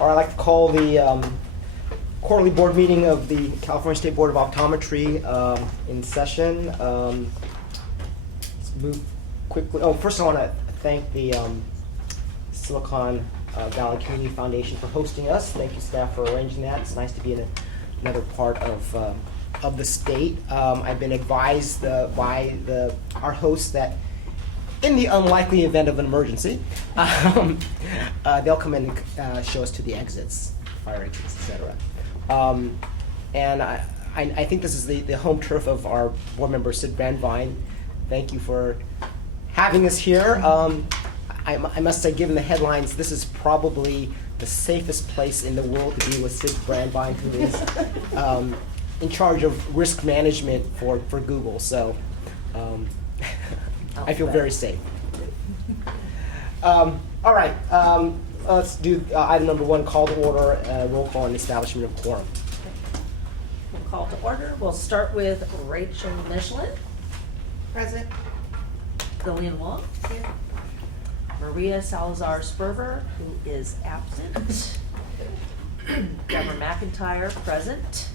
or I'd like to call the quarterly board meeting of the California State Board of Optometry in session. Let's move quickly. Oh, first I want to thank the Silicon Valley Community Foundation for hosting us. Thank you, staff, for arranging that. It's nice to be in another part of the state. I've been advised by our hosts that in the unlikely event of an emergency, they'll come in and show us to the exits, fire exits, etc. And I think this is the home turf of our board member, Sid Brandvine. Thank you for having us here. I must say, given the headlines, this is probably the safest place in the world to be with Sid Brandvine, who is in charge of risk management for Google. So I feel very safe. All right, let's do item number 1, call to order, roll call and establishment of quorum. We'll call to order. We'll start with Rachel Michelin. Present. Lillian Wong. Here. Maria Salazar Sperver, who is absent. Deborah McIntyre, present.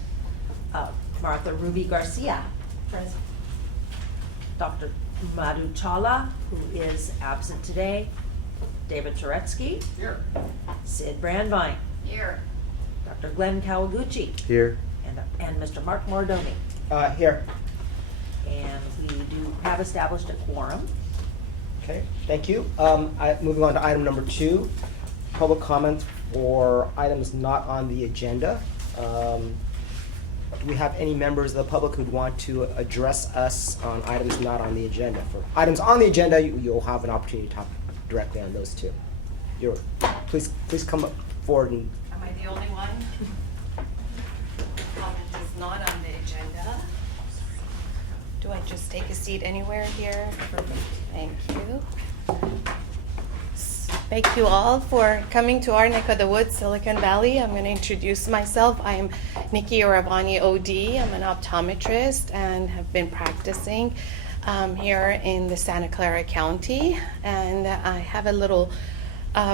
Martha Ruby Garcia. Present. Dr. Madhu Chawla, who is absent today. David Turetsky. Here. Sid Brandvine. Here. Dr. Glenn Kawaguchi. Here. And Mr. Mark Mordoni. Here. And we do have established a quorum. Okay, thank you. Moving on to item number 2, public comments for items not on the agenda. Do we have any members of the public who'd want to address us on items not on the agenda? For items on the agenda, you'll have an opportunity to talk directly on those too. Please come forward and. Am I the only one? Comment is not on the agenda. Do I just take a seat anywhere here? Thank you. Thank you all for coming to our neck of the woods, Silicon Valley. I'm going to introduce myself. I am Nikki Oravani, OD. I'm an optometrist and have been practicing here in the Santa Clara County. And I have a little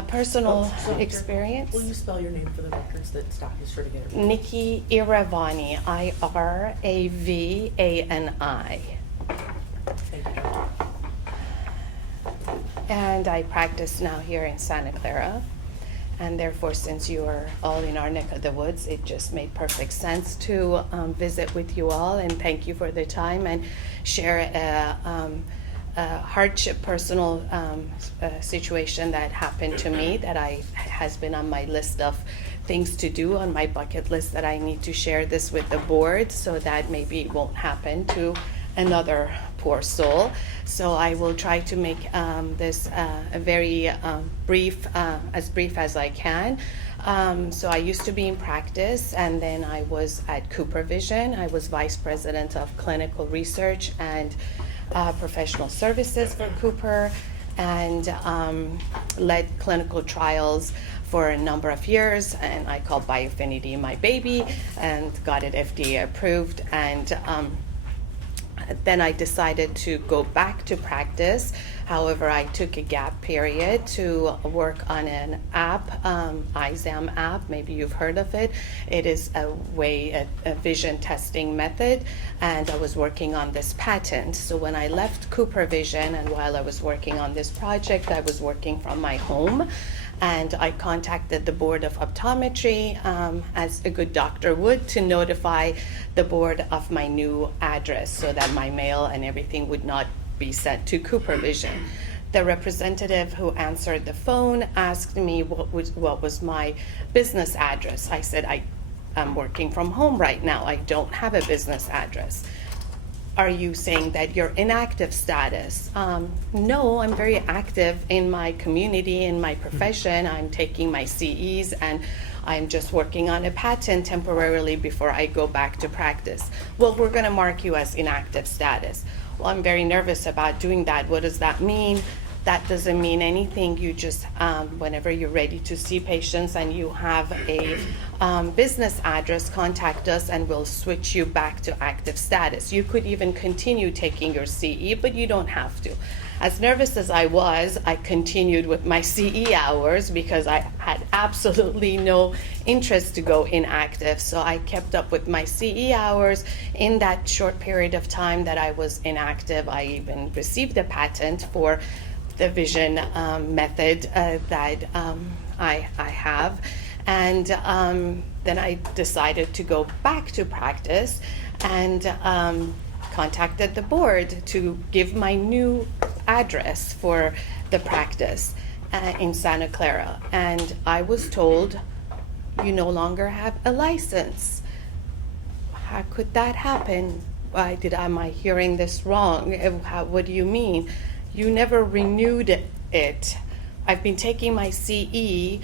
personal experience. Will you spell your name for the records that staff is sure to get it right? Nikki Iravani, Iravani. Thank you, Dr. And I practice now here in Santa Clara. And therefore, since you are all in our neck of the woods, it just made perfect sense to visit with you all and thank you for the time and share a hardship personal situation that happened to me that has been on my list of things to do on my bucket list, that I need to share this with the board so that maybe it won't happen to another poor soul. So I will try to make this a very brief, as brief as I can. So I used to be in practice, and then I was at CooperVision. I was vice president of clinical research and professional services for Cooper, and led clinical trials for a number of years, and I called Biofinity my baby and got it FDA approved. And then I decided to go back to practice. However, I took a gap period to work on an app, iZam app. Maybe you've heard of it. It is a vision testing method, and I was working on this patent. So when I left CooperVision, and while I was working on this project, I was working from my home. And I contacted the Board of Optometry, as a good doctor would, to notify the board of my new address so that my mail and everything would not be sent to CooperVision. The representative who answered the phone asked me what was my business address. I said, I'm working from home right now. I don't have a business address. Are you saying that you're inactive status? No, I'm very active in my community, in my profession. I'm taking my CEs and I'm just working on a patent temporarily before I go back to practice. Well, we're going to mark you as inactive status. Well, I'm very nervous about doing that. What does that mean? That doesn't mean anything. You just, whenever you're ready to see patients and you have a business address, contact us and we'll switch you back to active status. You could even continue taking your CE, but you don't have to. As nervous as I was, I continued with my CE hours because I had absolutely no interest to go inactive. So I kept up with my CE hours. In that short period of time that I was inactive, I even received a patent for the vision method that I have. And then I decided to go back to practice and contacted the board to give my new address for the practice in Santa Clara. And I was told, you no longer have a license. How could that happen? Am I hearing this wrong? What do you mean? You never renewed it. I've been taking my CE.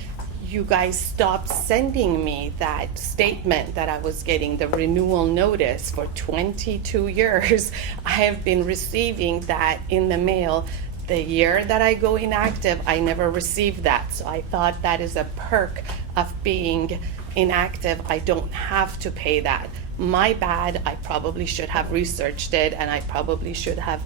You guys stopped sending me that statement that I was getting the renewal notice for 22 years. I have been receiving that in the mail. The year that I go inactive, I never received that. So I thought that is a perk of being inactive. I don't have to pay that. My bad. I probably should have researched it and I probably should have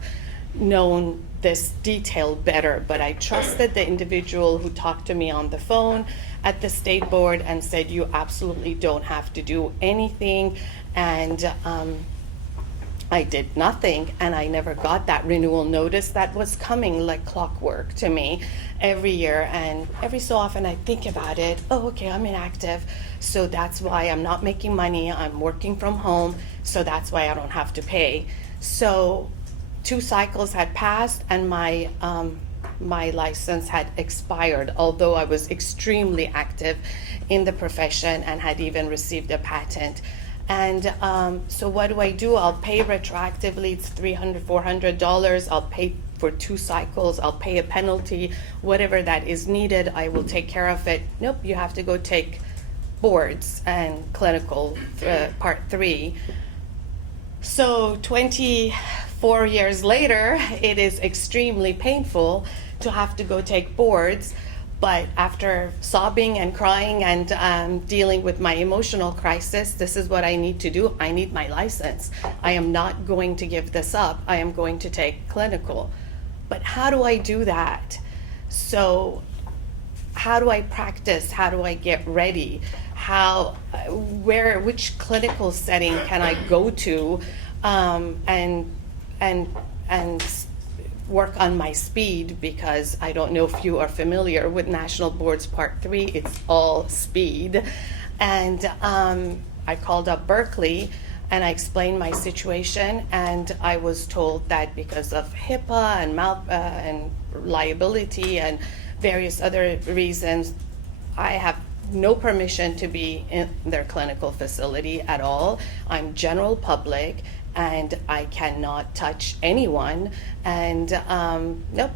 known this detail better, but I trusted the individual who talked to me on the phone at the state board and said, you absolutely don't have to do anything. And I did nothing, and I never got that renewal notice that was coming like clockwork to me every year. And every so often I think about it, oh, okay, I'm inactive, so that's why I'm not making money. I'm working from home, so that's why I don't have to pay. So 2 cycles had passed and my license had expired, although I was extremely active in the profession and had even received a patent. And so what do? I'll pay retroactively. It's $300, $400. I'll pay for 2 cycles. I'll pay a penalty, whatever that is needed. I will take care of it. Nope, you have to go take boards and clinical part 3. So 24 years later, it is extremely painful to have to go take boards. But after sobbing and crying and dealing with my emotional crisis, this is what I need to do. I need my license. I am not going to give this up. I am going to take clinical. But how do I do that? So how do I practice? How do I get ready? Which clinical setting can I go to and work on my speed? Because I don't know if you are familiar with National Boards Part 3, it's all speed. And I called up Berkeley and I explained my situation, and I was told that because of HIPAA and liability and various other reasons, I have no permission to be in their clinical facility at all. I'm general public and I cannot touch anyone. And nope,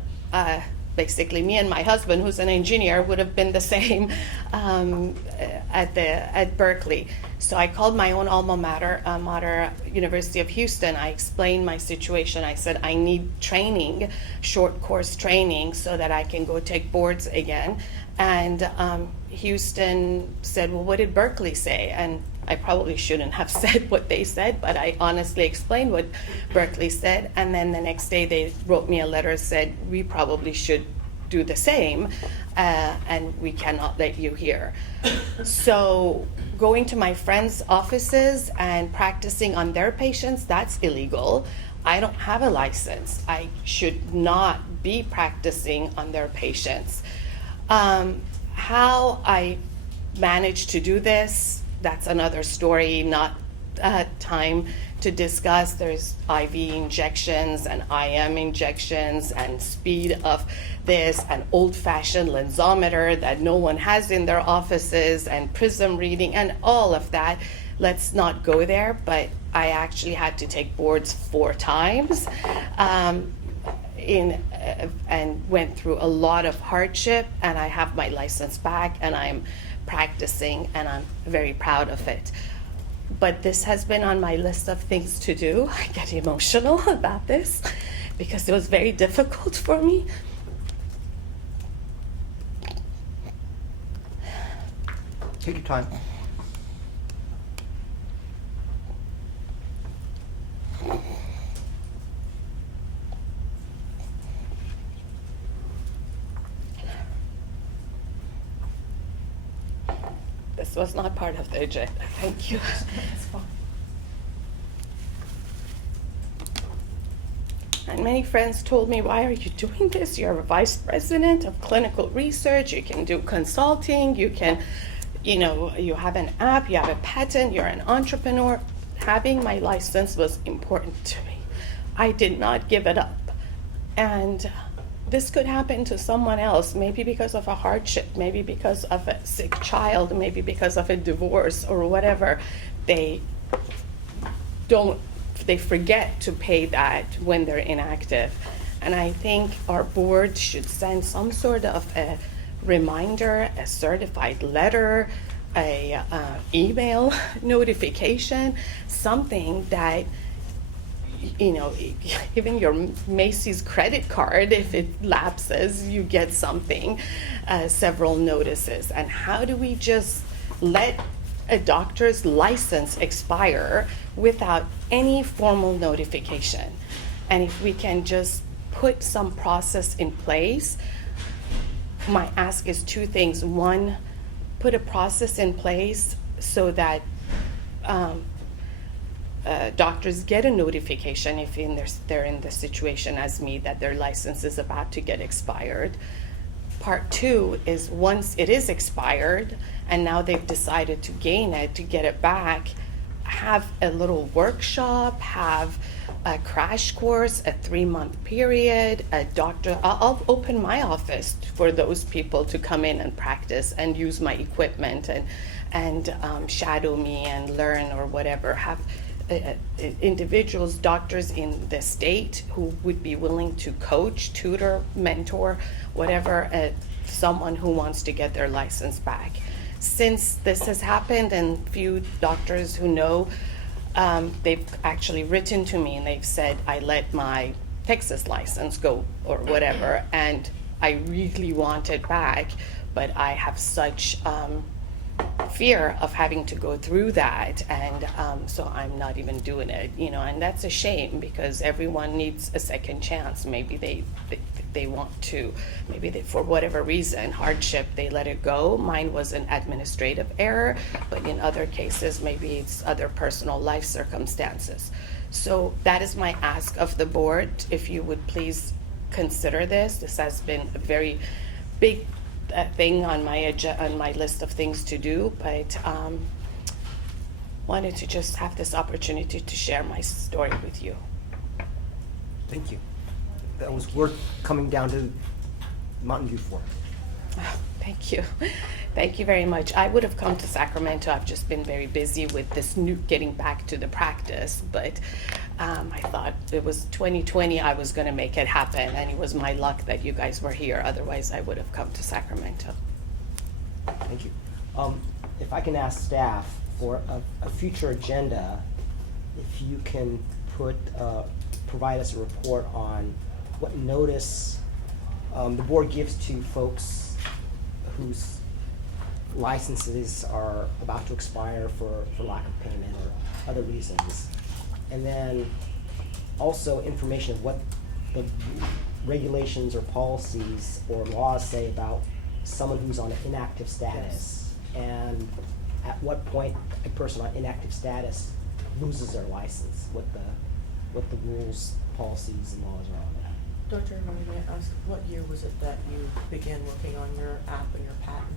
basically me and my husband, who's an engineer, would have been the same at Berkeley. So I called my own alma mater, University of Houston. I explained my situation. I said I need training, short course training, so that I can go take boards again. And Houston said, well, what did Berkeley say? And I probably shouldn't have said what they said, but I honestly explained what Berkeley said. And then the next day they wrote me a letter, said, we probably should do the same, and we cannot let you here. So going to my friends' offices and practicing on their patients, that's illegal. I don't have a license. I should not be practicing on their patients. How I managed to do this, that's another story, not time to discuss. There's IV injections and IM injections and speed of this, and old-fashioned lensometer that no one has in their offices, and prism reading and all of that. Let's not go there, but I actually had to take boards 4 times. And went through a lot of hardship, and I have my license back and I'm practicing and I'm very proud of it. But this has been on my list of things to do. I get emotional about this because it was very difficult for me. Take your time. This was not part of the agenda. Thank you. And many friends told me, why are you doing this? You're a vice president of clinical research. You can do consulting. You can, you have an app, you have a patent, you're an entrepreneur. Having my license was important to me. I did not give it up. And this could happen to someone else, maybe because of a hardship, maybe because of a sick child, maybe because of a divorce or whatever. They forget to pay that when they're inactive. And I think our board should send some sort of a reminder, a certified letter, a email notification, something that, even your Macy's credit card, if it lapses, you get something, several notices. And how do we just let a doctor's license expire without any formal notification? And if we can just put some process in place, my ask is two things. One, put a process in place so that doctors get a notification if they're in the situation as me that their license is about to get expired. Part two is once it is expired and now they've decided to gain it, to get it back, have a little workshop, have a crash course, a 3-month period, a doctor. I'll open my office for those people to come in and practice and use my equipment and shadow me and learn or whatever. Have individuals, doctors in the state who would be willing to coach, tutor, mentor, whatever, someone who wants to get their license back. Since this has happened, and few doctors who know, they've actually written to me and they've said, I let my Texas license go or whatever, and I really want it back, but I have such fear of having to go through that, and so I'm not even doing it, and that's a shame because everyone needs a second chance. Maybe they want to, maybe they, for whatever reason, hardship, they let it go. Mine was an administrative error, but in other cases, maybe it's other personal life circumstances. So that is my ask of the board. If you would please consider this. This has been a very big thing on my list of things to do, but wanted to just have this opportunity to share my story with you. Thank you. That was worth coming down to Mountain View for. Oh, thank you. Thank you very much. I would have come to Sacramento. I've just been very busy with this new getting back to the practice, but I thought it was 2020 I was going to make it happen, and it was my luck that you guys were here. Otherwise, I would have come to Sacramento. Thank you. If I can ask staff for a future agenda, if you can provide us a report on what notice the board gives to folks whose licenses are about to expire for lack of payment or other reasons. And then also information of what the regulations or policies or laws say about someone who's on an inactive status, and at what point a person on inactive status loses their license, what the rules, policies, and laws are on that. Dr. Armani, may I ask, what year was it that you began working on your app and your patent?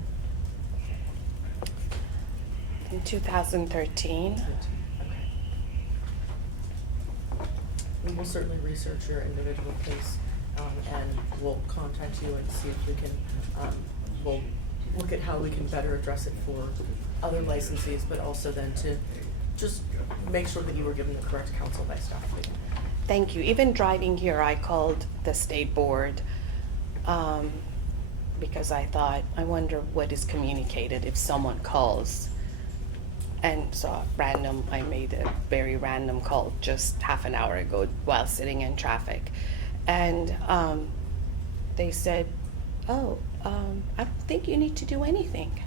In 2013. Okay. We will certainly research your individual case, and we'll contact you and see if we can, we'll look at how we can better address it for other licensees, but also then to just make sure that you were given the correct counsel by staff. Thank you. Even driving here, I called the state board because I thought, I wonder what is communicated if someone calls. And so I made a very random call just half an hour ago while sitting in traffic. And they said, I don't think you need to do anything.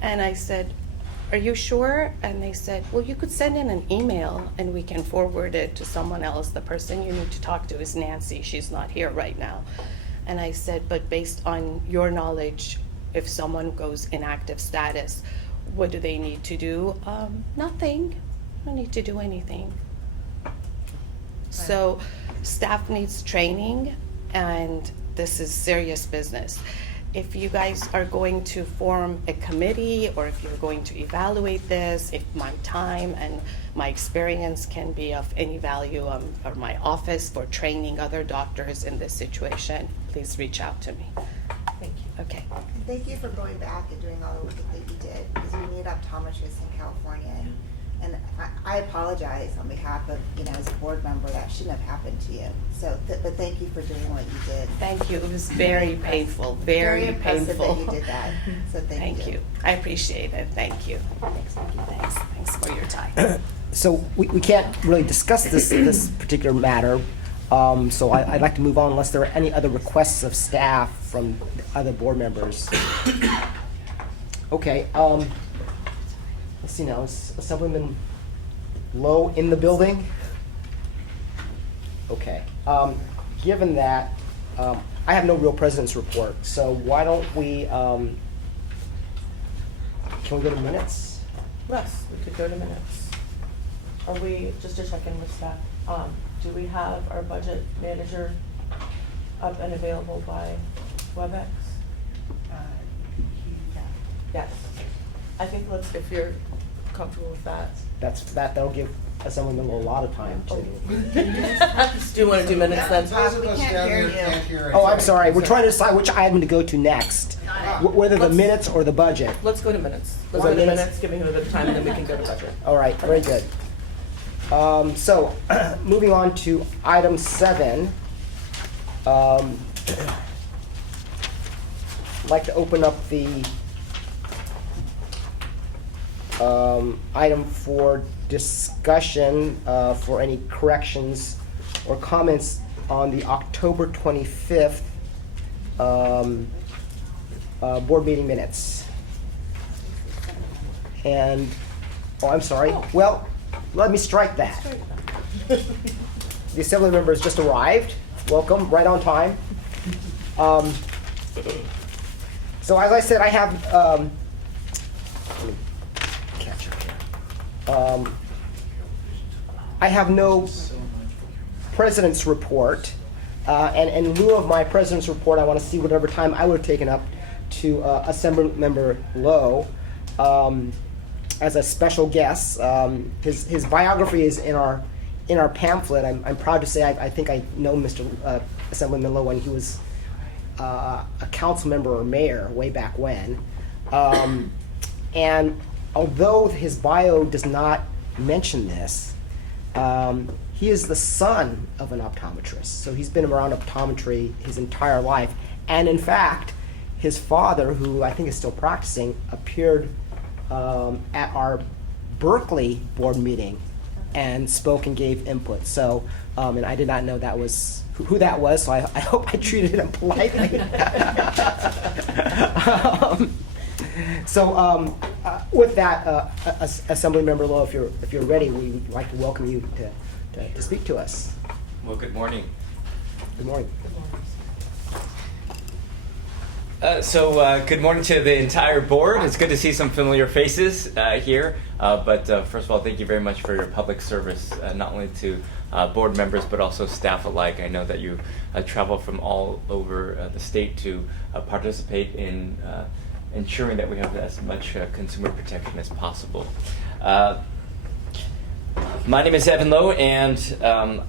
And I said, are you sure? And they said, well, you could send in an email and we can forward it to someone else. The person you need to talk to is Nancy. She's not here right now. And I said, but based on your knowledge, if someone goes inactive status, what do they need to do? Nothing. Don't need to do anything. So staff needs training, and this is serious business. If you guys are going to form a committee, or if you're going to evaluate this, if my time and my experience can be of any value, or my office for training other doctors in this situation, please reach out to me. Thank you. Okay. And thank you for going back and doing all the work that you did, because we need optometrists in California. And I apologize on behalf of, as a board member, that shouldn't have happened to you. So, but thank you for doing what you did. Thank you. It was very painful, very impressive painful. that you did that. So thank you. I appreciate it. Thank you. Thanks, Vicki. Thanks. Thanks for your time. So we can't really discuss this particular matter, so I'd like to move on unless there are any other requests of staff from other board members. Okay, let's see now, is Assemblyman Lowe in the building? Okay, given that, I have no real president's report, so why don't we, can we go to minutes? Yes, we could go to minutes. Are we, just to check in with staff, do we have our budget manager up and available by WebEx? Yes. I think if you're comfortable with that. That'll give Assemblyman Lowe a lot of time to. Do you want to do minutes then? Those of us down here can't hear. Oh, I'm sorry. We're trying to decide which item to go to next, whether the minutes or the budget. Let's go to minutes. Let's Okay, go to minutes. minutes, giving you a bit of time, and then we can go to budget. All right, very good. So, moving on to item 7. I'd like to open up the item for discussion for any corrections or comments on the October 25th board meeting minutes. And, oh, I'm sorry. Well, let me strike that. The assembly member has just arrived. Welcome, right on time. So as I said, I have, let me catch up here. I have no president's report. And in lieu of my president's report, I want to see whatever time I would have taken up to Assembly Member Lowe as a special guest. His biography is in our pamphlet. I'm proud to say I think I know Mr. Assemblyman Lowe when he was a council member or mayor way back when. And although his bio does not mention this, he is the son of an optometrist. So he's been around optometry his entire life. And in fact, his father, who I think is still practicing, appeared at our Berkeley board meeting and spoke and gave input. So, and I did not know that was who that was, so I hope I treated him politely. With that, Assembly Member Lowe, if you're ready, we'd like to welcome you to speak to us. Well, good morning. Good morning. Good morning to the entire board. It's good to see some familiar faces here. But first of all, thank you very much for your public service, not only to board members, but also staff alike. I know that you travel from all over the state to participate in ensuring that we have as much consumer protection as possible. My name is Evan Lowe, and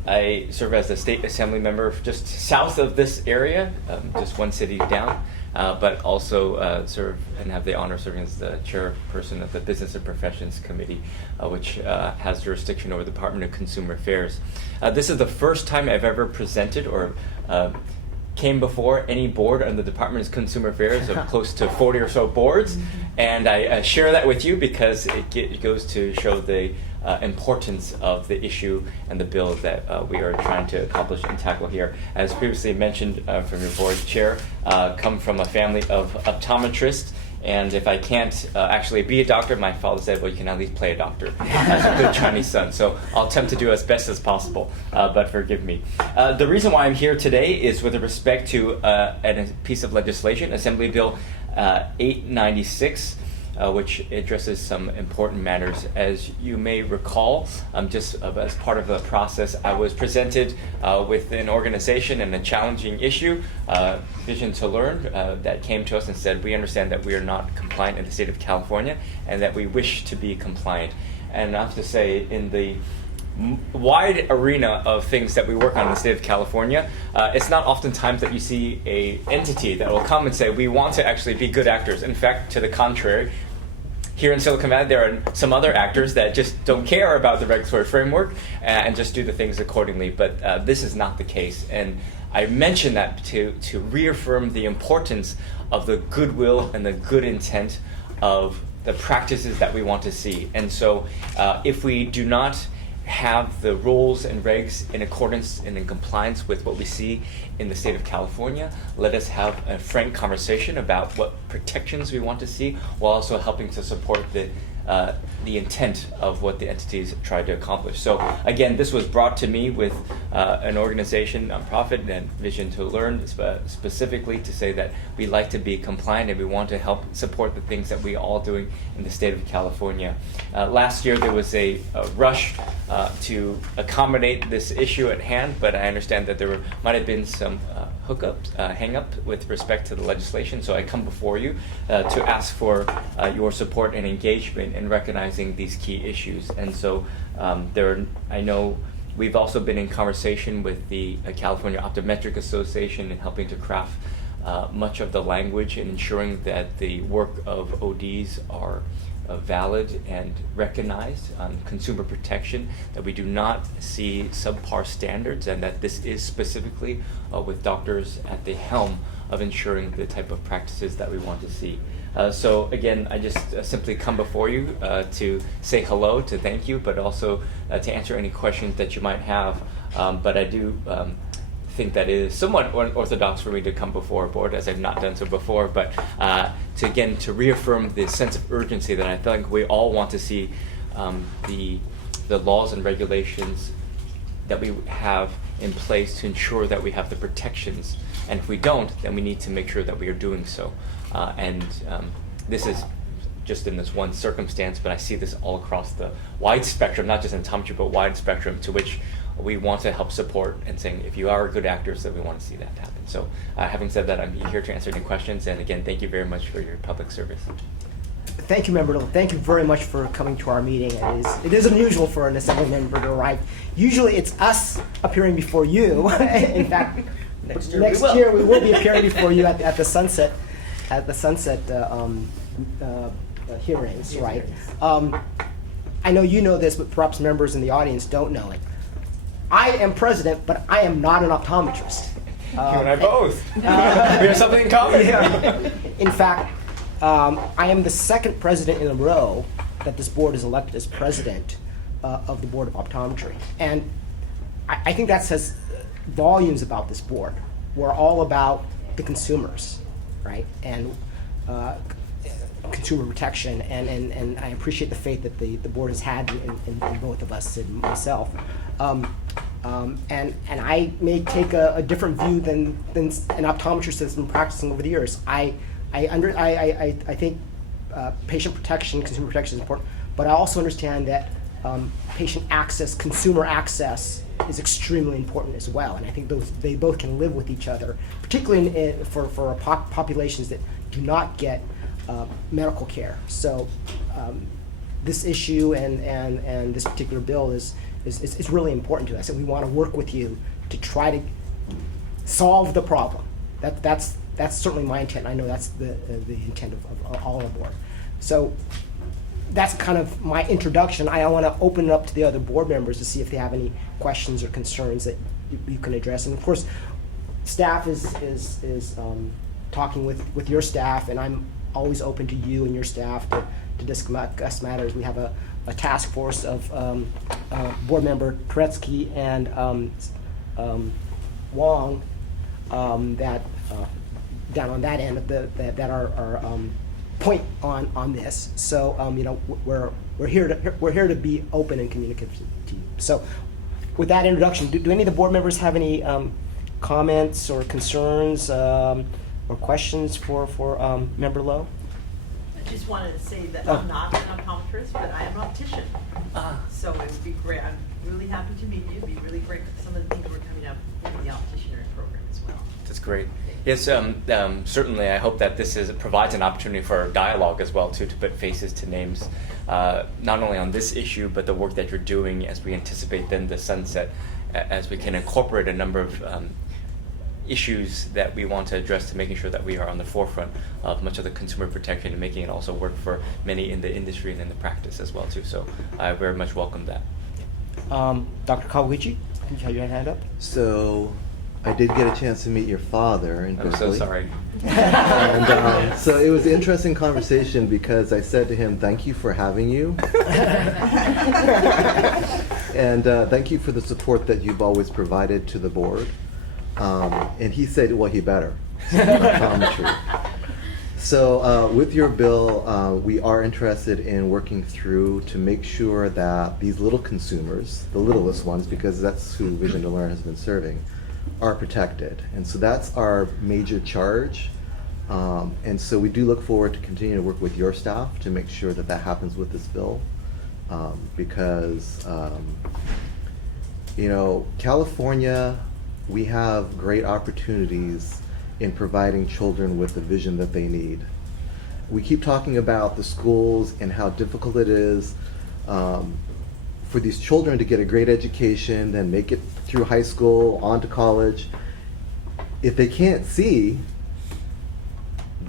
I serve as a state assembly member just south of this area, just one city down. But also serve and have the honor of serving as the chairperson of the Business and Professions Committee, which has jurisdiction over the Department of Consumer Affairs. This is the first time I've ever presented or came before any board on the Department of Consumer Affairs of close to 40 or so boards, and I share that with you because it goes to show the importance of the issue and the bill that we are trying to accomplish and tackle here. As previously mentioned from your board chair, come from a family of optometrists, And if I can't actually be a doctor, my father said, well, you can at least play a doctor as a good Chinese son. So I'll attempt to do as best as possible, but forgive me. The reason why I'm here today is with respect to a piece of legislation, Assembly Bill 896, which addresses some important matters. As you may recall, just as part of the process, I was presented with an organization and a challenging issue, Vision to Learn, that came to us and said, we understand that we are not compliant in the state of California and that we wish to be compliant. And I have to say, in the wide arena of things that we work on in the state of California, it's not oftentimes that you see a entity that will come and say, we want to actually be good actors. In fact, to the contrary, here in Silicon Valley, there are some other actors that just don't care about the regulatory framework and just do the things accordingly. But this is not the case. And I mention that to reaffirm the importance of the goodwill and the good intent of the practices that we want to see. And so if we do not have the rules and regs in accordance and in compliance with what we see in the state of California, let us have a frank conversation about what protections we want to see, while also helping to support the intent of what the entities try to accomplish. So again, this was brought to me with an organization, nonprofit, and Vision to Learn, specifically to say that we like to be compliant and we want to help support the things that we all doing in the state of California. Last year there was a rush to accommodate this issue at hand, but I understand that there might have been some hang up with respect to the legislation. So I come before you to ask for your support and engagement in recognizing these key issues. And so I know we've also been in conversation with the California Optometric Association in helping to craft much of the language and ensuring that the work of ODs are valid and recognized on consumer protection, that we do not see subpar standards, and that this is specifically with doctors at the helm of ensuring the type of practices that we want to see. So again, I just simply come before you to say hello, to thank you, but also to answer any questions that you might have. But I do think that it is somewhat unorthodox for me to come before a board, as I've not done so before, but to reaffirm the sense of urgency that I think we all want to see the laws and regulations that we have in place to ensure that we have the protections. And if we don't, then we need to make sure that we are doing so. This is just in this one circumstance, but I see this all across the wide spectrum, not just in optometry, but wide spectrum, to which we want to help support and saying, if you are good actors, then we want to see that happen. So having said that, I'm here to answer any questions. And again, thank you very much for your public service. Thank you, Member Little. Thank you very much for coming to our meeting. It is unusual for an Assembly member to arrive. Usually it's us appearing before you. In fact, next year we will be appearing before you at the Sunset hearings, right? I know you know this, but perhaps members in the audience don't know it. I am president, but I am not an optometrist. You and I both. We have something in common. Yeah. In fact, I am the second president in a row that this board is elected as president of the Board of Optometry. And I think that says volumes about this board. We're all about the consumers, right? And consumer protection, and I appreciate the faith that the board has had in both of us and myself. And I may take a different view than an optometrist that's been practicing over the years. I think patient protection, consumer protection is important, but I also understand that patient access, consumer access is extremely important as well. And I think they both can live with each other, particularly for populations that do not get medical care. So this issue and this particular bill is really important to us, and we want to work with you to try to solve the problem. That's certainly my intent. I know that's the intent of all on board. So that's kind of my introduction. I want to open it up to the other board members to see if they have any questions or concerns that you can address. And of course, staff is talking with your staff, and I'm always open to you and your staff to discuss matters. We have a task force of board member Turetsky and Wong that down on that end that are point on this. So we're here to be open and communicative to you. So with that introduction, do any of the board members have any comments or concerns or questions for Member Lowe? I just wanted to say that Oh. I'm not an optometrist, but I am an optician. So it would be great, I'm really happy to meet you, it'd be really great, some of the things we're coming up in the opticianry program as well. That's great. Yes, certainly. I hope that this provides an opportunity for dialogue as well, too, to put faces to names, not only on this issue, but the work that you're doing as we anticipate then the sunset, as we can incorporate a number of issues that we want to address to making sure that we are on the forefront of much of the consumer protection and making it also work for many in the industry and in the practice as well, too. So I very much welcome that. Dr. Kawaguchi, you have your hand up? So, I did get a chance to meet your father in Berkeley. I'm so sorry. And so it was an interesting conversation because I said to him, "Thank you for having you, and thank you for the support that you've always provided to the board." And he said, "Well, he better." Optometry. So with your bill, we are interested in working through to make sure that these little consumers, the littlest ones, because that's who Vision to Learn has been serving, are protected. And so that's our major charge. And so we do look forward to continuing to work with your staff to make sure that that happens with this bill. Because, California, we have great opportunities in providing children with the vision that they need. We keep talking about the schools and how difficult it is for these children to get a great education, then make it through high school, on to college. If they can't see,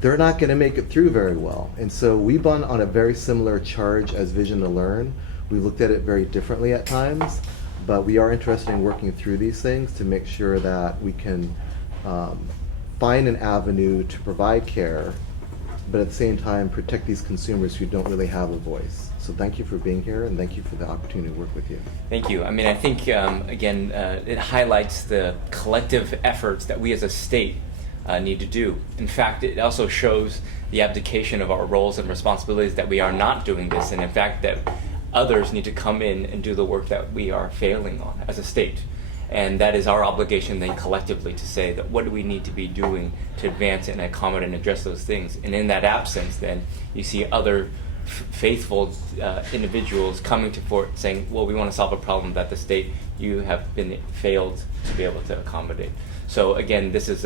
they're not going to make it through very well. And so we've been on a very similar charge as Vision to Learn. We looked at it very differently at times, but we are interested in working through these things to make sure that we can find an avenue to provide care, but at the same time protect these consumers who don't really have a voice. So thank you for being here, and thank you for the opportunity to work with you. Thank you. I mean, I think, again, it highlights the collective efforts that we as a state need to do. In fact, it also shows the abdication of our roles and responsibilities that we are not doing this, and in fact that others need to come in and do the work that we are failing on as a state. And that is our obligation then collectively to say that what do we need to be doing to advance and accommodate and address those things. And in that absence, then you see other faithful individuals coming to forth saying, well, we want to solve a problem that the state, you have been failed to be able to accommodate. So again, this is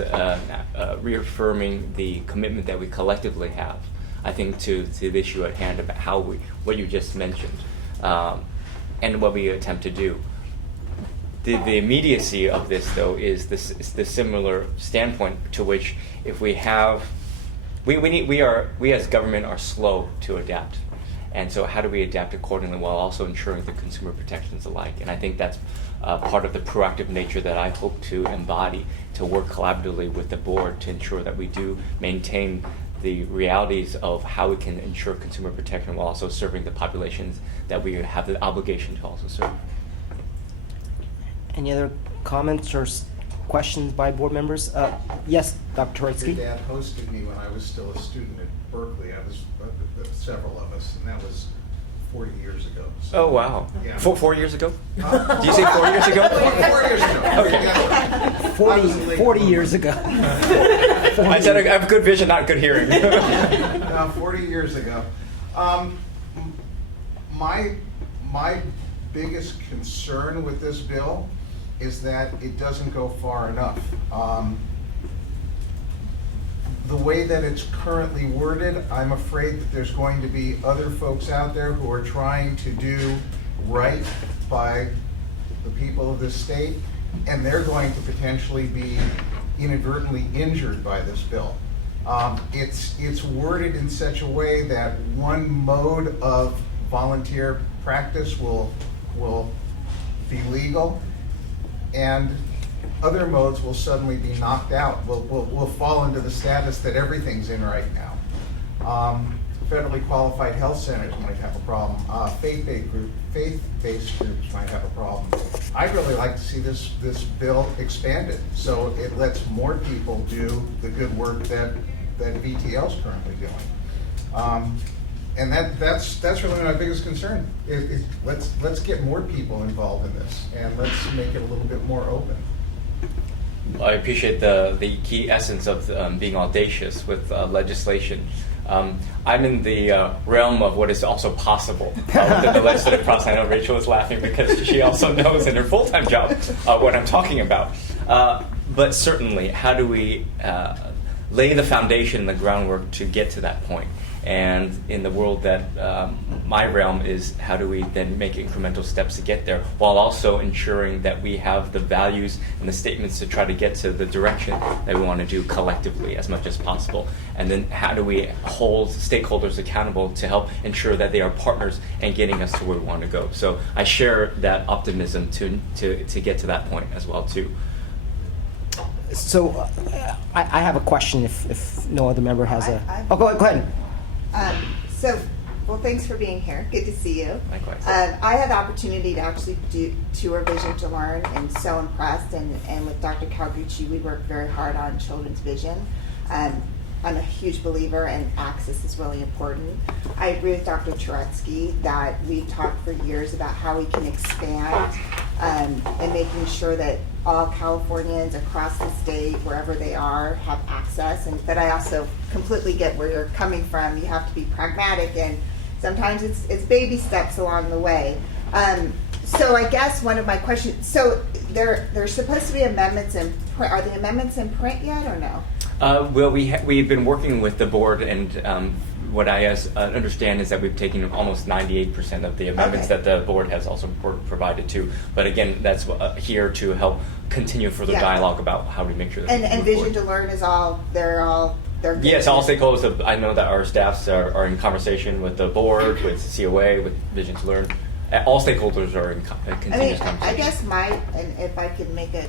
reaffirming the commitment that we collectively have, I think, to the issue at hand about what you just mentioned, and what we attempt to do. The immediacy of this, though, is the similar standpoint to which, if we have, we as government are slow to adapt, and so how do we adapt accordingly while also ensuring the consumer protections alike? And I think that's part of the proactive nature that I hope to embody, to work collaboratively with the board to ensure that we do maintain the realities of how we can ensure consumer protection while also serving the populations that we have the obligation to also serve. Any other comments or questions by board members? Yes, Dr. Your Turetsky? dad hosted me when I was still a student at Berkeley. I was several of us, and that was 40 years ago. So, Oh, wow. Yeah. 4 years ago? Huh? Do you say 4 years ago? 4 years ago. Okay. Yeah. 40 years ago. I said I have good vision, not good hearing. No, 40 years ago. My biggest concern with this bill is that it doesn't go far enough. The way that it's currently worded, I'm afraid that there's going to be other folks out there who are trying to do right by the people of this state, and they're going to potentially be inadvertently injured by this bill. It's worded in such a way that one mode of volunteer practice will be legal, and other modes will suddenly be knocked out. We'll fall into the status that everything's in right now. Federally qualified health centers might have a problem. Faith-based groups might have a problem. I'd really like to see this bill expanded so it lets more people do the good work that VTL is currently doing. And that's really my biggest concern, is let's get more people involved in this, and let's make it a little bit more open. I appreciate the key essence of being audacious with legislation. I'm in the realm of what is also possible within the legislative process. I know Rachel is laughing because she also knows in her full-time job what I'm talking about. But certainly, how do we lay the foundation, the groundwork to get to that point? And in the world that my realm is, how do we then make incremental steps to get there, while also ensuring that we have the values and the statements to try to get to the direction that we want to do collectively as much as possible? And then how do we hold stakeholders accountable to help ensure that they are partners in getting us to where we want to go? So I share that optimism to get to that point as well too. So I have a question if no other member has a... I- Oh, go ahead. Well, thanks for being here. Good to see you. Likewise. I had the opportunity to actually tour Vision to Learn, and so impressed. And with Dr. Calgucci, we work very hard on children's vision. I'm a huge believer, and access is really important. I agree with Dr. Turetsky that we've talked for years about how we can expand and making sure that all Californians across the state, wherever they are, have access. But I also completely get where you're coming from. You have to be pragmatic, and sometimes it's baby steps along the way. So I guess one of my questions, so there's supposed to be amendments in print. Are the amendments in print yet or no? Well, we've been working with the board, and what I understand is that we've taken almost 98% of the amendments Okay. that the board has also provided to. But again, that's here to help continue further Yeah. dialogue about how we make sure that we And move Vision forward. to Learn is they're good. Yes, all stakeholders. I know that our staffs are in conversation with the board, with COA, with Vision to Learn. All stakeholders are in continuous conversation. I guess and if I could make a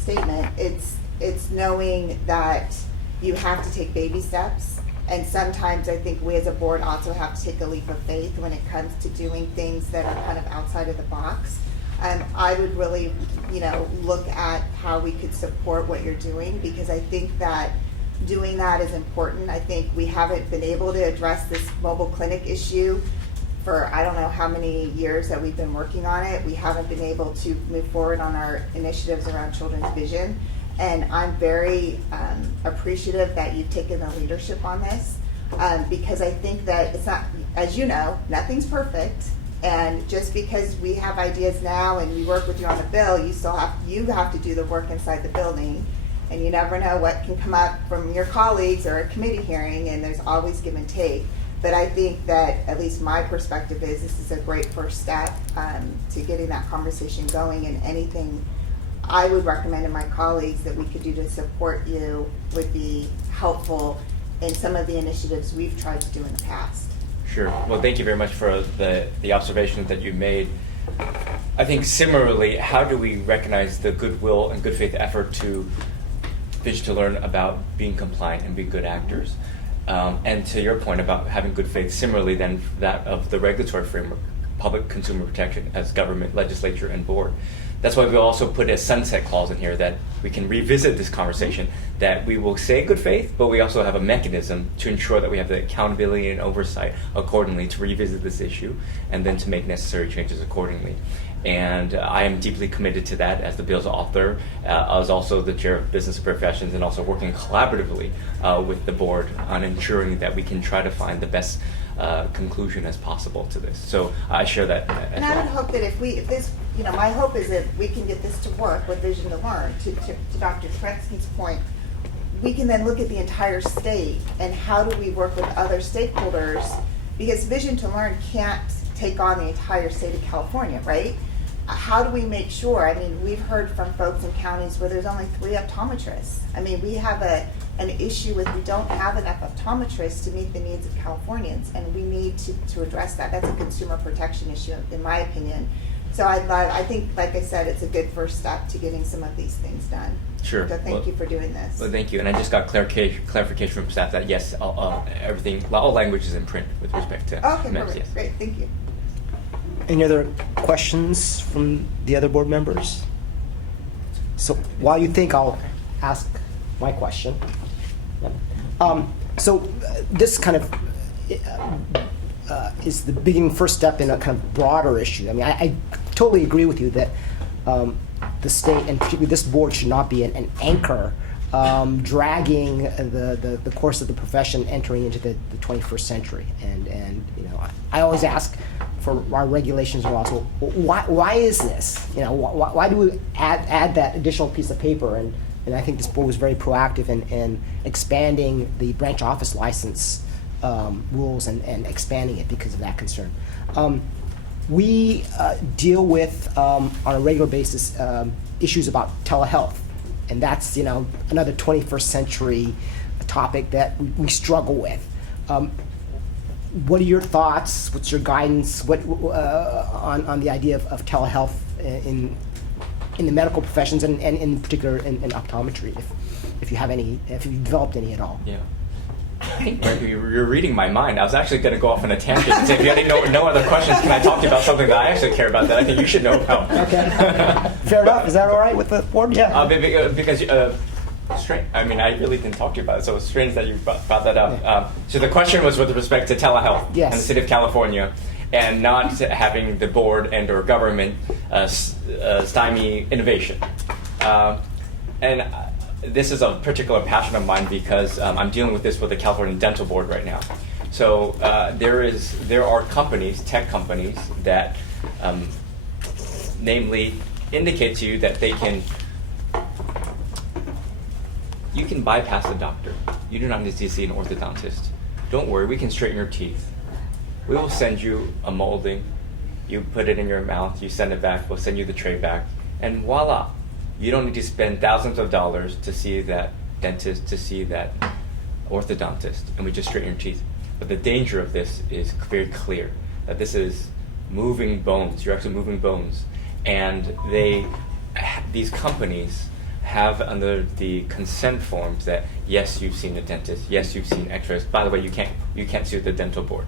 statement, it's knowing that you have to take baby steps, and sometimes I think we as a board also have to take a leap of faith when it comes to doing things that are kind of outside of the box. I would really, look at how we could support what you're doing, because I think that doing that is important. I think we haven't been able to address this mobile clinic issue for I don't know how many years that we've been working on it. We haven't been able to move forward on our initiatives around children's vision. And I'm very appreciative that you've taken the leadership on this, because I think that it's not, as you know, nothing's perfect. And just because we have ideas now and we work with you on the bill, you have to do the work inside the building. And you never know what can come up from your colleagues or a committee hearing, and there's always give and take. But I think that, at least my perspective is, this is a great first step to getting that conversation going, and anything I would recommend to my colleagues that we could do to support you would be helpful in some of the initiatives we've tried to do in the past. Sure. Well, thank you very much for the observations that you made. I think similarly, how do we recognize the goodwill and good faith effort to Vision to Learn about being compliant and be good actors? And to your point about having good faith, similarly then that of the regulatory framework, public consumer protection as government, legislature, and board. That's why we also put a sunset clause in here that we can revisit this conversation, that we will say good faith, but we also have a mechanism to ensure that we have the accountability and oversight accordingly to revisit this issue and then to make necessary changes accordingly. And I am deeply committed to that as the bill's author, as also the chair of business professions, and also working collaboratively with the board on ensuring that we can try to find the best conclusion as possible to this. So I share that as And I would well. hope that if this, my hope is that we can get this to work with Vision to Learn. To Dr. Tretsky's point, we can then look at the entire state and how do we work with other stakeholders, because Vision to Learn can't take on the entire state of California, right? How do we make sure? I mean, we've heard from folks in counties where there's only 3 optometrists. I mean, we have an issue with we don't have enough optometrists to meet the needs of Californians, and we need to address that. That's a consumer protection issue, in my opinion. So I think, like I said, it's a good first step to getting some of these things done. Sure. So thank you for doing this. Well, thank you. And I just got clarification from staff that yes, everything, all language is in print with respect to Okay, amendments, perfect. yes. Great, thank you. Any other questions from the other board members? So while you think, I'll ask my question. This kind of is the beginning, first step in a kind of broader issue. I mean, I totally agree with you that the state, and particularly this board, should not be an anchor dragging the course of the profession entering into the 21st century. And you know, I always ask for our regulations and laws. Well, why is this? You know, why do we add that additional piece of paper? And I think this board was very proactive in expanding the branch office license rules and expanding it because of that concern. We deal with, on a regular basis, issues about telehealth. And that's, you know, another 21st century topic that we struggle with. What are your thoughts? What's your guidance? On the idea of telehealth in the medical professions and in particular in optometry, if you have any, if you've developed any at all? Yeah. I think you're reading my mind. I was actually going to go off on a tangent and say, if you had no other questions, can I talk to you about something that I actually care about that I think you should know about? Okay. Fair enough. Is that all right with the board? Yeah. Because strange. I mean, I really didn't talk to you about it, so it's strange that you brought that up. Yeah. So the question was with respect to telehealth Yes. in the city of California, and not having the board and/or government stymie innovation. This is a particular passion of mine because I'm dealing with this with the California Dental Board right now. So there are companies, tech companies, that namely indicate to you that you can bypass the doctor. You do not need to see an orthodontist. Don't worry, we can straighten your teeth. We will send you a molding. You put it in your mouth, you send it back, we'll send you the tray back, and voila. You don't need to spend thousands of dollars to see that dentist, to see that orthodontist, and we just straighten your teeth. But the danger of this is very clear, that this is moving bones. You're actually moving bones. And these companies have under the consent forms that, yes, you've seen a dentist, yes, you've seen x-rays. By the way, you can't sue the dental board.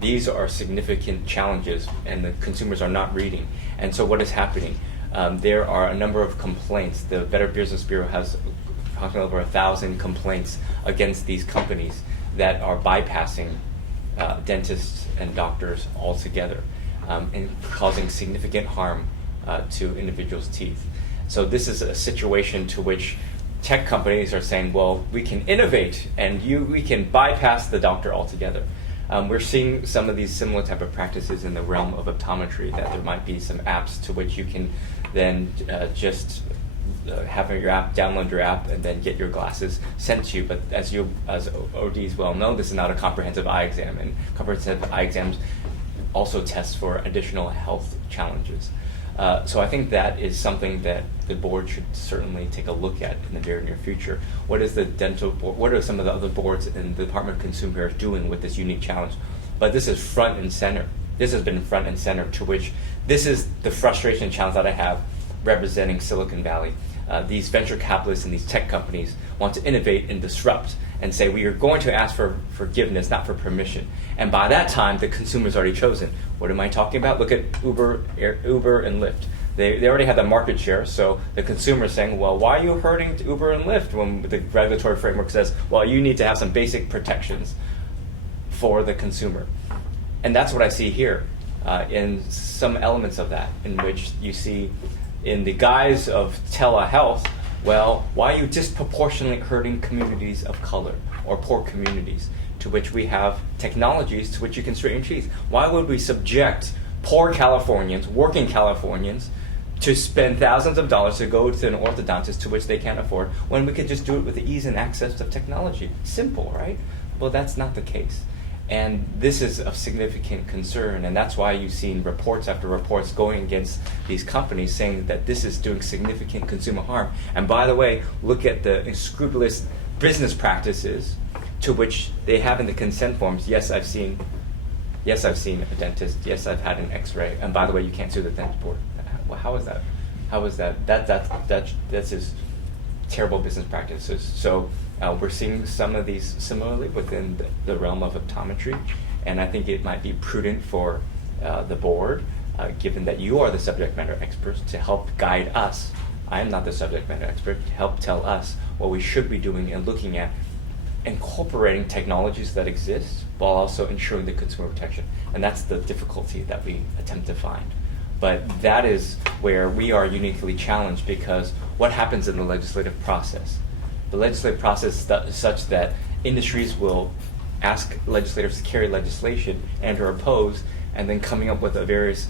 These are significant challenges, and the consumers are not reading. And so what is happening? There are a number of complaints. The Better Business Bureau has approximately over 1,000 complaints against these companies that are bypassing dentists and doctors altogether and causing significant harm to individuals' teeth. So this is a situation to which tech companies are saying, well, we can innovate and we can bypass the doctor altogether. We're seeing some of these similar type of practices in the realm of optometry, that there might be some apps to which you can then just have your app, download your app, and then get your glasses sent to you. But as ODs well know, this is not a comprehensive eye exam, and comprehensive eye exams also test for additional health challenges. So I think that is something that the board should certainly take a look at in the very near future. What is the dental board? What are some of the other boards in the Department of Consumer Affairs doing with this unique challenge? But this is front and center. This has been front and center, to which this is the frustration and challenge that I have representing Silicon Valley. These venture capitalists and these tech companies want to innovate and disrupt and say, we are going to ask for forgiveness, not for permission. And by that time, the consumer's already chosen. What am I talking about? Look at Uber and Lyft. They already have the market share, so the consumer is saying, well, why are you hurting Uber and Lyft when the regulatory framework says, well, you need to have some basic protections for the consumer. And that's what I see here in some elements of that, in which you see in the guise of telehealth, well, why are you disproportionately hurting communities of color or poor communities, to which we have technologies to which you can straighten teeth? Why would we subject poor Californians, working Californians, to spend thousands of dollars to go to an orthodontist to which they can't afford, when we could just do it with the ease and access of technology? Simple, right? Well, that's not the case. And this is of significant concern, and that's why you've seen reports after reports going against these companies saying that this is doing significant consumer harm. And by the way, look at the unscrupulous business practices to which they have in the consent forms. Yes, I've seen a dentist. Yes, I've had an X-ray. And by the way, you can't sue the dental board. Well, how is that? How is that? That's just terrible business practices. So we're seeing some of these similarly within the realm of optometry, and I think it might be prudent for the board, given that you are the subject matter experts, to help guide us. I am not the subject matter expert. To help tell us what we should be doing and looking at incorporating technologies that exist while also ensuring the consumer protection. And that's the difficulty that we attempt to find. But that is where we are uniquely challenged, because what happens in the legislative process? The legislative process is such that industries will ask legislators to carry legislation and or oppose, and then coming up with various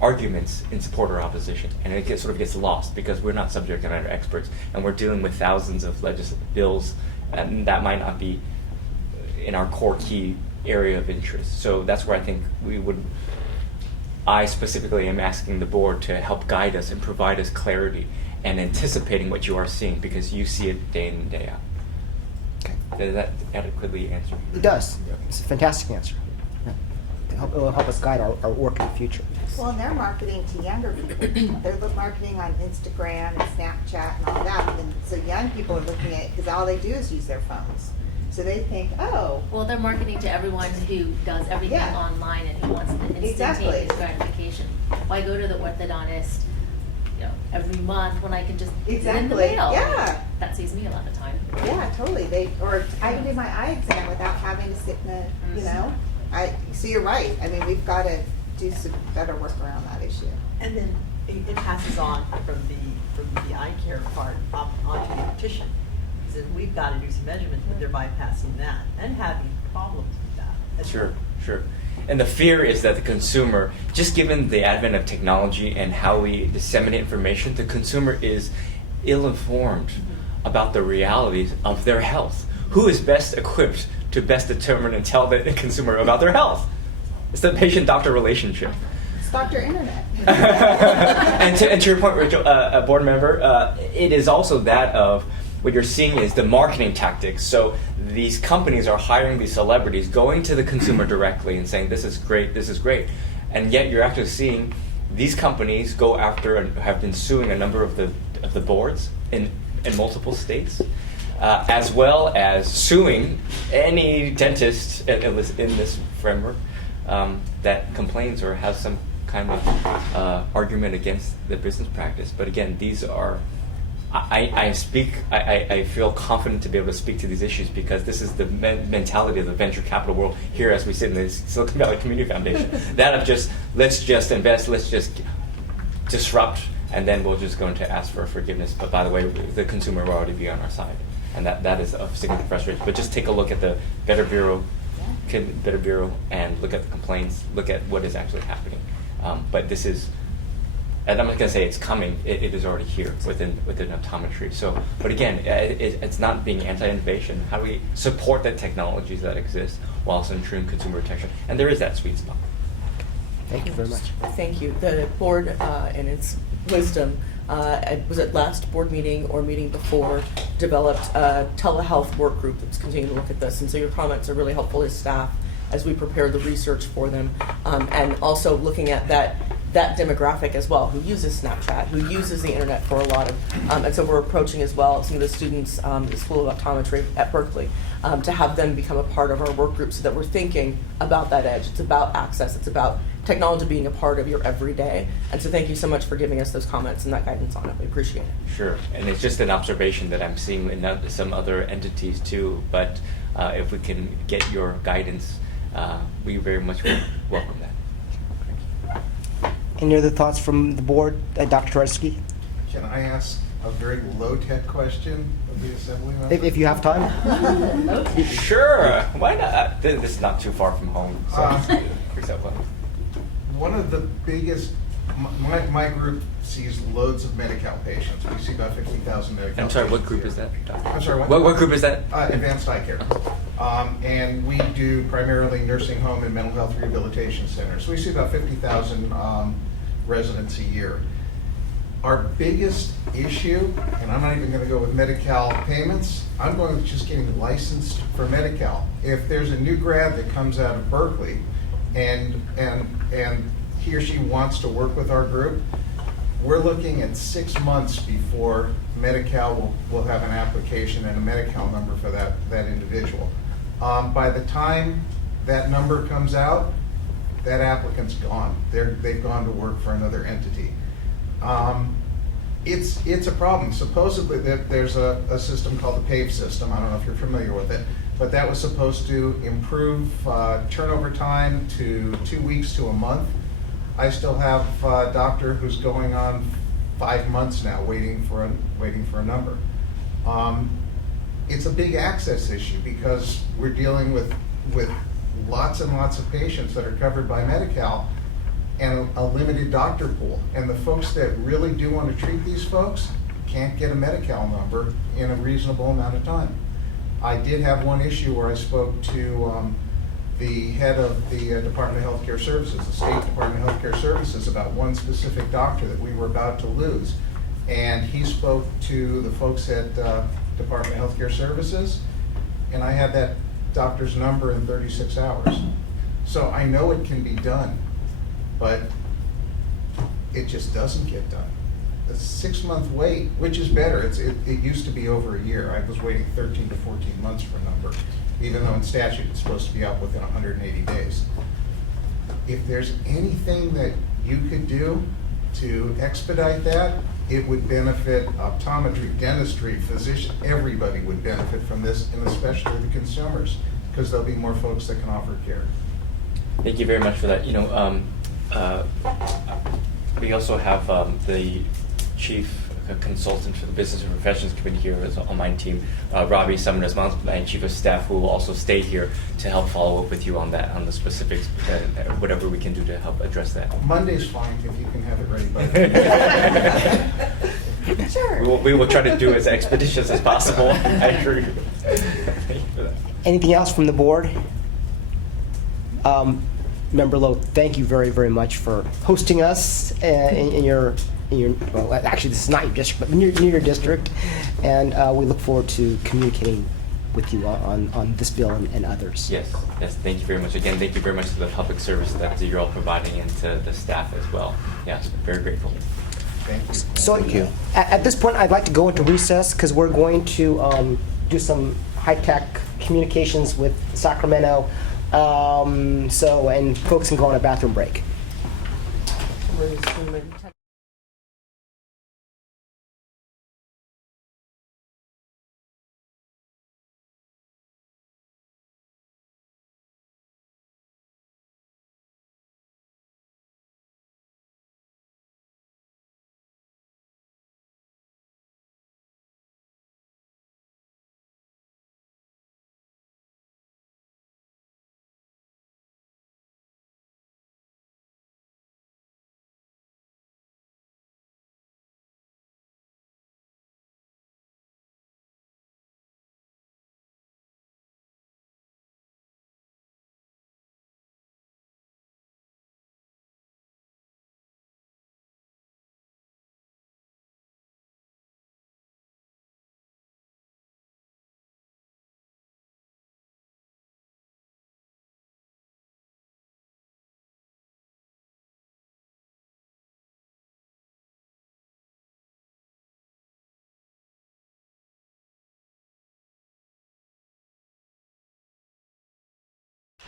arguments in support or opposition. And it sort of gets lost because we're not subject matter experts, and we're dealing with thousands of bills, and that might not be in our core key area of interest. So that's where I think I specifically am asking the board to help guide us and provide us clarity and anticipating what you are seeing, because you see it day in and day out. Okay. Does that adequately answer? It does. It's a fantastic answer. Yeah. It will help us guide our work in the future. Well, and they're marketing to younger people. They're marketing on Instagram and Snapchat and all that. And so young people are looking at it because all they do is use their phones. So they think, oh, Well, they're marketing to everyone who does everything Yeah. online and who wants the instantaneous Exactly. gratification. Why go to the orthodontist, every month when I can just send the Exactly. mail? Yeah. That saves me a lot of time. yeah, totally. Or I can do my eye exam without having to sit in a, so you're right. I mean, we've got to do some better work around that issue. And then it passes on from the eye care part up onto the optician. So we've got to do some measurements, but they're bypassing that and having problems with that. Sure. And the fear is that the consumer, just given the advent of technology and how we disseminate information, the consumer is ill-informed about the realities of their health. Who is best equipped to best determine and tell the consumer about their health? It's the patient-doctor relationship. It's Dr. Internet. and to your point, Rachel, a board member, it is also that of what you're seeing is the marketing tactics. So these companies are hiring these celebrities, going to the consumer directly and saying, this is great. And yet you're actually seeing these companies go after and have been suing a number of the boards in multiple states, as well as suing any dentist in this framework that complains or has some kind of argument against the business practice. But again, these are, I feel confident to be able to speak to these issues because this is the mentality of the venture capital world here as we sit in the Silicon Valley Community Foundation. That of just, let's just invest, let's just disrupt, and then we'll just go into ask for forgiveness. But by the way, the consumer will already be on our side. And that is of significant frustration. But just take a look at the Better Bureau and look at the complaints, look at what is actually happening. But this is, and I'm not going to say it's coming, it is already here within optometry. So, but again, it's not being anti-innovation. How do we support the technologies that exist while also ensuring consumer protection? And there is that sweet spot. Thank you very much. Thank you. The board, in its wisdom, was at last board meeting or meeting before, developed a telehealth work group that's continuing to look at this. And so your comments are really helpful as staff as we prepare the research for them, and also looking at that demographic as well, who uses Snapchat, who uses the internet for a lot of, and so we're approaching as well some of the students at the School of Optometry at Berkeley, to have them become a part of our work group so that we're thinking about that edge. It's about access, it's about technology being a part of your everyday. And so thank you so much for giving us those comments and that guidance on it. We appreciate it. Sure, and it's just an observation that I'm seeing in some other entities too, but if we can get your guidance, we very much welcome that. Any other thoughts from the board, Dr. Turetsky? Can I ask a very low-tech question of the assembly member? If you have time. Sure, why not? This is not too far from home, so works out well. One of the biggest, my group sees loads of Medi-Cal patients. We see about 50,000 Medi-Cal I'm sorry, what patients group here. is that, Doctor? I'm sorry, what? What group is that? Advanced eye care. And we do primarily nursing home and mental health rehabilitation centers. So we see about 50,000 residents a year. Our biggest issue, and I'm not even going to go with Medi-Cal payments, I'm going with just getting licensed for Medi-Cal. If there's a new grad that comes out of Berkeley and he or she wants to work with our group, we're looking at 6 months before Medi-Cal will have an application and a Medi-Cal number for that individual. By the time that number comes out, that applicant's gone. They've gone to work for another entity. It's a problem. Supposedly, there's a system called the PAVE system. I don't know if you're familiar with it, but that was supposed to improve turnover time to 2 weeks to a month. I still have a doctor who's going on 5 months now, waiting for a number. It's a big access issue because we're dealing with lots and lots of patients that are covered by Medi-Cal and a limited doctor pool. And the folks that really do want to treat these folks can't get a Medi-Cal number in a reasonable amount of time. I did have one issue where I spoke to the head of the Department of Healthcare Services, the State Department of Healthcare Services, about one specific doctor that we were about to lose. And he spoke to the folks at Department of Healthcare Services, and I had that doctor's number in 36 hours. So I know it can be done, but it just doesn't get done. A 6-month wait, which is better. It used to be over a year. I was waiting 13 to 14 months for a number, even though in statute it's supposed to be out within 180 days. If there's anything that you could do to expedite that, it would benefit optometry, dentistry, physician, everybody would benefit from this, and especially the consumers, because there'll be more folks that can offer care. Thank you very much for that. We also have the chief consultant for the Business and Professions Committee here is on my team, Robbie Sumner, my chief of staff, who will also stay here to help follow up with you on that, on the specifics, whatever we can do to help address that. Monday's fine if you can have it ready by then. Sure. We will try to do as expeditious as possible. I assure you. Thank you for that. Anything else from the board? Member Lowe, thank you very, very much for hosting us in your, well, actually this is not your district, but near your district, and we look forward to communicating with you on this bill and others. Yes, thank you very much. Again, thank you very much for the public service that you're all providing and to the staff as well. Yes, very grateful. Thank you. So Thank you. At this point, I'd like to go into recess because we're going to do some high-tech communications with Sacramento. And folks can go on a bathroom break.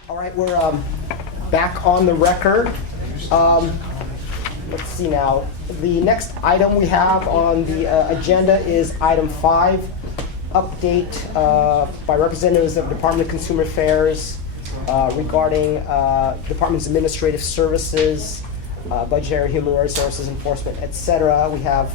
All right, we're back on the record. Let's see now. The next item we have on the agenda is item 5, update by representatives of Department of Consumer Affairs regarding Department's administrative services, budgetary, human resources, enforcement, etc. We have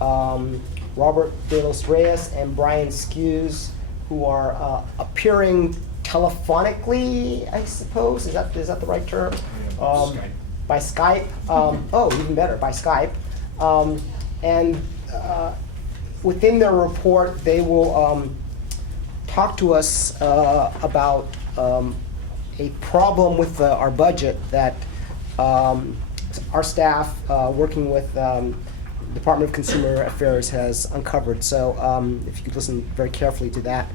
Robert De Los Reyes and Brian Skews, who are appearing telephonically, I suppose. Is that the right term? Skype. By Skype. Even better, by Skype. Within their report, they will talk to us about a problem with our budget that our staff, working with Department of Consumer Affairs, has uncovered. So if you could listen very carefully to that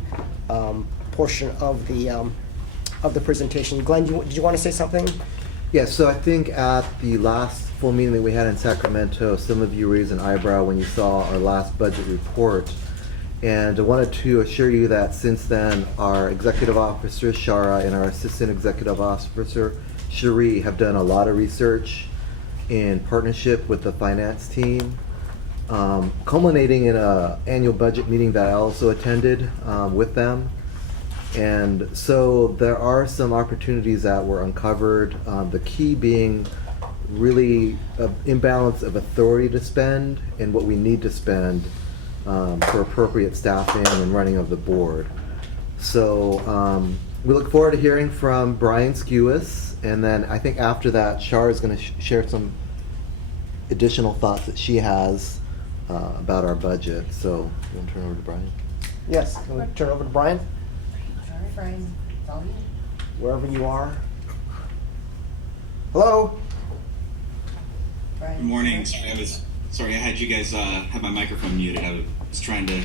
portion of the presentation. Glenn, did you want to say something? Yes, so I think at the last full meeting that we had in Sacramento, some of you raised an eyebrow when you saw our last budget report. And I wanted to assure you that since then, our executive officer, Shara, and our assistant executive officer, Cherie, have done a lot of research in partnership with the finance team culminating in a annual budget meeting that I also attended with them. And so there are some opportunities that were uncovered, the key being really an imbalance of authority to spend and what we need to spend for appropriate staffing and running of the board. So we look forward to hearing from Brian Skewis, and then I think after that, Shar is going to share some additional thoughts that she has about our budget. So you want to turn over to Brian? Yes, can we turn over to Brian? All right, Brian, it's all you. Wherever you are. Hello? Brian. Good morning. Sorry, I had you guys have my microphone muted. I was trying to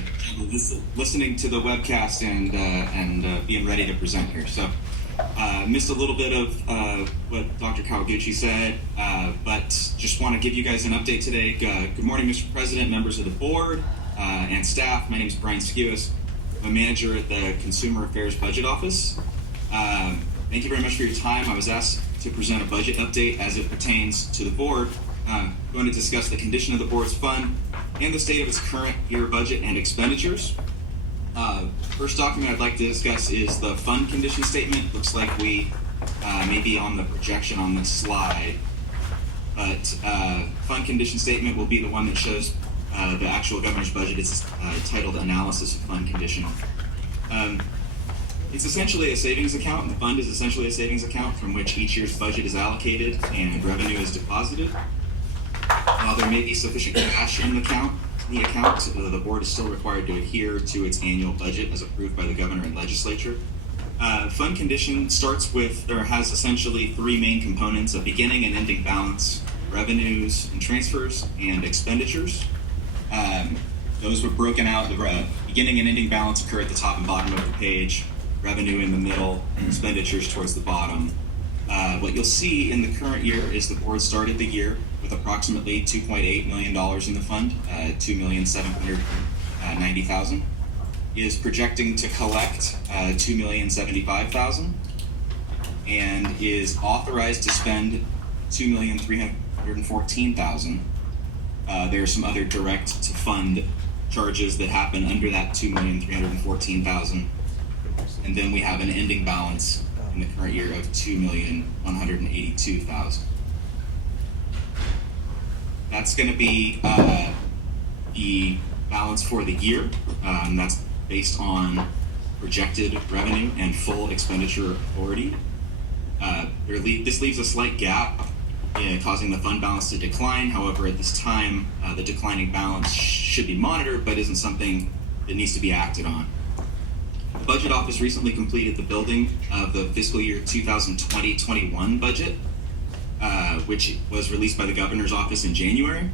listening to the webcast and being ready to present here. So missed a little bit of what Dr. Kawaguchi said, but just want to give you guys an update today. Good morning, Mr. President, members of the board, and staff. My name is Brian Skewis. I'm a manager at the Consumer Affairs Budget Office. Thank you very much for your time. I was asked to present a budget update as it pertains to the board. I'm going to discuss the condition of the board's fund and the state of its current year budget and expenditures. First document I'd like to discuss is the fund condition statement. Looks like we may be on the projection on this slide, but fund condition statement will be the one that shows the actual governor's budget. It's titled Analysis of Fund Condition. It's essentially a savings account. The fund is essentially a savings account from which each year's budget is allocated and revenue is deposited. While there may be sufficient cash in the account, the board is still required to adhere to its annual budget as approved by the governor and legislature. Fund condition starts with, or has essentially three main components: a beginning and ending balance, revenues and transfers, and expenditures. Those were broken out. The beginning and ending balance occur at the top and bottom of the page, revenue in the middle, expenditures towards the bottom. What you'll see in the current year is the board started the year with approximately $2.8 million in the fund, $2,790,000, is projecting to collect $2,075,000, and is authorized to spend $2,314,000. There are some other direct to fund charges that happen under that $2,314,000, and then we have an ending balance in the current year of $2,182,000. That's going to be the balance for the year. That's based on projected revenue and full expenditure authority. This leaves a slight gap, causing the fund balance to decline. However, at this time, the declining balance should be monitored, but isn't something that needs to be acted on. The Budget Office recently completed the building of the fiscal year 2020-21 budget, which was released by the Governor's Office in January.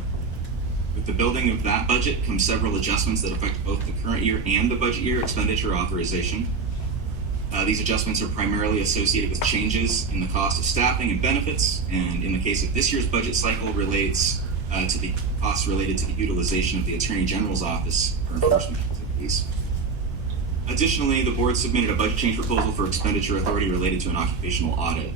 With the building of that budget come several adjustments that affect both the current year and the budget year expenditure authorization. These adjustments are primarily associated with changes in the cost of staffing and benefits, and in the case of this year's budget cycle, relates to the costs related to the utilization of the Attorney General's Office for enforcement activities. Additionally, the board submitted a budget change proposal for expenditure authority related to an occupational audit.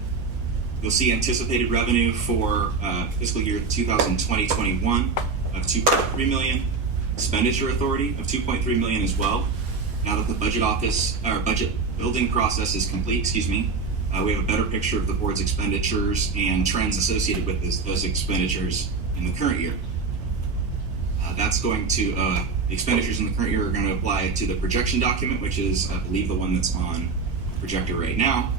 You'll see anticipated revenue for fiscal year 2020-21 of $2.3 million, expenditure authority of $2.3 million as well. Now that the budget building process is complete, we have a better picture of the board's expenditures and trends associated with those expenditures in the current year. That's going to, the expenditures in the current year are going to apply to the projection document, which is, I believe, the one that's on the projector right now.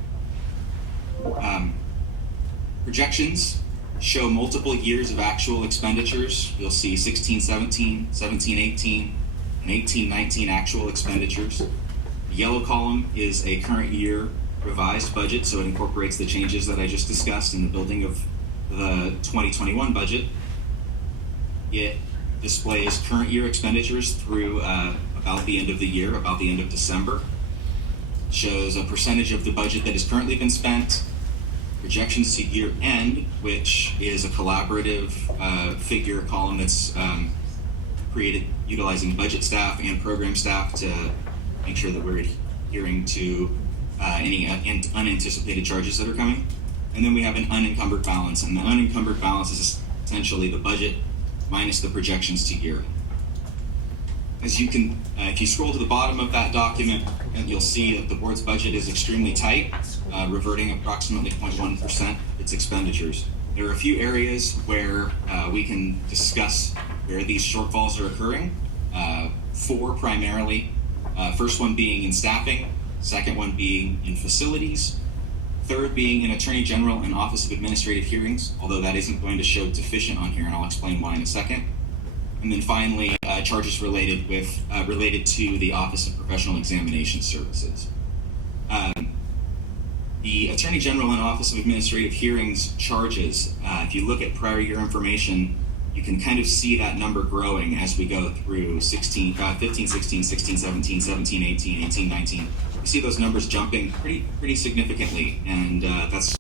Projections show multiple years of actual expenditures. You'll see 16-17, 17-18, and 18-19 actual expenditures. The yellow column is a current year revised budget, so it incorporates the changes that I just discussed in the building of the 2021 budget. It displays current year expenditures through about the end of the year, about the end of December. Shows a percentage of the budget that has currently been spent, projections to year end, which is a collaborative figure column that's created utilizing budget staff and program staff to make sure that we're adhering to any unanticipated charges that are coming. And then we have an unencumbered balance, and the unencumbered balance is essentially the budget minus the projections to year. As you can, if you scroll to the bottom of that document, you'll see that the board's budget is extremely tight, reverting approximately 0.1% its expenditures. There are a few areas where we can discuss where these shortfalls are occurring. 4 primarily. First one being in staffing, second one being in facilities, third being in Attorney General and Office of Administrative Hearings, although that isn't going to show deficient on here, and I'll explain why in a second. And then finally, charges related to the Office of Professional Examination Services. The Attorney General and Office of Administrative Hearings charges, if you look at prior year information, you can kind of see that number growing as we go through 15, 16, 16, 17, 17, 18, 18, 19. You see those numbers jumping pretty significantly, and that's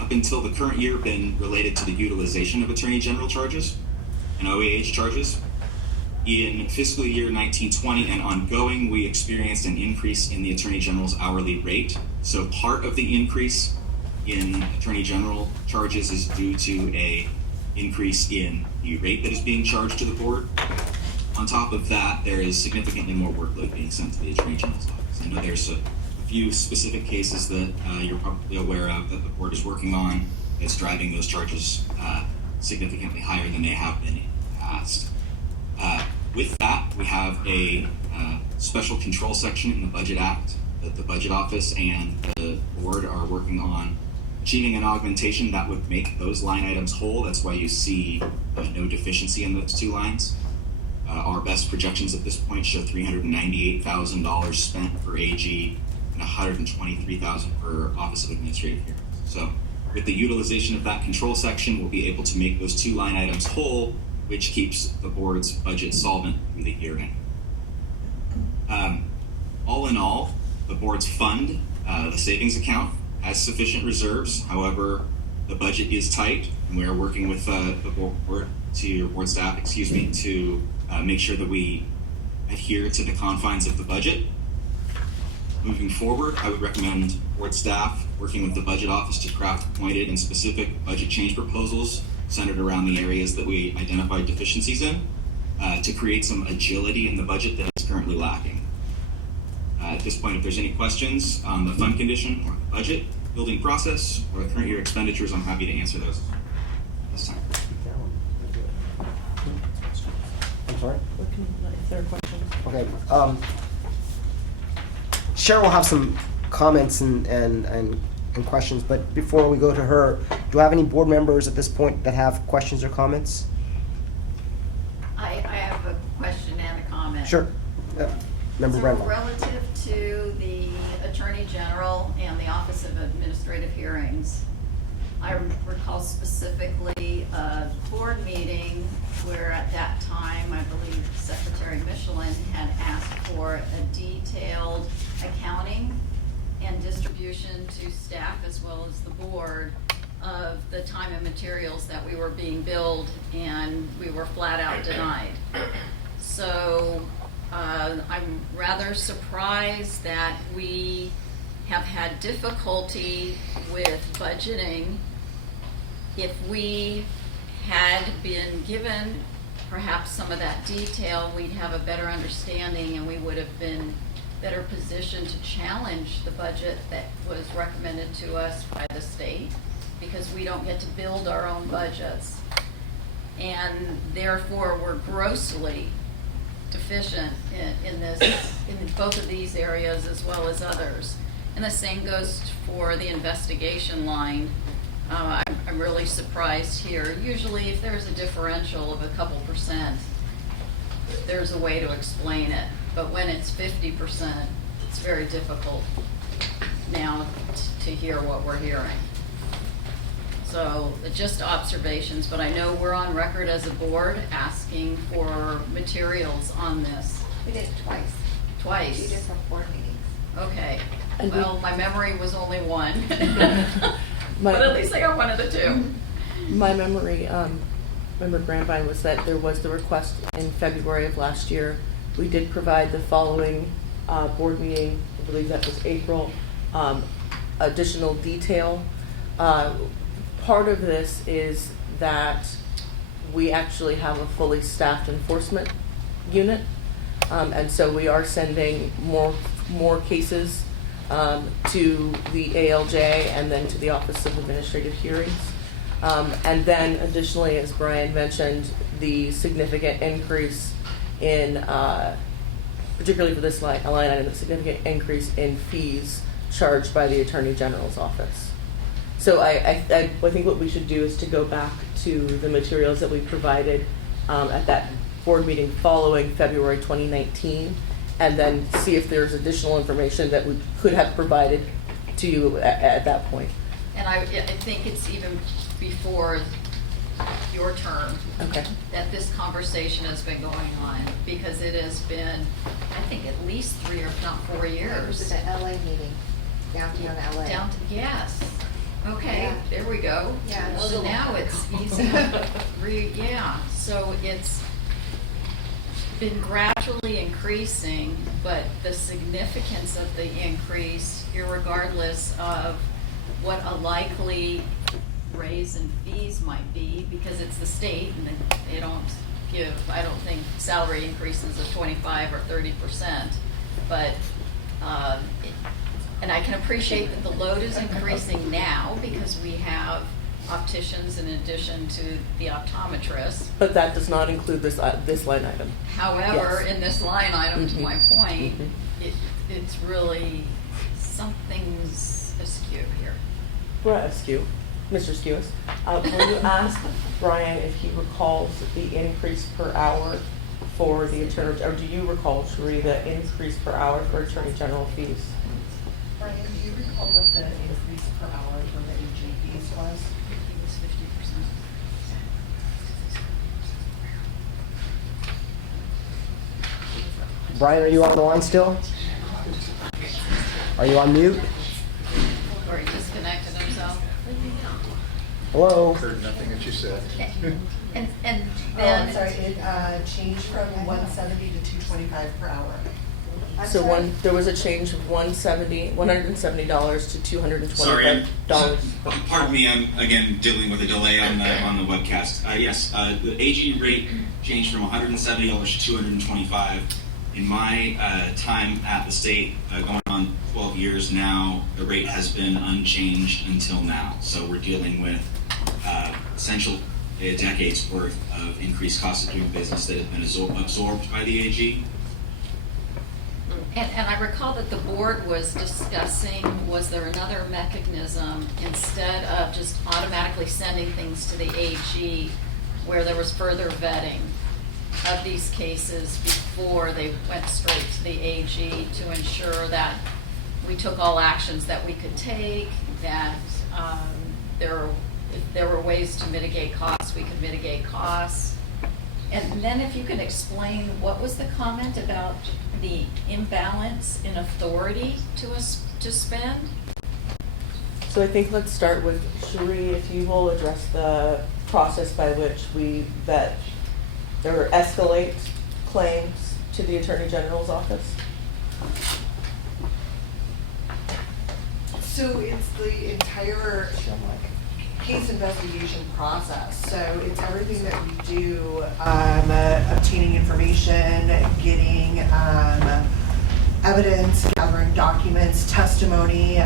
up until the current year been related to the utilization of Attorney General charges and OAH charges. In fiscal year 1920 and ongoing, we experienced an increase in the Attorney General's hourly rate. So part of the increase in Attorney General charges is due to a increase in the rate that is being charged to the board. On top of that, there is significantly more workload being sent to the Attorney General's office. I know there's a few specific cases that you're probably aware of that the board is working on that's driving those charges significantly higher than they have been in the past. With that, we have a special control section in the Budget Act that the Budget Office and the board are working on achieving an augmentation that would make those line items whole. That's why you see no deficiency in those 2 lines. Our best projections at this point show $398,000 spent for AG and $123,000 for Office of Administrative Hearings. So with the utilization of that control section, we'll be able to make those 2 line items whole, which keeps the board's budget solvent through the year end. All in all, the board's fund, the savings account, has sufficient reserves. However, the budget is tight, and we are working with the board staff, to make sure that we adhere to the confines of the budget. Moving forward, I would recommend board staff working with the Budget Office to craft pointed and specific budget change proposals centered around the areas that we identified deficiencies in, to create some agility in the budget that is currently lacking. At this point, if there's any questions on the fund condition or the budget, building process, or the current year expenditures, I'm happy to answer those this time. I'm sorry? If there are questions. Okay. Sharon will have some comments and questions, but before we go to her, do I have any board members at this point that have questions or comments? I have a question and a comment. Sure. Member So Brendel. relative to the Attorney General and the Office of Administrative Hearings, I recall specifically a board meeting where at that time, I believe Secretary Michelin had asked for a detailed accounting and distribution to staff as well as the board of the time and materials that we were being billed, and we were flat out denied. So I'm rather surprised that we have had difficulty with budgeting. If we had been given perhaps some of that detail, we'd have a better understanding and we would have been better positioned to challenge the budget that was recommended to us by the state, because we don't get to build our own budgets. And therefore, we're grossly deficient in both of these areas as well as others. And the same goes for the investigation line. I'm really surprised here. Usually if there's a differential of a couple percent, there's a way to explain it. But when it's 50%, it's very difficult now to hear what we're hearing. So just observations, but I know we're on record as a board asking for materials on this. We did it twice. Twice? 2 different board meetings. Okay. And Well, my memory was only one. My- But at least I got one of the 2. My memory, Member Grandvine, was that there was the request in February of last year. We did provide the following board meeting, I believe that was April, additional detail. Part of this is that we actually have a fully staffed enforcement unit. And so we are sending more cases to the ALJ and then to the Office of Administrative Hearings. And then additionally, as Brian mentioned, the significant increase in, particularly for this line item, the significant increase in fees charged by the Attorney General's office. So I think what we should do is to go back to the materials that we provided at that board meeting following February 2019, and then see if there's additional information that we could have provided to you at that point. And I think it's even before your term Okay. that this conversation has been going on, because it has been, I think, at least 3 or if not 4 years. It was at the LA meeting, downtown LA. Yes. Okay, Yeah. there we go. Yeah. So now it's easy. Yeah, so it's been gradually increasing, but the significance of the increase, irregardless of what a likely raise in fees might be, because it's the state and they don't give, I don't think, salary increases of 25 or 30%, but and I can appreciate that the load is increasing now because we have opticians in addition to the optometrists. But that does not include this line item. However, Yes. in this line item, to my point, Mhm. it's really, something's askew here. Mr. Skewis, will you ask Brian if he recalls the increase per hour for the attorney, or do you recall, Sheree, the increase per hour for Attorney General fees? Brian, do you recall what the increase per hour for the AG fees was? I think it was 50%. Brian, are you on the line still? Are you on mute? Or he disconnected himself. Hello? Heard nothing that you said. And I'm then, sorry, it changed from 170 to 225 per hour. So there was a change of $170 to Sorry, $225. pardon me, I'm again dealing with a delay on the webcast. Yes, the AG rate changed from $170 to $225. In my time at the state, going on 12 years now, the rate has been unchanged until now. So we're dealing with essential decades worth of increased costs of doing business that have been absorbed by the AG. and I recall that the board was discussing, was there another mechanism instead of just automatically sending things to the AG where there was further vetting of these cases before they went straight to the AG to ensure that we took all actions that we could take, that if there were ways to mitigate costs, we could mitigate costs. And then if you could explain, what was the comment about the imbalance in authority to spend? So I think let's start with Sheree, if you will address the process by which we vet or escalate claims to the Attorney General's office. So it's the entire case investigation process. So it's everything that we do, obtaining information, getting evidence, gathering documents, testimony.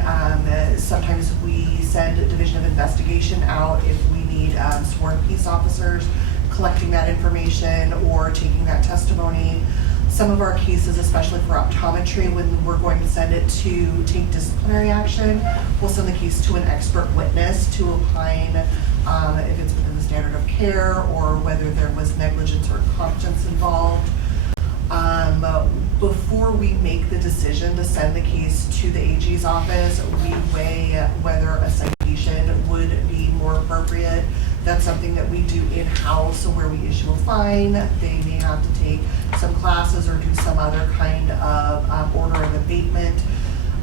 Sometimes we send a division of investigation out if we need sworn peace officers collecting that information or taking that testimony. Some of our cases, especially for optometry, when we're going to send it to take disciplinary action, we'll send the case to an expert witness to opine if it's within the standard of care or whether there was negligence or incompetence involved. Before we make the decision to send the case to the AG's office, we weigh whether a citation would be more appropriate. That's something that we do in-house, so where we issue a fine, they may have to take some classes or do some other kind of order of abatement.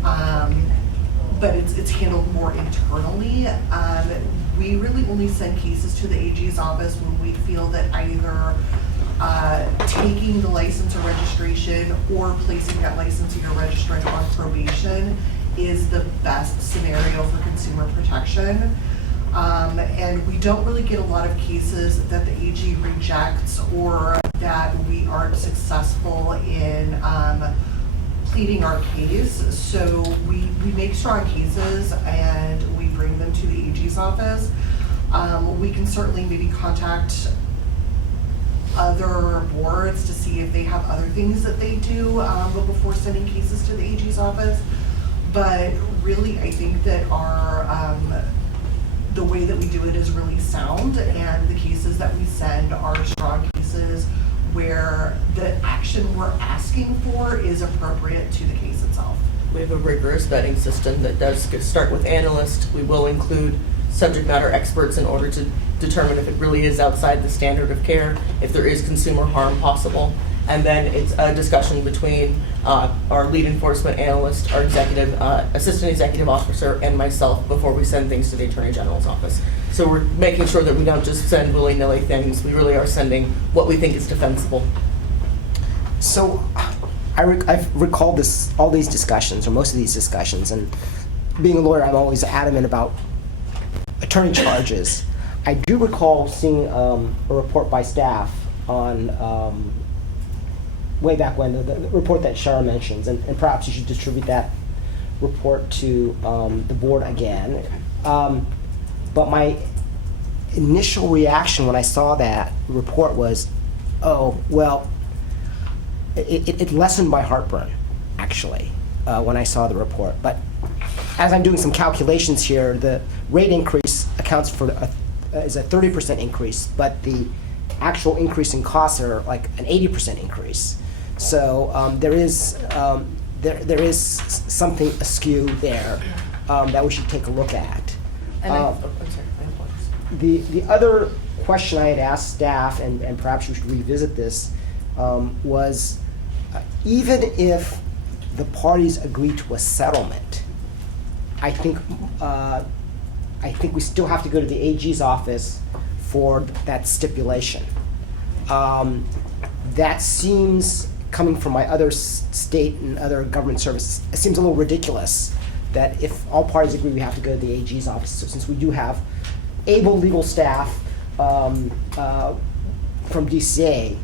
But it's handled more internally. We really only send cases to the AG's office when we feel that either taking the license or registration or placing that licensing or registrant on probation is the best scenario for consumer protection. And we don't really get a lot of cases that the AG rejects or that we aren't successful in pleading our case. So we make strong cases and we bring them to the AG's office. We can certainly maybe contact other boards to see if they have other things that they do before sending cases to the AG's office. But really, I think that our the way that we do it is really sound, and the cases that we send are strong cases where the action we're asking for is appropriate to the case itself. We have a rigorous vetting system that does start with analysts. We will include subject matter experts in order to determine if it really is outside the standard of care, if there is consumer harm possible. And then it's a discussion between our lead enforcement analyst, our executive, assistant executive officer, and myself before we send things to the Attorney General's office. So we're making sure that we don't just send willy-nilly things. We really are sending what we think is defensible. So I've recalled all these discussions, or most of these discussions, and being a lawyer, I'm always adamant about attorney charges. I do recall seeing a report by staff on way back when, the report that Shara mentions, and perhaps you should distribute that report to the board again. But my initial reaction when I saw that report was, oh, well, it lessened my heartburn, actually, when I saw the report. But as I'm doing some calculations here, the rate increase accounts for is a 30% increase, but the actual increase in costs are like an 80% increase. So there is something askew there that we should take a look at. And I'm sorry, I apologize. The other question I had asked staff, and perhaps we should revisit this, was even if the parties agree to a settlement, I think we still have to go to the AG's office for that stipulation. That seems, coming from my other state and other government services, it seems a little ridiculous that if all parties agree, we have to go to the AG's office. So since we do have able legal staff from DCA,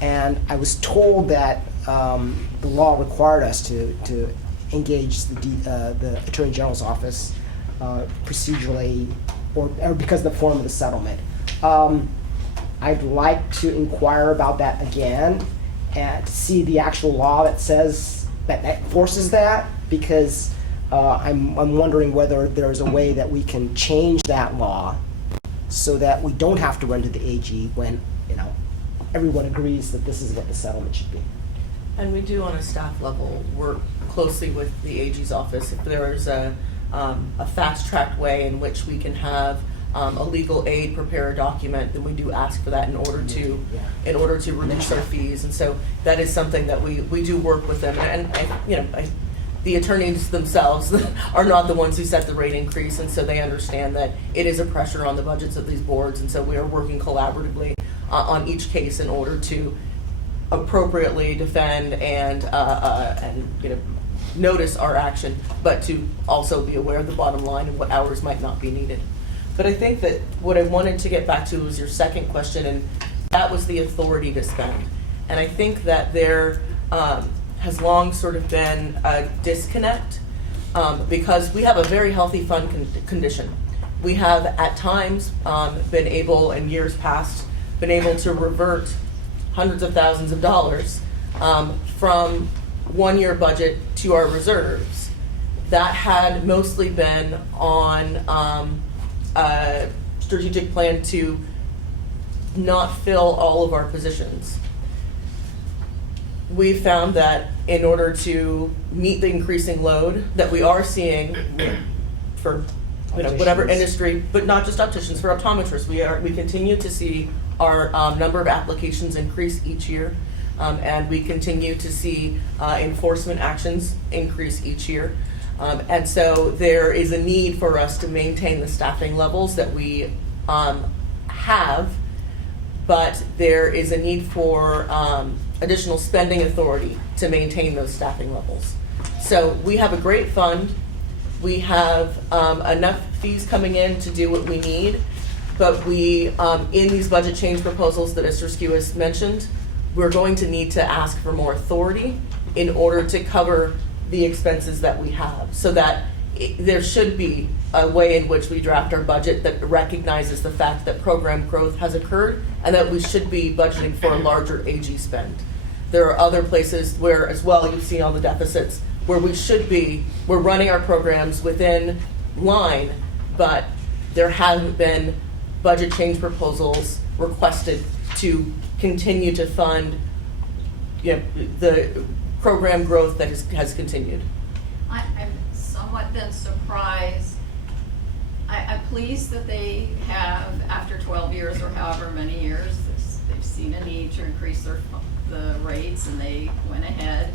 and I was told that the law required us to engage the Attorney General's office procedurally, or because of the form of the settlement. I'd like to inquire about that again and to see the actual law that says that forces that, because I'm wondering whether there's a way that we can change that law so that we don't have to run to the AG when everyone agrees that this is what the settlement should be. And we do, on a staff level, work closely with the AG's office. If there is a fast-tracked way in which we can have a legal aid prepare a document, then we do ask for that in order to reduce our fees. And so that is something that we do work with them. And the attorneys themselves are not the ones who set the rate increase, and so they understand that it is a pressure on the budgets of these boards. And so we are working collaboratively on each case in order to appropriately defend and notice our action, but to also be aware of the bottom line and what hours might not be needed. But I think that what I wanted to get back to was your second question, and that was the authority to spend. And I think that there has long sort of been a disconnect because we have a very healthy fund condition. We have at times been able, in years past, been able to revert hundreds of thousands of dollars from one-year budget to our reserves. That had mostly been on a strategic plan to not fill all of our positions. We found that in order to meet the increasing load that we are seeing for whatever industry, but not just opticians, for optometrists, we continue to see our number of applications increase each year, and we continue to see enforcement actions increase each year. And so there is a need for us to maintain the staffing levels that we have, but there is a need for additional spending authority to maintain those staffing levels. So we have a great fund. We have enough fees coming in to do what we need, but we, in these budget change proposals that Mr. Skewis mentioned, we're going to need to ask for more authority in order to cover the expenses that we have, so that there should be a way in which we draft our budget that recognizes the fact that program growth has occurred and that we should be budgeting for a larger AG spend. There are other places where, as well, you've seen all the deficits, where we're running our programs within line, but there haven't been budget change proposals requested to continue to fund, the program growth that has continued. I'm somewhat then surprised. I'm pleased that they have, after 12 years or however many years, they've seen a need to increase the rates, and they went ahead.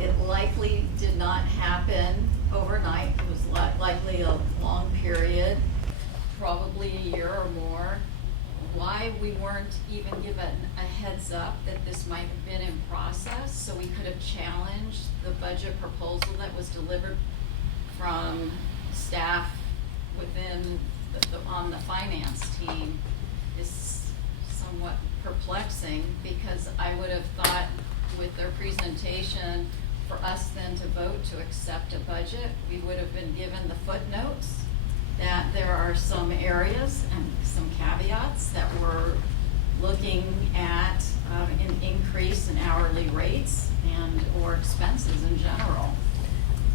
It likely did not happen overnight. It was likely a long period, probably a year or more. Why we weren't even given a heads up that this might have been in process, so we could have challenged the budget proposal that was delivered from staff within on the finance team, is somewhat perplexing, because I would have thought with their presentation, for us then to vote to accept a budget, we would have been given the footnotes that there are some areas and some caveats that we're looking at an increase in hourly rates and or expenses in general.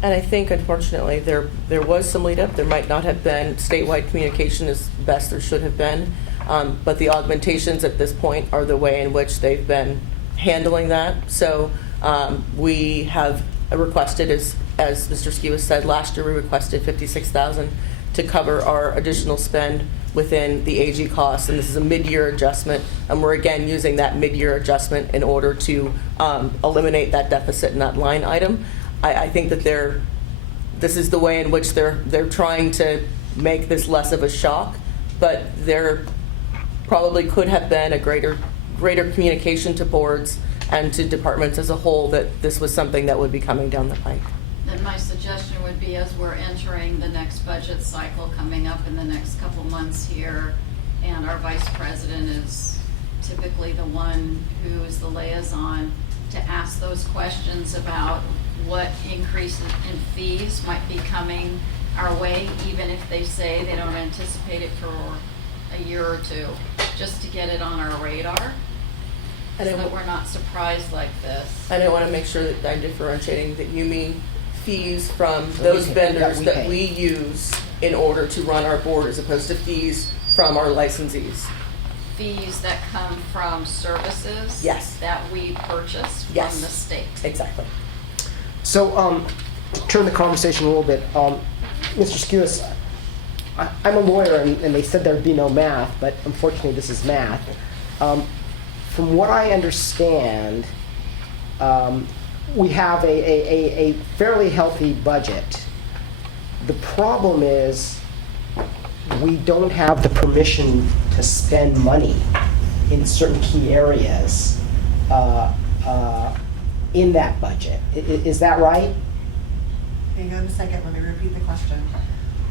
And I think, unfortunately, there was some lead up. There might not have been statewide communication as best there should have been, but the augmentations at this point are the way in which they've been handling that. So we have requested, as Mr. Skewis said, last year we requested $56,000 to cover our additional spend within the AG costs, and this is a mid-year adjustment, and we're again using that mid-year adjustment in order to eliminate that deficit in that line item. I think that this is the way in which they're trying to make this less of a shock, but there probably could have been a greater communication to boards and to departments as a whole that this was something that would be coming down the pike. Then my suggestion would be, as we're entering the next budget cycle coming up in the next couple months here, and our vice president is typically the one who is the liaison, to ask those questions about what increases in fees might be coming our way, even if they say they don't anticipate it for a year or two, just to get it on our radar, so that we're not surprised like this. And I want to make sure that I'm differentiating that you mean fees from those vendors that we use in order to run our board, as opposed to fees from our licensees. Fees that come from services Yes. that we purchase from Yes. the state. Exactly. So, to turn the conversation a little bit, Mr. Skewis, I'm a lawyer, and they said there'd be no math, but unfortunately this is math. From what I understand, we have a fairly healthy budget. The problem is we don't have the permission to spend money in certain key areas in that budget. Is that right? Hang on a second, let me repeat the question.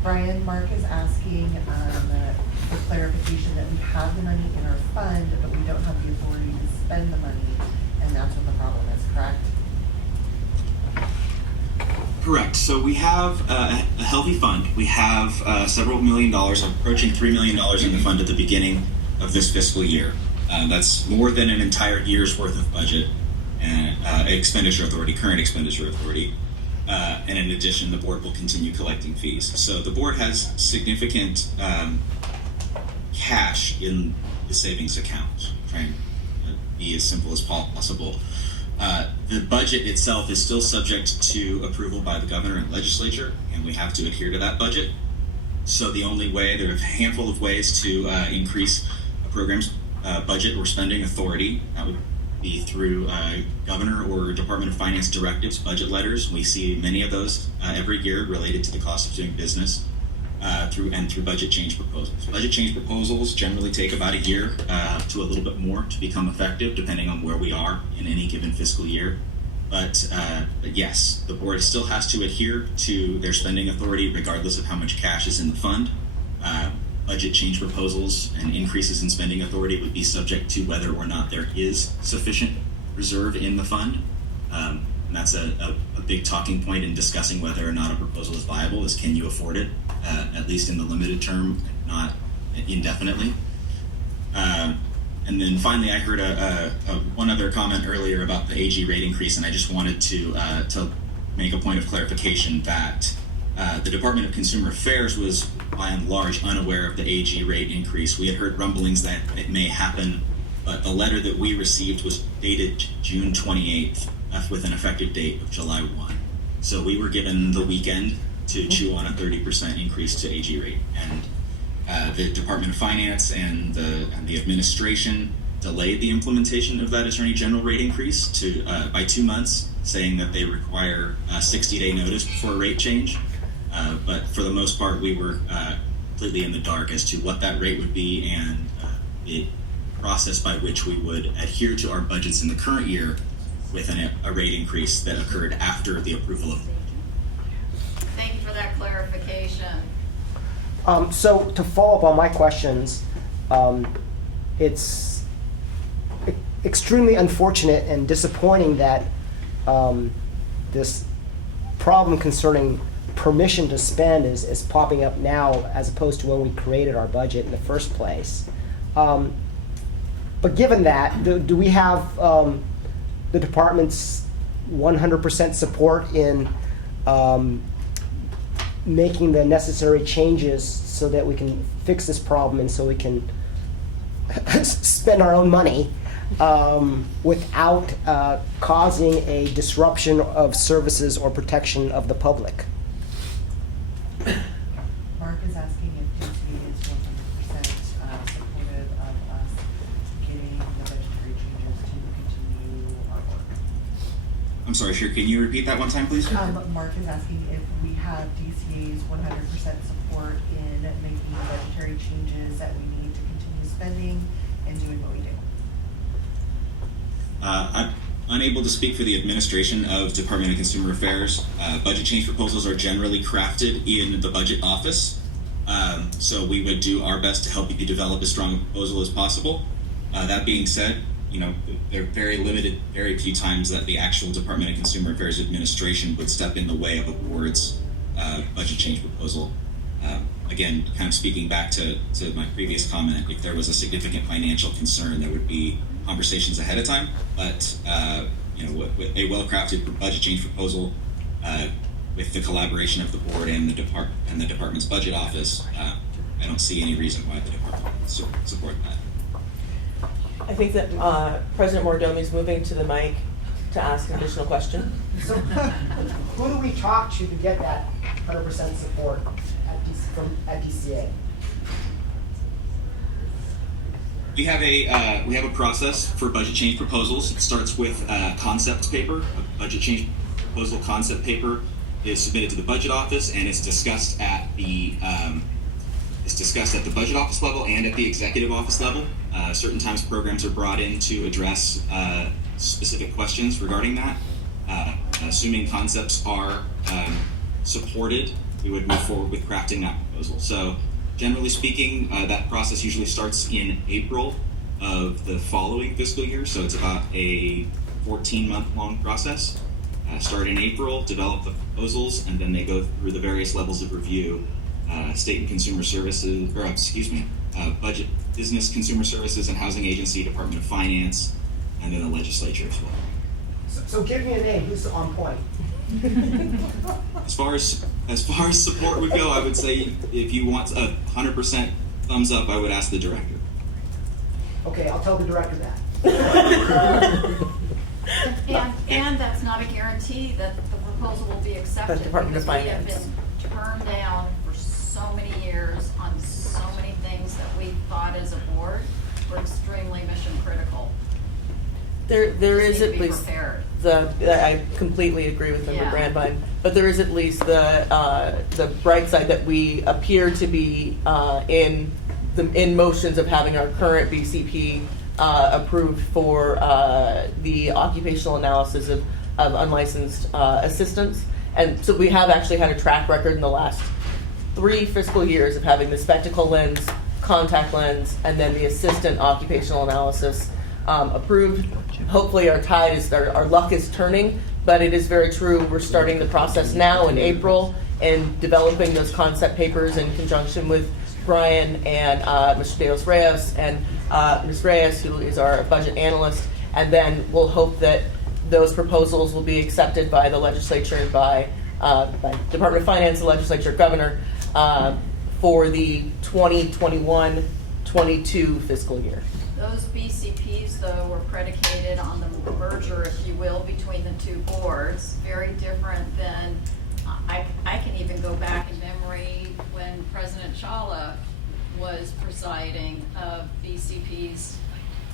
Brian, Mark is asking for clarification that we have the money in our fund, but we don't have the authority to spend the money, and that's what the problem is, correct? Correct. So we have a healthy fund. We have several $1 million, approaching $3 million in the fund at the beginning of this fiscal year. That's more than an entire year's worth of budget and expenditure authority, current expenditure authority. And in addition, the board will continue collecting fees. So the board has significant cash in the savings account, trying to be as simple as possible. The budget itself is still subject to approval by the governor and legislature, and we have to adhere to that budget. So the only way, there are a handful of ways to increase a program's budget or spending authority. That would be through governor or Department of Finance directives, budget letters. We see many of those every year related to the cost of doing business through budget change proposals. Budget change proposals generally take about a year to a little bit more to become effective, depending on where we are in any given fiscal year. But yes, the board still has to adhere to their spending authority regardless of how much cash is in the fund. Budget change proposals and increases in spending authority would be subject to whether or not there is sufficient reserve in the fund. And that's a big talking point in discussing whether or not a proposal is viable, is can you afford it, at least in the limited term, not indefinitely. And then finally, I heard one other comment earlier about the AG rate increase, and I just wanted to make a point of clarification that the Department of Consumer Affairs was, by and large, unaware of the AG rate increase. We had heard rumblings that it may happen, but the letter that we received was dated June 28th with an effective date of July 1. So we were given the weekend to chew on a 30% increase to AG rate. And the Department of Finance and the administration delayed the implementation of that Attorney General rate increase by 2 months, saying that they require a 60-day notice before a rate change. But for the most part, we were completely in the dark as to what that rate would be and the process by which we would adhere to our budgets in the current year with a rate increase that occurred after the approval of. Thank you for that clarification. So to follow up on my questions, it's extremely unfortunate and disappointing that this problem concerning permission to spend is popping up now as opposed to when we created our budget in the first place. But given that, do we have the department's 100% support in making the necessary changes so that we can fix this problem and so we can spend our own money without causing a disruption of services or protection of the public? Mark is asking if DCA is 100% supportive of us getting the budgetary changes to continue our work. I'm sorry, Sher, can you repeat that one time, please? Mark is asking if we have DCA's 100% support in making the budgetary changes that we need to continue spending and doing what we do. I'm unable to speak for the administration of Department of Consumer Affairs. Budget change proposals are generally crafted in the budget office. So we would do our best to help you develop as strong a proposal as possible. That being said, there are very limited, very few times that the actual Department of Consumer Affairs administration would step in the way of a board's budget change proposal. Again, kind of speaking back to my previous comment, if there was a significant financial concern, there would be conversations ahead of time. But with a well-crafted budget change proposal, with the collaboration of the board and the department's budget office, I don't see any reason why the department would support that. I think that President Mordomi is moving to the mic to ask an additional question. So who do we talk to get that 100% support at DCA? We have a process for budget change proposals. It starts with a concept paper. A budget change proposal concept paper is submitted to the budget office, and it's discussed at the budget office level and at the executive office level. Certain times programs are brought in to address specific questions regarding that. Assuming concepts are supported, we would move forward with crafting that proposal. So generally speaking, that process usually starts in April of the following fiscal year. So it's about a 14-month long process. Start in April, develop the proposals, and then they go through the various levels of review. State and Consumer Services, Budget, Business, Consumer Services, and Housing Agency, Department of Finance, and then the legislature as well. So give me a name. Who's on point? As far as support would go, I would say if you want a 100% thumbs up, I would ask the director. Okay, I'll tell the director that. And that's not a guarantee that the proposal will be accepted. The Department of because Finance. We have been turned down for so many years on so many things that we thought as a board were extremely mission critical. There is Just need at to be least prepared. I completely agree with Member Yeah. Brandwein, but there is at least the bright side that we appear to be in motions of having our current BCP approved for the occupational analysis of unlicensed assistants. And so we have actually had a track record in the last 3 fiscal years of having the spectacle lens, contact lens, and then the assistant occupational analysis approved. Hopefully our luck is turning, but it is very true. We're starting the process now in April and developing those concept papers in conjunction with Brian and Mr. De Los Reyes and Ms. Reyes, who is our budget analyst. And then we'll hope that those proposals will be accepted by the legislature, by Department of Finance, the legislature, governor, for the 2021-22 fiscal year. Those BCPs, though, were predicated on the merger, if you will, between the two boards. Very different than, I can even go back in memory when President Chawla was presiding of BCPs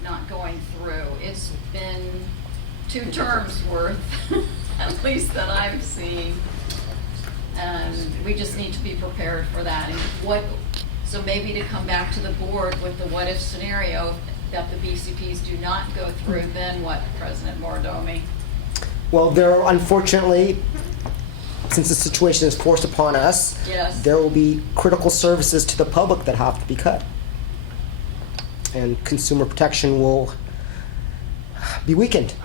not going through. It's been 2 terms worth, at least that I've seen. And we just need to be prepared for that. And so maybe to come back to the board with the what if scenario that the BCPs do not go through, then what, President Mordomi? Well, unfortunately, since the situation is forced upon us, Yes. there will be critical services to the public that have to be cut. And consumer protection will be weakened.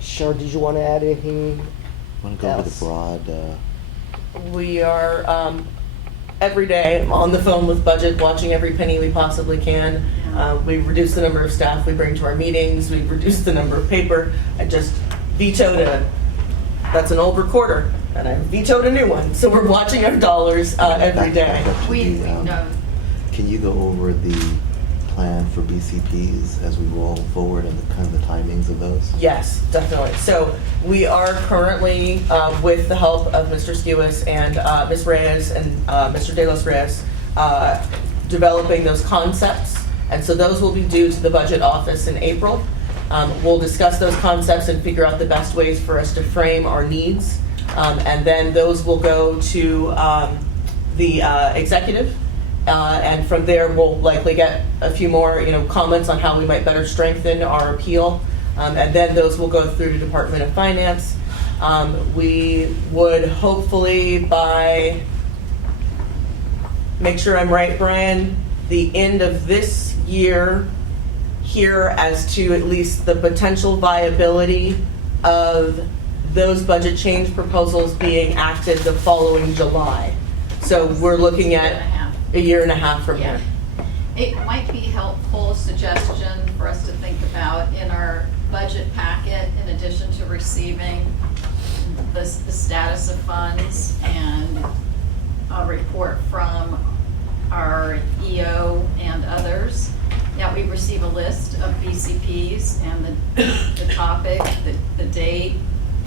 Sharon, did you want to add anything? Want to go over the else? broad? We are every day on the phone with budget, watching every penny we possibly can. We've reduced the number of staff we bring to our meetings. We've reduced the number of paper. I just vetoed that's an old recorder, and I vetoed a new one. So we're watching our dollars every day. We know. Can you go over the plan for BCPs as we roll forward and the kind of the timings of those? Yes, definitely. So we are currently, with the help of Mr. Skewis and Ms. Reyes and Mr. De Los Reyes, developing those concepts. And so those will be due to the budget office in April. We'll discuss those concepts and figure out the best ways for us to frame our needs. And then those will go to the executive. And from there, we'll likely get a few more, comments on how we might better strengthen our appeal. And then those will go through to Department of Finance. We would hopefully make sure I'm right, Brian, the end of this year hear as to at least the potential viability of those budget change proposals being acted the following July. So we're looking at a year and a half from here. It might be helpful suggestion for us to think about in our budget packet, in addition to receiving the status of funds and a report from our EO and others, that we receive a list of BCPs and the topic, the date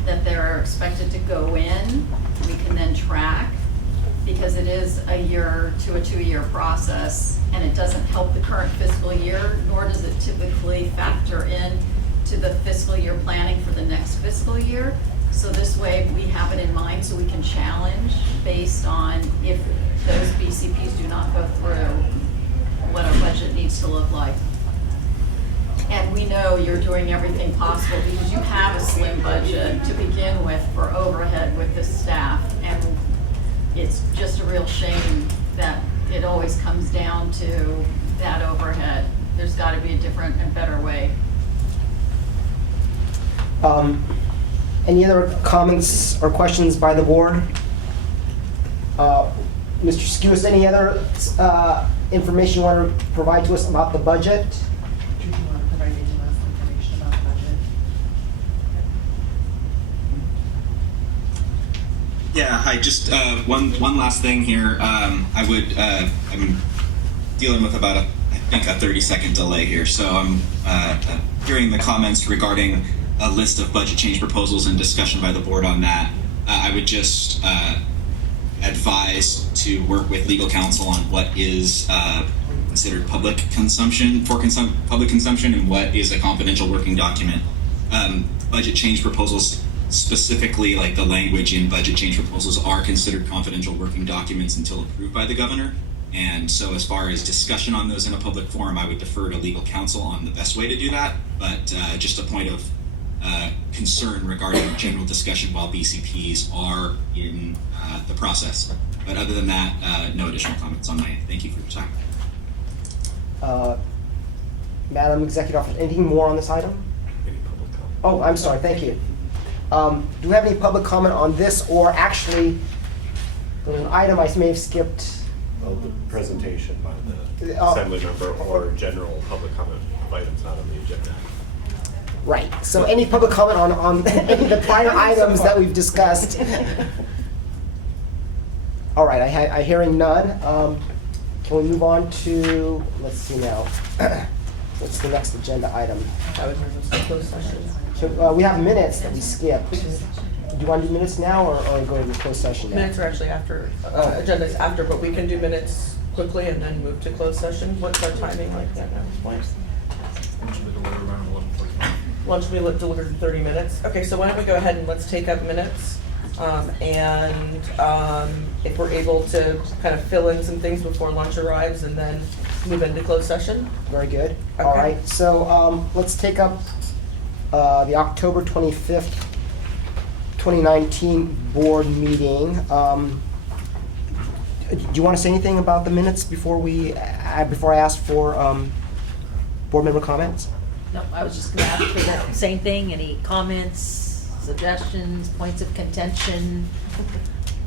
that they're expected to go in. We can then track, because it is a year to a 2-year process, and it doesn't help the current fiscal year, nor does it typically factor in to the fiscal year planning for the next fiscal year. So this way we have it in mind so we can challenge based on if those BCPs do not go through, what our budget needs to look like. And we know you're doing everything possible because you have a slim budget to begin with for overhead with the staff, and it's just a real shame that it always comes down to that overhead. There's got to be a different and better way. Any other comments or questions by the board? Mr. Skewis, any other information you want to provide to us about the budget? Do you want to provide any last information about the budget? Yeah, hi, just one last thing here. I'm dealing with about I think a 30-second delay here. So I'm hearing the comments regarding a list of budget change proposals and discussion by the board on that. I would just advise to work with legal counsel on what is considered public consumption and what is a confidential working document. Budget change proposals, specifically like the language in budget change proposals, are considered confidential working documents until approved by the governor. And so as far as discussion on those in a public forum, I would defer to legal counsel on the best way to do that. but just a point of concern regarding general discussion while BCPs are in the process. But other than that, no additional comments on my end. Thank you for your time. Madam Executive Officer, anything more on this item? Any public comment? Oh, I'm sorry, thank you. Do we have any public comment on this, or actually, an item I may have skipped? Oh, the presentation by the Oh. assembly member or general public comment of items not on the agenda. Right, so any public comment on any of the prior items that we've discussed? All right, I hearing none. Can we move on to, let's see now, what's the next agenda item? I would move us to closed session. So we have minutes that we skipped. Do you want to do minutes now, or go to the closed session now? Minutes are actually after, agenda's after, but we can do minutes quickly and then move to closed session. What's our timing like that at this point? Lunch will be delivered in 30 minutes. Okay, so why don't we go ahead and let's take up minutes. If we're able to kind of fill in some things before lunch arrives and then move into closed session. Very good. All Okay. right, so let's take up the October 25th, 2019 board meeting. Do you want to say anything about the minutes before I ask for board member comments? No, I was just gonna ask for that same thing, any comments, suggestions, points of contention?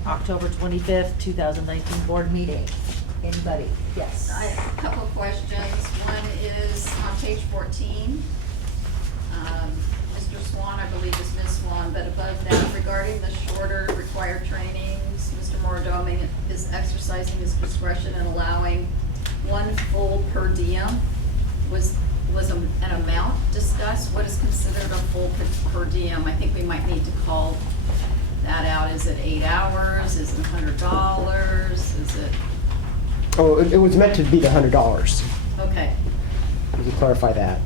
October 25th, 2019 board meeting. Anybody? Yes. I have a couple of questions. One is on page 14. Mr. Swan, I believe is Ms. Swan, but above that, regarding the shorter required trainings, Mr. Mordomi is exercising his discretion and allowing one full per diem. Was an amount discussed? What is considered a full per diem? I think we might need to call that out. Is it 8 hours? Is it $100? Is it? Oh, it was meant to be the $100. Okay. We can clarify that.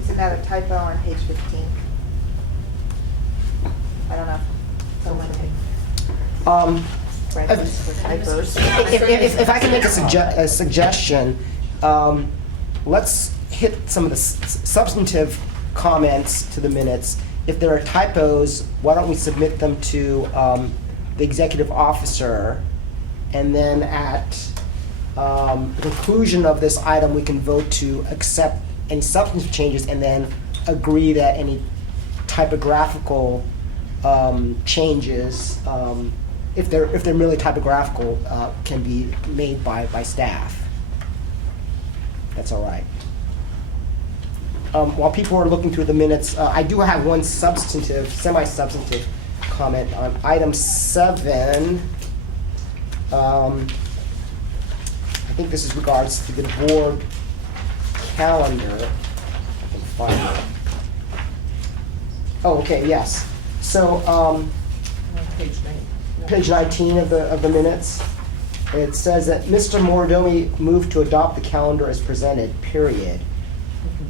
Is another typo on page 15? I don't know. Someone can write this for typos. If I can make a suggestion, let's hit some of the substantive comments to the minutes. If there are typos, why don't we submit them to the executive officer, and then at the conclusion of this item, we can vote to accept any substantive changes and then agree that any typographical changes, if they're merely typographical, can be made by staff. That's all right. While people are looking through the minutes, I do have one semi-substantive comment on item 7. I think this is regards to the board calendar. I can find it. Oh, okay, yes. So, page 19 of the minutes. It says that Mr. Mordomi moved to adopt the calendar as presented, period.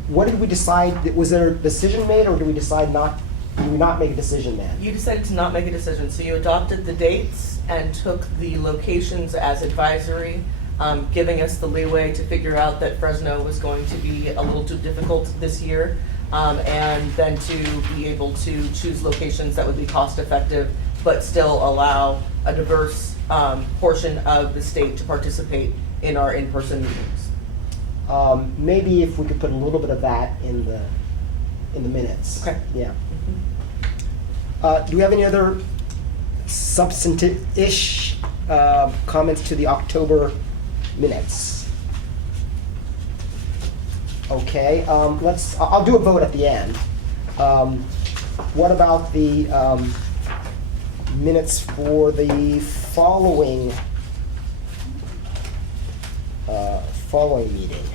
What did we decide? Was there a decision made, or did we decide not? Did we not make a decision then? You decided to not make a decision, so you adopted the dates and took the locations as advisory, giving us the leeway to figure out that Fresno was going to be a little too difficult this year, and then to be able to choose locations that would be cost effective, but still allow a diverse portion of the state to participate in our in-person meetings. Maybe if we could put a little bit of that in the minutes. Okay. Yeah. Do we have any other substantive-ish comments to the October minutes? Okay. I'll do a vote at the end. What about the minutes for the following meeting?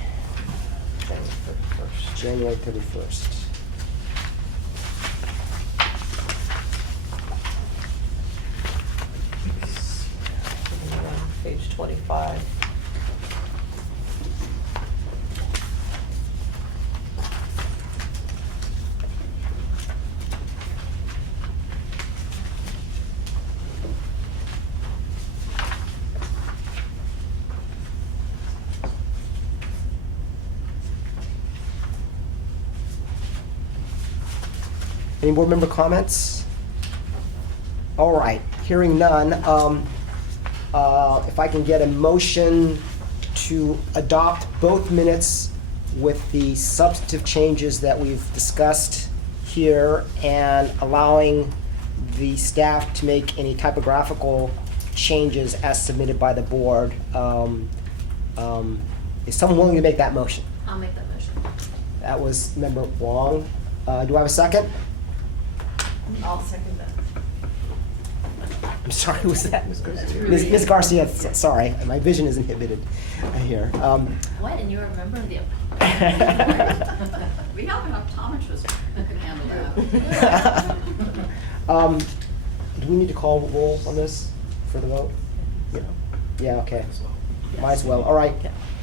January 31st. Page 25. Any board member comments? All right, hearing none. If I can get a motion to adopt both minutes with the substantive changes that we've discussed here and allowing the staff to make any typographical changes as submitted by the board. Is someone willing to make that motion? I'll make that motion. That was Member Wong. Do I have a second? I'll second that. I'm sorry, who was that? Ms. Garcia, sorry, my vision is inhibited here. What, and you remember the. We have an optometrist who can handle that. Do we need to call roll on this for the vote? Yeah, okay. Might as well, all right.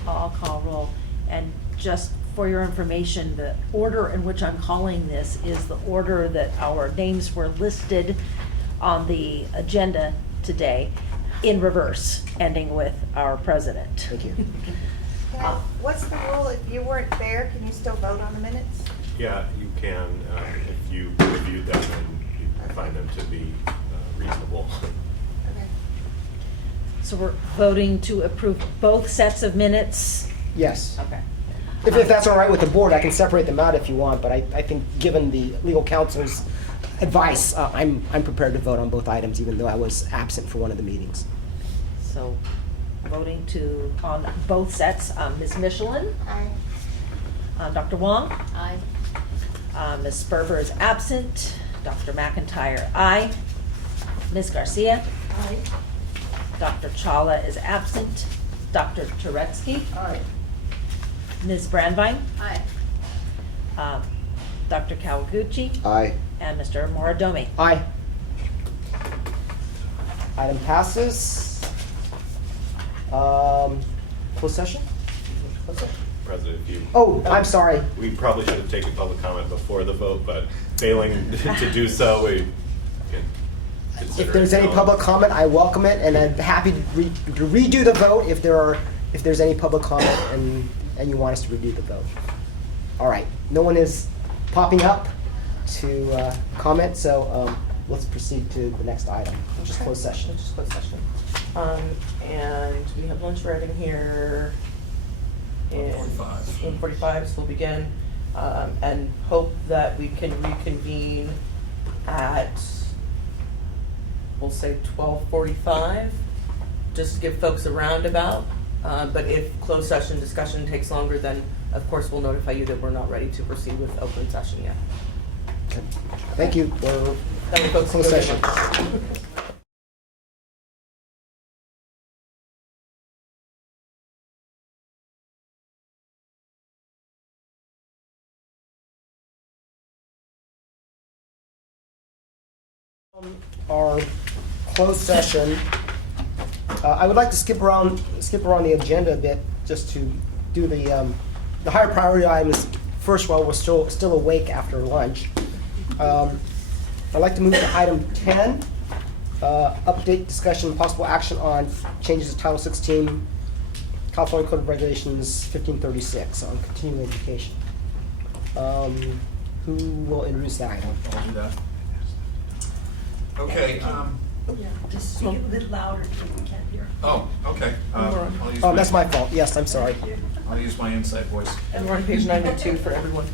I'll call roll. And just for your information, the order in which I'm calling this is the order that our names were listed on the agenda today in reverse, ending with our president. Thank you. What's the rule? If you weren't there, can you still vote on the minutes? Yeah, you can, if you reviewed them and you find them to be reasonable. Okay. So we're voting to approve both sets of minutes? Yes. Okay. If that's all right with the board, I can separate them out if you want, but I think given the legal counsel's advice, I'm prepared to vote on both items, even though I was absent for one of the meetings. So voting on both sets, Ms. Michelin, Aye. Dr. Wong, Aye. Ms. Sperber is absent, Dr. McIntyre, aye, Ms. Garcia, Aye. Dr. Chawla is absent, Dr. Turetsky, Aye. Ms. Brandvine, Aye. Dr. Kawaguchi, Aye. and Mr. Moridomi. Aye. Item passes. Closed session? President, if you. Oh, I'm sorry. We probably should have taken public comment before the vote, but failing to do so, we can consider. If there's it any now. public comment, I welcome it, and I'm happy to redo the vote if there's any public comment and you want us to redo the vote. All right, no one is popping up to comment, so let's proceed to the next item, which is closed session. Which is closed session. And we have lunch right in here in 1:45, so we'll begin, and hope that we can reconvene at, we'll say 12:45, just to give folks a roundabout. But if closed session discussion takes longer, then of course we'll notify you that we're not ready to proceed with open session yet. Okay. Thank you. We're Thank you, folks. closed Go session. to Our closed session. I would like to skip around the agenda a bit, just to do the higher priority items first while we're still awake after lunch. I'd like to move to item 10, update, discussion, and possible action on changes to Title 16, California Code of Regulations 1536 on continuing education. Who will introduce that item? I'll do that. Okay. Just speak a bit louder so we can't hear. Oh, okay. I'll use Oh, that's my fault. Yes, I'm sorry. I'll use my inside voice. And we're on page 92 for everyone.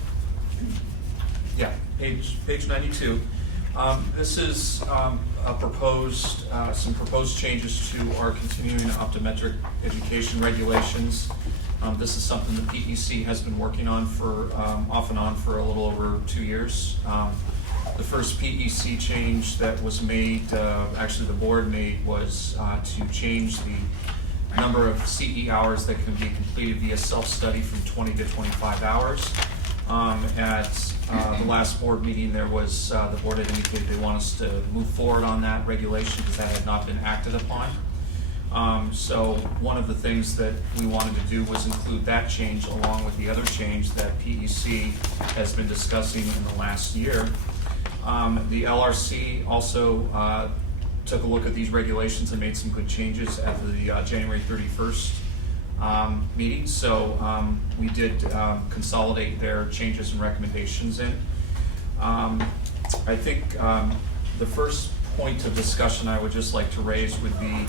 Yeah, page 92. This is some proposed changes to our continuing optometric education regulations. This is something the PEC has been working on for off and on for a little over 2 years. The first PEC change that was made, actually the board made, was to change the number of CE hours that can be completed via self-study from 20 to 25 hours. At the last board meeting, there was the board had indicated they want us to move forward on that regulation because that had not been acted upon. So one of the things that we wanted to do was include that change along with the other change that PEC has been discussing in the last year. The LRC also took a look at these regulations and made some good changes at the January 31st meeting. So we did consolidate their changes and recommendations in. I think the first point of discussion I would just like to raise would be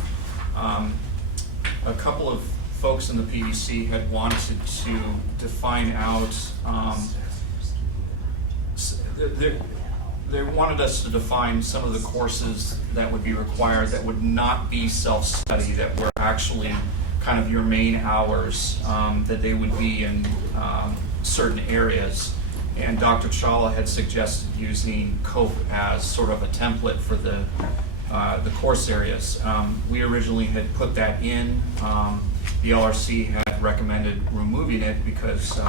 a couple of folks in the PDC had wanted to define out, they wanted us to define some of the courses that would be required that would not be self-study, that were actually kind of your main hours, that they would be in certain areas. And Dr. Chawla had suggested using COPE as sort of a template for the course areas. We originally had put that in. The LRC had recommended removing it because,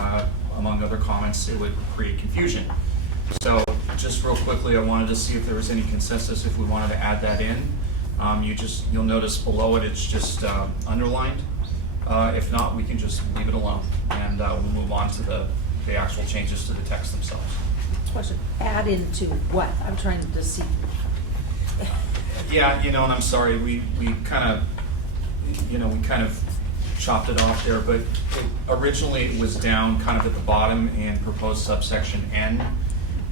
among other comments, it would create confusion. So just real quickly, I wanted to see if there was any consensus if we wanted to add that in. You'll notice below it, it's just underlined. If not, we can just leave it alone, and we'll move on to the actual changes to the text themselves. Question, add into what? I'm trying to just see. Yeah, and I'm sorry, we kind of chopped it off there, but originally it was down kind of at the bottom in proposed subsection N.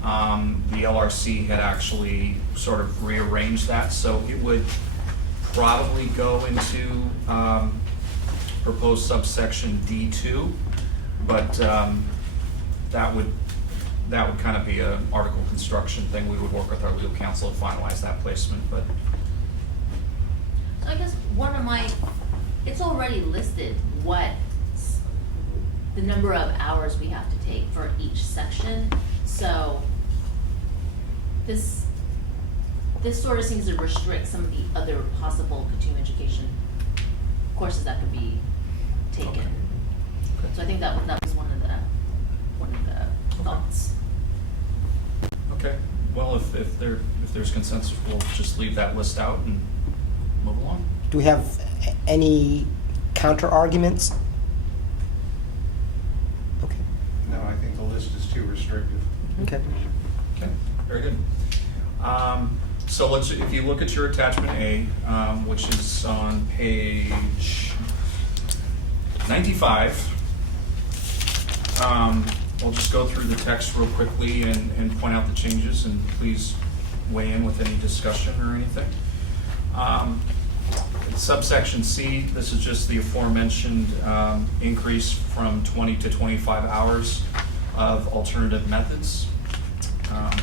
The LRC had actually sort of rearranged that, so it would probably go into proposed subsection D2, but that would kind of be an article construction thing. We would work with our legal counsel to finalize that placement, but. So I guess it's already listed what the number of hours we have to take for each section. So this sort of seems to restrict some of the other possible continuing education courses that could be taken. Okay. So I think that was one of the thoughts. Okay. Well, if there's consensus, we'll just leave that list out and move along. Do we have any counter arguments? Okay. No, I think the list is too restrictive. Okay. Okay, very good. So if you look at your attachment A, which is on page 95, I'll just go through the text real quickly and point out the changes, and please weigh in with any discussion or anything. Subsection C, this is just the aforementioned increase from 20 to 25 hours of alternative methods.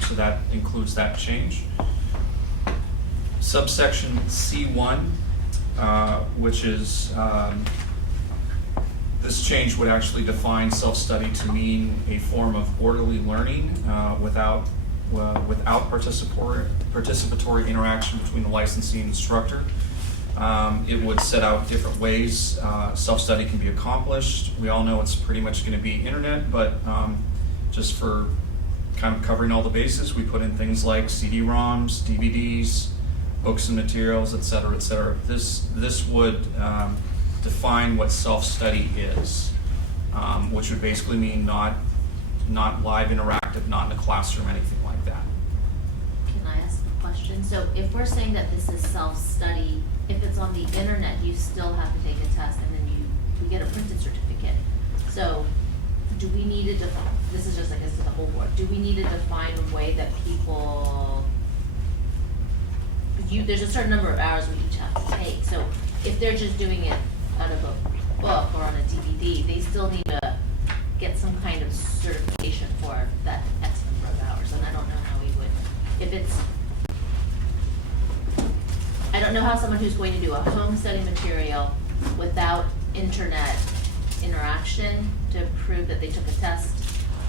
So that includes that change. Subsection C1, which is this change would actually define self-study to mean a form of orderly learning without participatory interaction between the licensee and instructor. It would set out different ways self-study can be accomplished. We all know it's pretty much going to be internet, but just for kind of covering all the bases, we put in things like CD-ROMs, DVDs, books and materials, et cetera, et cetera. This would define what self-study is, which would basically mean not live interactive, not in a classroom, anything like that. Can I ask a question? So if we're saying that this is self-study, if it's on the internet, you still have to take a test, and then we get a printed certificate. So do we need to define, this is just, I guess, to the whole board, do we need to define a way that people, there's a certain number of hours we each have to take, so if they're just doing it out of a book or on a DVD, they still need to get some kind of certification for that X number of hours, and I don't know how we would, I don't know how someone who's going to do a home study material without internet interaction to prove that they took a test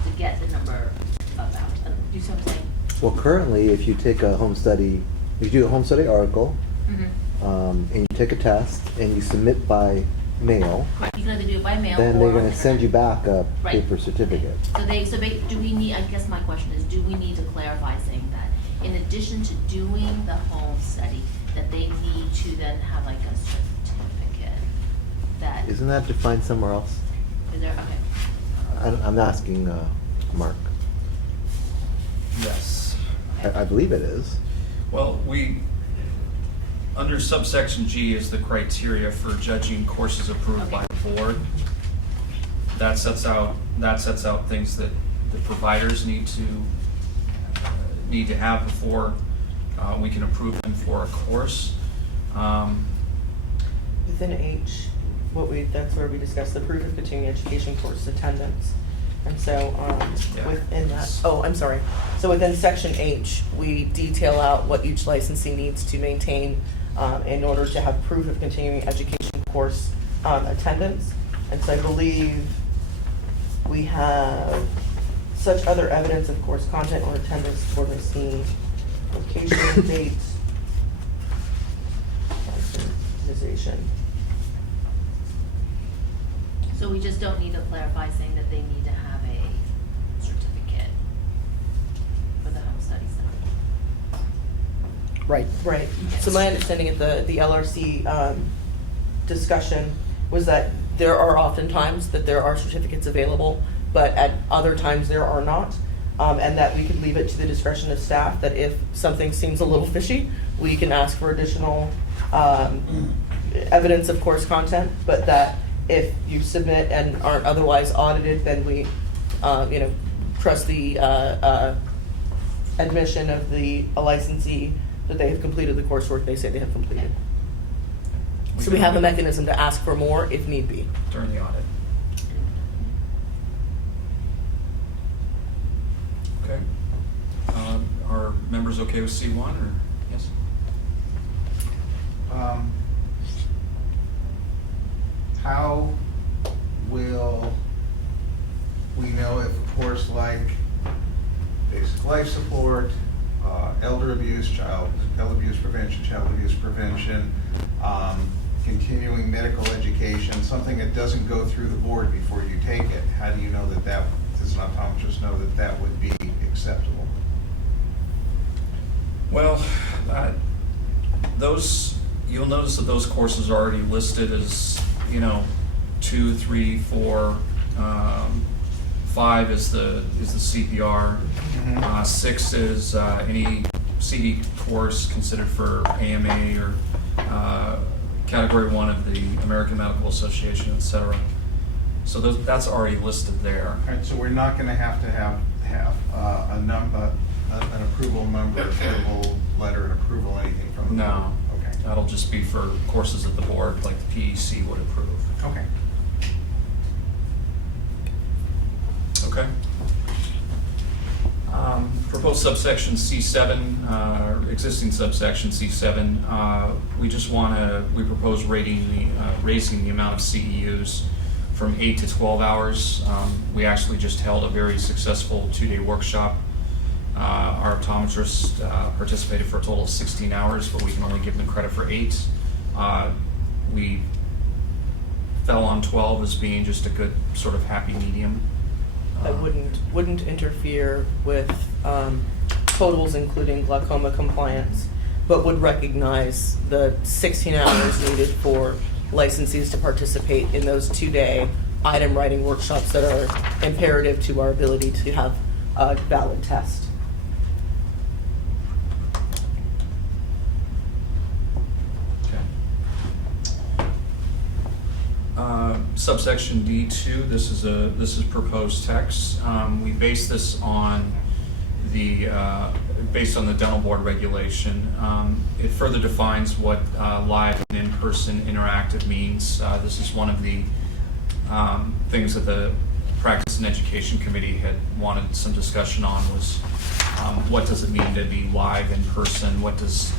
to get the number of hours. Do you see what I'm saying? Well, currently, if you take a home study, you do a home study article, Mm-hmm. and you take a test, and you submit by mail, Right, you can either do it by mail or then they're on going to send you internet. back a Right. paper certificate. Do we need, I guess my question is, do we need to clarify saying that in addition to doing the home study, that they need to then have like a certificate that, Isn't that defined somewhere else? is there, okay. I'm asking Mark. Yes. I believe it is. Well, under subsection G is the criteria for judging courses approved by the board. That sets out things that the providers need to need to have before we can approve them for a course. Within H, that's where we discussed the proof of continuing education course attendance. And so, Yeah. within that, I'm sorry. So within section H, we detail out what each licensee needs to maintain in order to have proof of continuing education course attendance. And so I believe we have such other evidence of course content or attendance for the scene, location, date, organization. So we just don't need to clarify saying that they need to have a certificate for the home study center. Right. Right. So my understanding of the LRC discussion was that there are often times that there are certificates available, but at other times there are not. And that we could leave it to the discretion of staff that if something seems a little fishy, we can ask for additional evidence of course content, but that if you submit and aren't otherwise audited, then we, trust the admission of a licensee that they have completed the coursework they say they have completed. So we have a mechanism to ask for more if need be. During the audit. Okay. Are members okay with C1 or yes? How will we know if a course like basic life support, elder abuse, child abuse prevention, continuing medical education, something that doesn't go through the board before you take it, how do you know that does an optometrist know that would be acceptable? Well, you'll notice that those courses are already listed as, 2, 3, 4, 5 is the CPR. 6 is any CE course considered for AMA or Category 1 of the American Medical Association, etc. So that's already listed there. All right, so we're not going to have an approval number, approval letter, an approval, anything from the board? No. Okay. That'll just be for courses that the board, like the PEC, would approve. Okay. Okay. Proposed subsection C7, existing subsection C7, we propose raising the amount of CEUs from 8 to 12 hours. We actually just held a very successful 2-day workshop. Our optometrist participated for a total of 16 hours, but we can only give them credit for 8. We fell on 12 as being just a good sort of happy medium. That wouldn't interfere with totals, including glaucoma compliance, but would recognize the 16 hours needed for licensees to participate in those 2-day item writing workshops that are imperative to our ability to have a valid test. Subsection D2. This is proposed text. We base this on based on the dental board regulation. It further defines what live and in-person interactive means. This is one of the things that the Practice and Education Committee had wanted some discussion on was what does it mean to be live in person? What does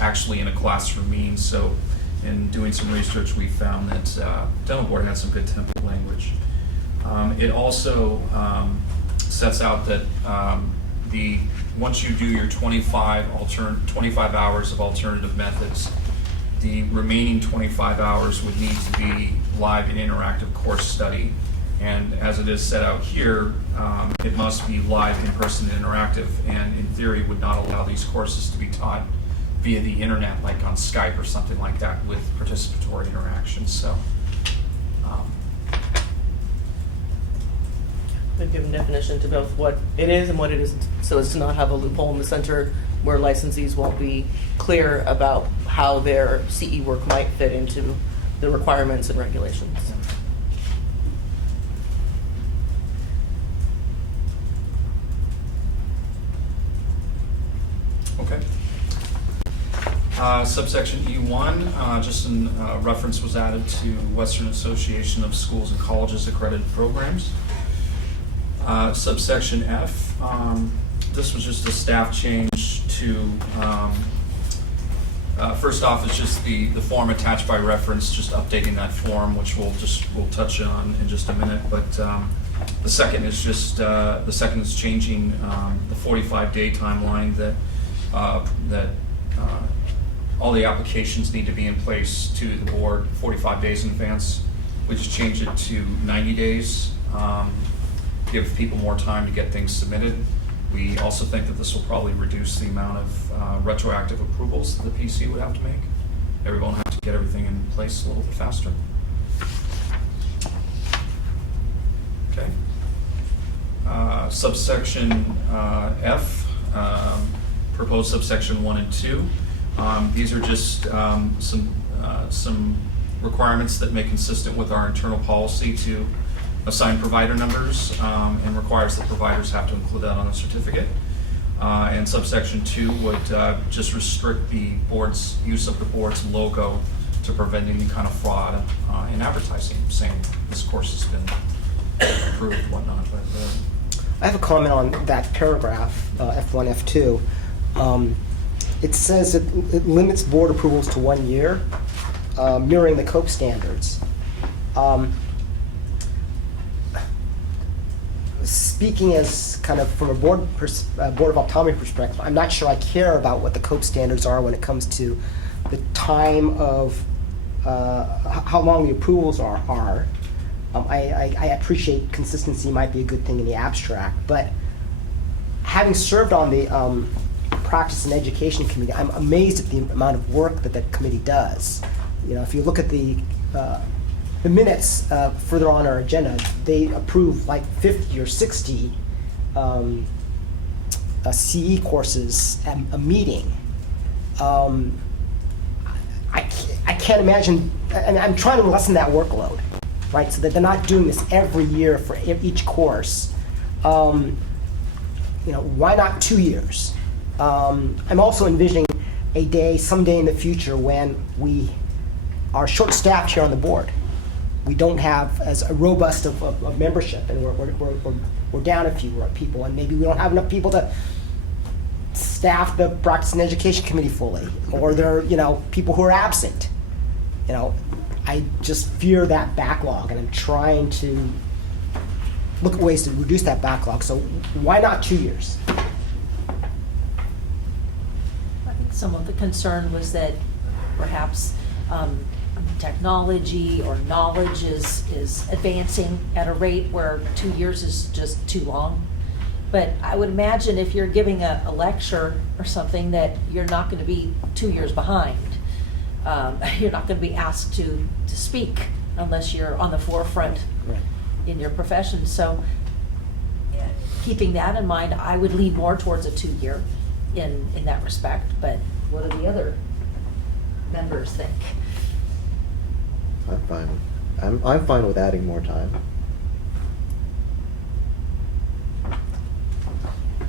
actually in a classroom mean? So in doing some research, we found that dental board had some good template language. It also sets out that once you do your 25 hours of alternative methods, the remaining 25 hours would need to be live and interactive course study. And as it is set out here, it must be live, in-person, and interactive, and in theory would not allow these courses to be taught via the internet, like on Skype or something like that, with participatory interactions. So, We've given definition to both what it is and what it isn't, so as to not have a loophole in the center where licensees won't be clear about how their CE work might fit into the requirements and regulations. Okay. Subsection E1, just a reference was added to Western Association of Schools and Colleges accredited programs. Subsection F, this was just a staff change to, first off, it's just the form attached by reference, just updating that form, which we'll touch on in just a minute. But the second is changing the 45-day timeline that all the applications need to be in place to the board 45 days in advance. We just changed it to 90 days, give people more time to get things submitted. We also think that this will probably reduce the amount of retroactive approvals that the PC would have to make. Everyone will have to get everything in place a little bit faster. Okay. Subsection F, proposed subsection 1 and 2. These are just some requirements that make consistent with our internal policy to assign provider numbers, and requires that providers have to include that on the certificate. And subsection 2 would just restrict the board's use of the board's logo to prevent any kind of fraud in advertising, saying this course has been approved and whatnot. But, I have a comment on that paragraph, F1, F2. It says it limits board approvals to 1 year, mirroring the COPE standards. Speaking as kind of from a board of optometry perspective, I'm not sure I care about what the COPE standards are when it comes to the time of how long the approvals are. I appreciate consistency might be a good thing in the abstract, but having served on the Practice and Education Committee, I'm amazed at the amount of work that that committee does. You know, if you look at the minutes further on our agenda, they approve like 50 or 60 CE courses at a meeting. I can't imagine, and I'm trying to lessen that workload, right? So that they're not doing this every year for each course. You know, why not 2 years? I'm also envisioning someday in the future when we are short-staffed here on the board. We don't have as a robust of membership, and we're down a few people, and maybe we don't have enough people to staff the Practice and Education Committee fully, or there are people who are absent. I just fear that backlog, and I'm trying to look at ways to reduce that backlog. So why not 2 years? I think some of the concern was that perhaps technology or knowledge is advancing at a rate where 2 years is just too long. But I would imagine if you're giving a lecture or something that you're not going to be 2 years behind. You're not going to be asked to speak unless you're on the forefront in your profession. So keeping that in mind, I would lean more towards a 2 year in that respect. But what do the other members think? I'm fine. I'm fine with adding more time.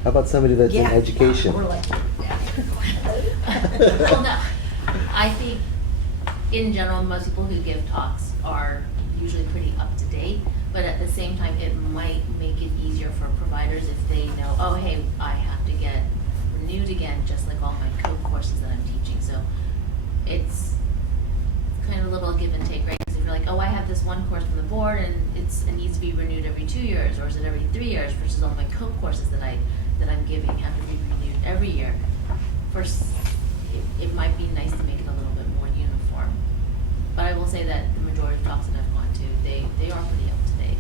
How about somebody that's in education? We're like, Well, no, I think in general, most people who give talks are usually pretty up to date, but at the same time, it might make it easier for providers if they know, oh, hey, I have to get renewed again, just like all my code courses that I'm teaching. So it's kind of a little give and take, right? Because if you're like, oh, I have this one course from the board and it needs to be renewed every 2 years, or is it every 3 years, versus all my code courses that I'm giving have to be renewed every year. First, it might be nice to make it a little bit more uniform. But I will say that the majority of talks that I've gone to, they are pretty up to date.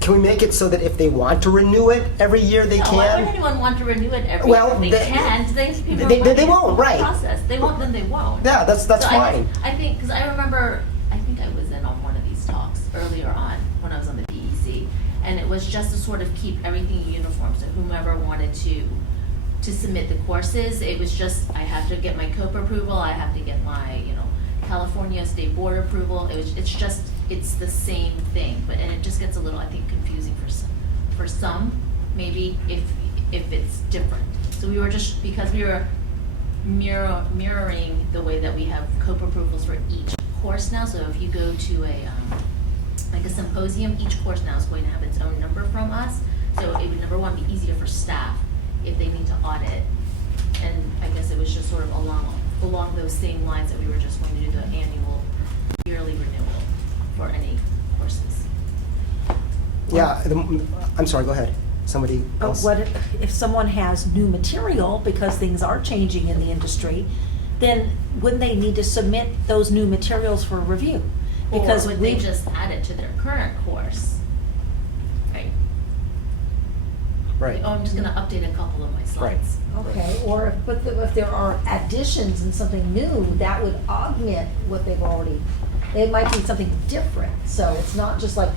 Can we make it so that if they want to renew it every year, they No, can? why would anyone want to renew it every Well, year? They can. People they won't, right. Process. They won't, then they won't. Yeah, that's So fine. I think, because I remember, I think I was in on one of these talks earlier on when I was on the BEC, and it was just to sort of keep everything uniform. So whomever wanted to submit the courses, it was just, I have to get my COPA approval, I have to get my, California State Board approval. It's the same thing, and it just gets a little, I think, confusing for some, maybe if it's different. So So we were just, because we were mirroring the way that we have COPE approvals for each course now. So if you go to like a symposium, each course now is going to have its own number from us. So it would, number one, be easier for staff if they need to audit. And I guess it was just sort of along those same lines that we were just going to do the annual, yearly renewal for any courses. Yeah, I'm sorry, go ahead. Somebody But else? what if someone has new material, because things are changing in the industry, then wouldn't they need to submit those new materials for review? Because Or would they we've just add it to their current course? Right? Right. Oh, I'm just gonna update a couple of my slides. Okay, or if there are additions and something new, that would augment what they've already, it might be something different, so it's not just like,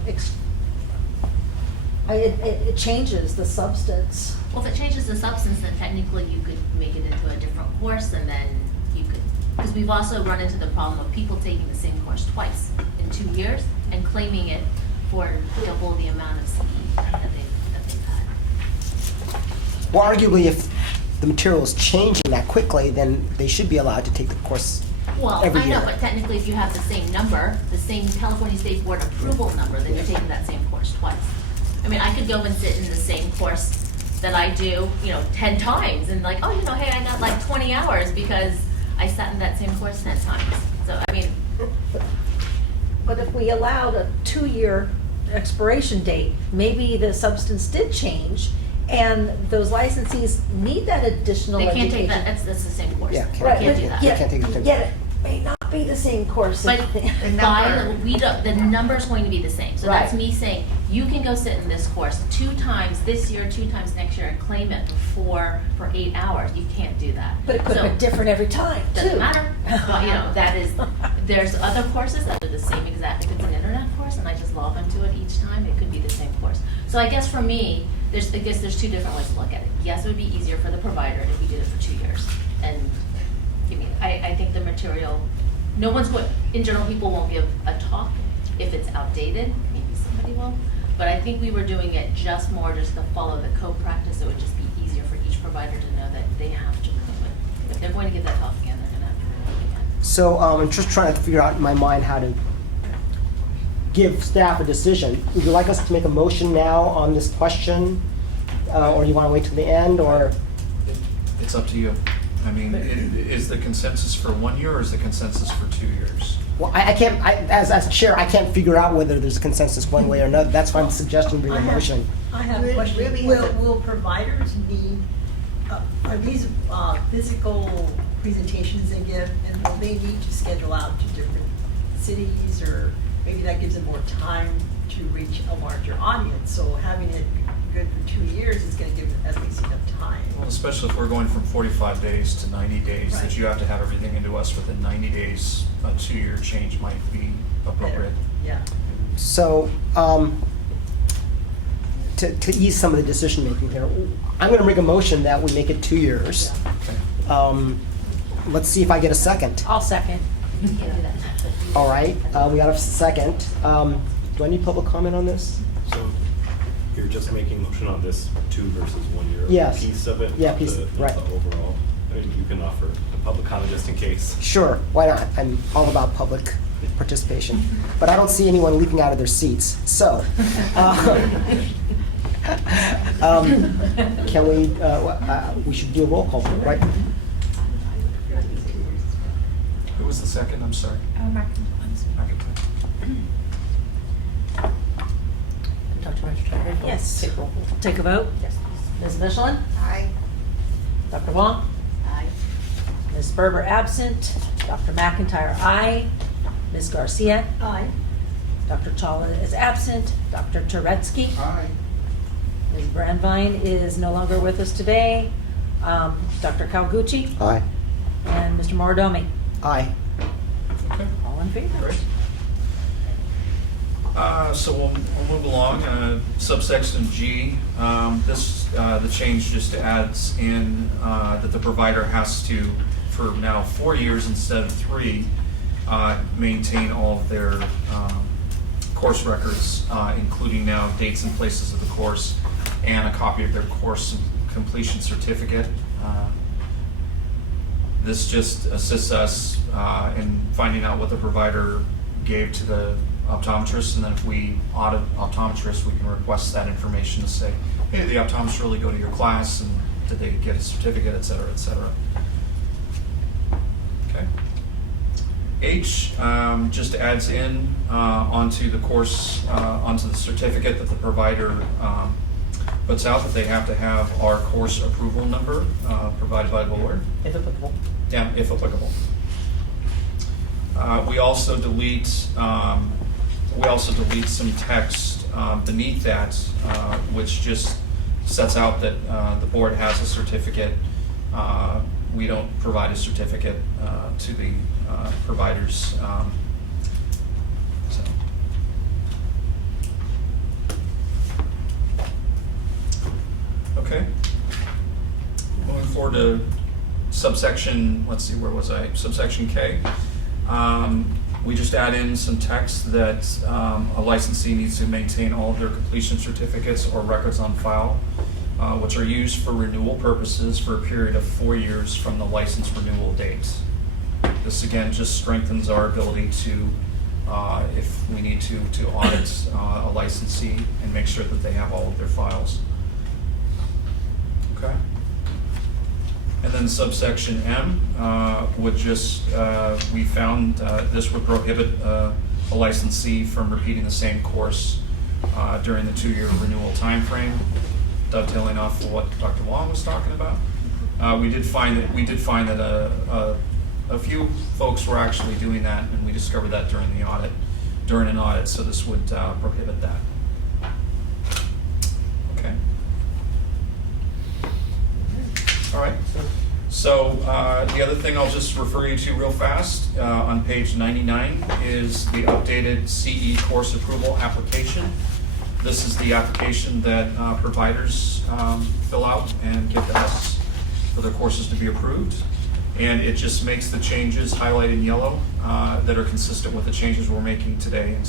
it changes the substance. Well, if it changes the substance, then technically you could make it into a different course, and then you could, because we've also run into the problem of people taking the same course twice in 2 years and claiming it for double the amount of CE that they've had. Well, arguably, if the material is changing that quickly, then they should be allowed to take the course Well, every I year. know, but technically if you have the same number, the same California State Board approval number, then you're taking that same course twice. I mean, I could go and sit in the same course that I do, 10 times and like, oh, hey, I got like 20 hours because I sat in that same course 10 times. So, I mean, But if we allowed a 2-year expiration date, maybe the substance did change, and those licensees need that additional they education. can't take that, that's the same course. Yeah, They Right, can't but do that. They can't take the yet it may not be the same course. But number- the number's going to be the same. So that's Right. me saying, you can go sit in this course 2 times this year, 2 times next year, and claim it for 8 hours. You can't do that. But it could have So, been different every time, too. doesn't matter. But, there's other courses that are the same exact, if it's an internet course and I just log into it each time, it could be the same course. So I guess for me, there's 2 different ways to look at it. Yes, it would be easier for the provider if we did it for 2 years. And, I think the material, no one's going, in general, people won't give a talk if it's outdated, maybe somebody will. But I think we were doing it just to follow the code practice. It would just be easier for each provider to know that they have to renew it. If they're going to give that talk again, they're gonna have to renew it again. So I'm just trying to figure out in my mind how to give staff a decision. Would you like us to make a motion now on this question? Or you want to wait till the end, or? It's up to you. I mean, is the consensus for 1 year or is the consensus for 2 years? Well, I can't, as chair, I can't figure out whether there's a consensus one way or another. That's why I'm suggesting bring a motion. I have a question. Ruby has a- Will providers need, are these physical presentations they give, and will they need to schedule out to different cities, or maybe that gives them more time to reach a larger audience? So having it good for 2 years is going to give at least enough time. Well, especially if we're going from 45 days to 90 days, Right. that you have to have everything into us within 90 days, a 2-year change might be appropriate. Yeah. So, to ease some of the decision making here, I'm going to make a motion that we make it 2 years. Let's see if I get a second. I'll second. You can't do that. All right, we got a second. Do I need public comment on this? So you're just making motion on this 2 versus 1 year Yes. piece of it? Yeah, not piece, the right. overall. I mean, you can offer a public comment just in case. Sure, why not? I'm all about public participation. But I don't see anyone leaping out of their seats. So, can we should do a roll call, right? Who was the second? I'm sorry. McIntyre. Yes. Take a vote. Yes, Ms. Michelin? Aye. Dr. Wong? Aye. Ms. Berber absent. Dr. McIntyre, aye. Ms. Garcia? Aye. Dr. Chawla is absent. Dr. Turetsky? Aye. Ms. Brandvine is no longer with us today. Dr. Kawaguchi? Aye. And Mr. Moridomi? Aye. Okay. All in favor? Great. So we'll move along. Subsection G, the change just adds in that the provider has to, for now 4 years instead of 3, maintain all of their course records, including now dates and places of the course, and a copy of their course completion certificate. This just assists us in finding out what the provider gave to the optometrist, and then if we audit optometrists, we can request that information to say, hey, did the optometrist really go to your class, and did they get a certificate, et cetera, et cetera. Okay. H just adds in onto the course, onto the certificate that the provider puts out, that they have to have our course approval number provided by the board. If applicable. Yeah, if applicable. We also delete some text beneath that, which just sets out that the board has a certificate. We don't provide a certificate to the providers. So. Okay. Moving forward to subsection, let's see, where was I? Subsection K. We just add in some text that a licensee needs to maintain all of their completion certificates or records on file, which are used for renewal purposes for a period of 4 years from the license renewal date. This again just strengthens our ability to, if we need to audit a licensee and make sure that they have all of their files. Okay. And then subsection M would just, we found this would prohibit a licensee from repeating the same course during the 2-year renewal timeframe, dovetailing off of what Dr. Wong was talking about. We did find that a few folks were actually doing that, and we discovered that during an audit, so this would prohibit that. Okay. All right. So the other thing I'll just refer you to real fast on page 99 is the updated CE course approval application. This is the application that providers fill out and give to us for their courses to be approved. And it just makes the changes highlighted in yellow that are consistent with the changes we're making today in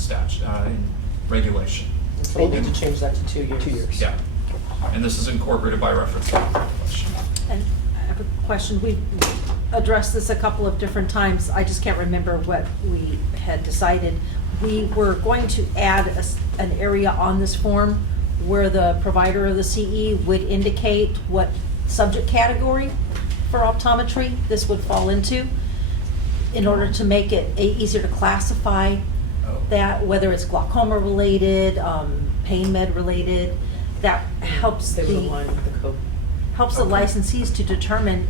regulation. So we need to change that to 2 years. 2 years. Yeah. And this is incorporated by reference to the regulation. And I have a question. We've addressed this a couple of different times. I just can't remember what we had decided. We were going to add an area on this form where the provider of the CE would indicate what subject category for optometry this would fall into, in order to make it easier to classify that, whether it's glaucoma related, pain med related. That helps They would align with the code. helps the licensees to determine,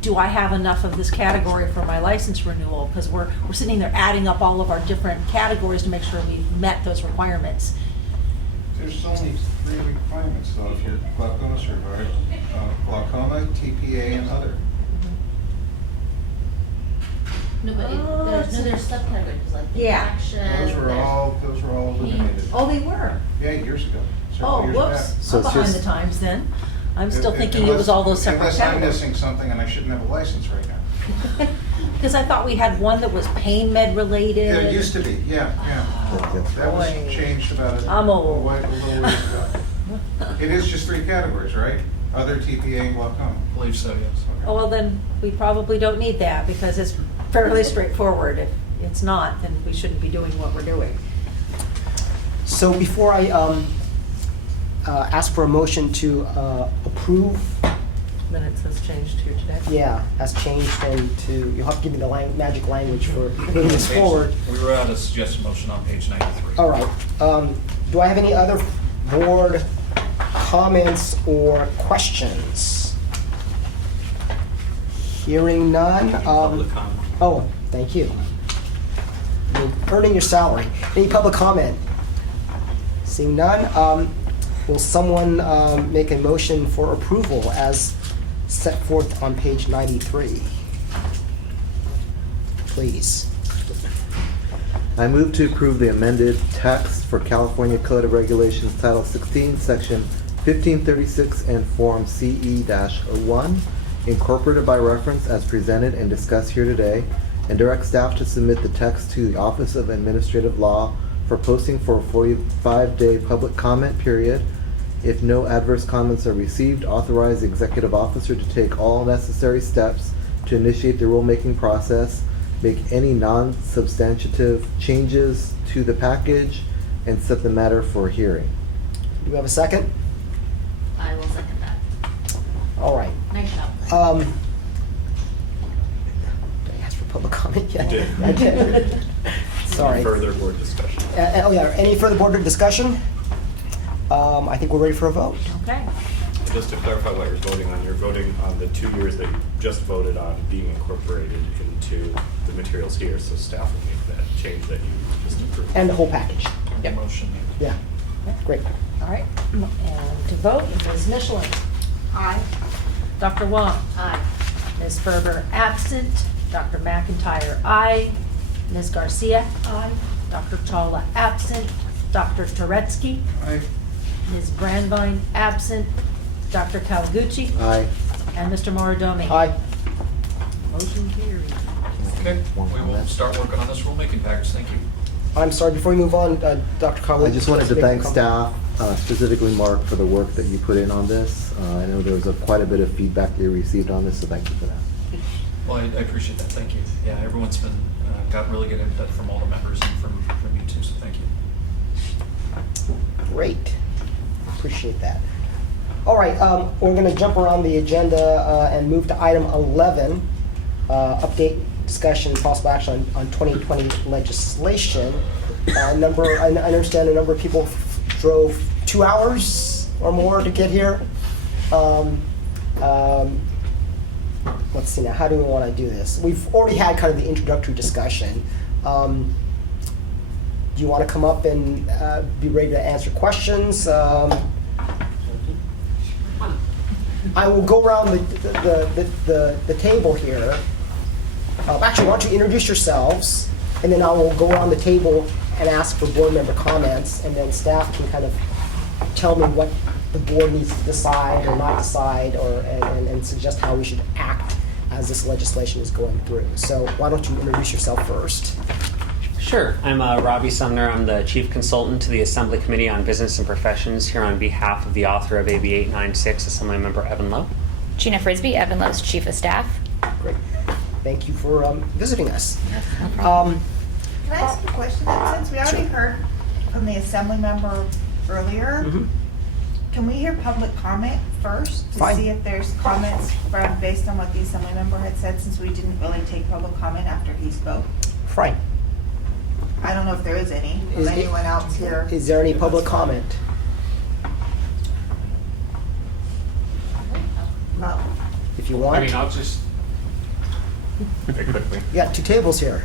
do I have enough of this category for my license renewal? Because we're sitting there adding up all of our different categories to make sure we've met those requirements. There's only 3 requirements though, if you're glaucoma certified. Glaucoma, TPA, and other. No, but there's subcategories like Yeah. infection. Those were all eliminated. Oh, they were? Yeah, years ago. Oh, several years whoops. back. So I'm it's behind just- the times then. I'm still Unless- thinking it was all those separate Unless I'm categories. missing something and I shouldn't have a license right now. Because I thought we had one that was pain med related. Yeah, it used to be, yeah. That was Boy. changed about I'm old. a little ways ago. It is just 3 categories, right? Other, TPA, and glaucoma. I believe so, yes. Oh, well, then we probably don't need that because it's fairly straightforward. If it's not, then we shouldn't be doing what we're doing. So before I ask for a motion to approve, Minutes has changed here today. yeah, as changed, and you'll have to give me the magic language for moving this forward. We were at a suggested motion on page 93. All right. Do I have any other board comments or questions? Hearing none. Public comment. Oh, thank you. You're earning your salary. Any public comment? Seeing none, will someone make a motion for approval as set forth on page 93? Please. I move to approve the amended text for California Code of Regulations Title 16, Section 1536 and Form CE-01, incorporated by reference as presented and discussed here today, and direct staff to submit the text to the Office of Administrative Law for posting for a 45-day public comment period. If no adverse comments are received, authorize the executive officer to take all necessary steps to initiate the rulemaking process, make any non-substantive changes to the package, and set the matter for hearing. Do we have a second? I will second that. All right. Nice job. Did I ask for public comment yet? You did. I did. Sorry. Further board discussion. Oh yeah, any further board discussion? I think we're ready for a vote. Okay. Just to clarify what you're voting on, you're voting on the 2 years that you just voted on being incorporated into the materials here, so staff will make that change that you just approved. And the whole package. The motion. Yeah, great. All right. And to vote, Ms. Michelin. Aye. Dr. Wong. Aye. Ms. Ferber absent. Dr. McIntyre, aye. Ms. Garcia. Aye. Dr. Chawla absent. Dr. Turetsky. Aye. Ms. Brandvine absent. Dr. Kawaguchi. Aye. And Mr. Mordomi. Aye. Motion carried. Okay, we will start working on this rulemaking package. Thank you. I'm sorry, before we move on, Dr. Conley. I just wanted to make a thank comment. staff, specifically Mark, for the work that you put in on this. I know there was quite a bit of feedback that you received on this, so thank you for that. Well, I appreciate that. Thank you. Yeah, everyone's been, got really good input from all the members and from you too, so thank you. Great. Appreciate that. All right, we're going to jump around the agenda and move to item 11, update, discussion, possible action on 2020 legislation. I understand a number of people drove 2 hours or more to get here. Let's see now, how do we want to do this? We've already had kind of the introductory discussion. Do you want to come up and be ready to answer questions? I will go around the table here. Actually, why don't you introduce yourselves, and then I will go around the table and ask for board member comments, and then staff can kind of tell me what the board needs to decide or not decide, and suggest how we should act as this legislation is going through. So why don't you introduce yourself first? Sure. I'm Robbie Sumner. I'm the Chief Consultant to the Assembly Committee on Business and Professions here on behalf of the author of AB 896, Assemblymember Evan Lowe. Gina Frisbee, Evan Lowe's Chief of Staff. Great. Thank you for visiting us. No problem. Can I ask a question? Since we already heard from the assembly member earlier, can we hear public comment first to Fine. see if there's comments based on what the assembly member had said, since we didn't really take public comment after he spoke? Fine. I don't know if there is any. Is anyone else here? Is there any public comment? No. If you want. I mean, I'll just Very quickly. You got 2 tables here.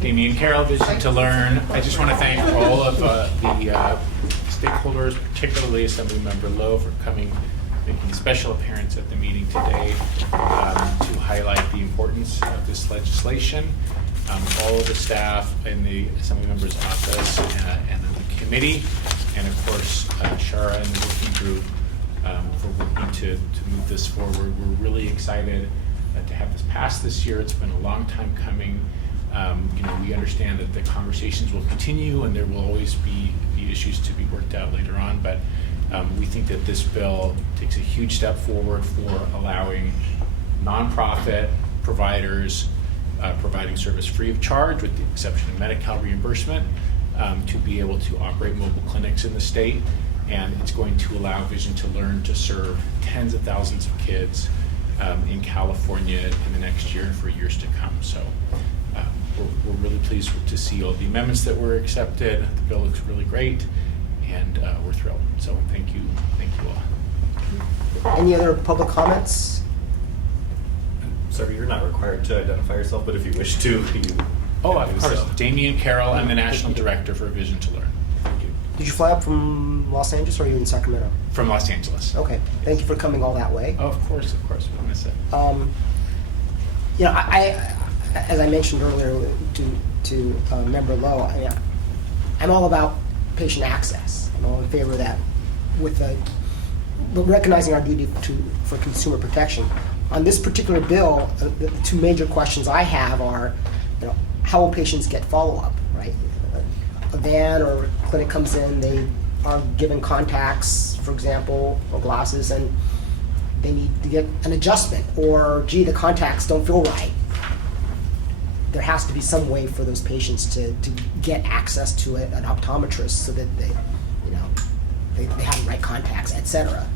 Damien Carroll, Vision to Learn. I just want to thank all of the stakeholders, particularly Assemblymember Lowe, for coming, making a special appearance at the meeting today to highlight the importance of this legislation. All of the staff in the Assemblymember's office and the committee, and of course Shara and the working group for working to move this forward. We're really excited to have this passed this year. It's been a long time coming. We understand that the conversations will continue and there will always be issues to be worked out later on, but we think that this bill takes a huge step forward for allowing nonprofit providers providing service free of charge, with the exception of Medi-Cal reimbursement, to be able to operate mobile clinics in the state. And it's going to allow Vision to Learn to serve tens of thousands of kids in California in the next year and for years to come. So we're really pleased to see all the amendments that were accepted. The bill looks really great, and we're thrilled. So thank you all. Any other public comments? Sorry, you're not required to identify yourself, but if you wish to, you Oh, can of do course. so. Damien Carroll, I'm the National Director for Vision to Learn. Thank you. Did you fly up from Los Angeles or are you in Sacramento? From Los Angeles. Okay, thank you for coming all that way. Oh, of course, we miss it. I as I mentioned earlier to Member Lowe, I'm all about patient access. I'm all in favor of that, but recognizing our duty for consumer protection. On this particular bill, the 2 major questions I have are, how will patients get follow-up, right? A van or a clinic comes in, they are given contacts, for example, or glasses, and they need to get an adjustment, or gee, the contacts don't feel right. There has to be some way for those patients to get access to an optometrist so that they have the right contacts, etc.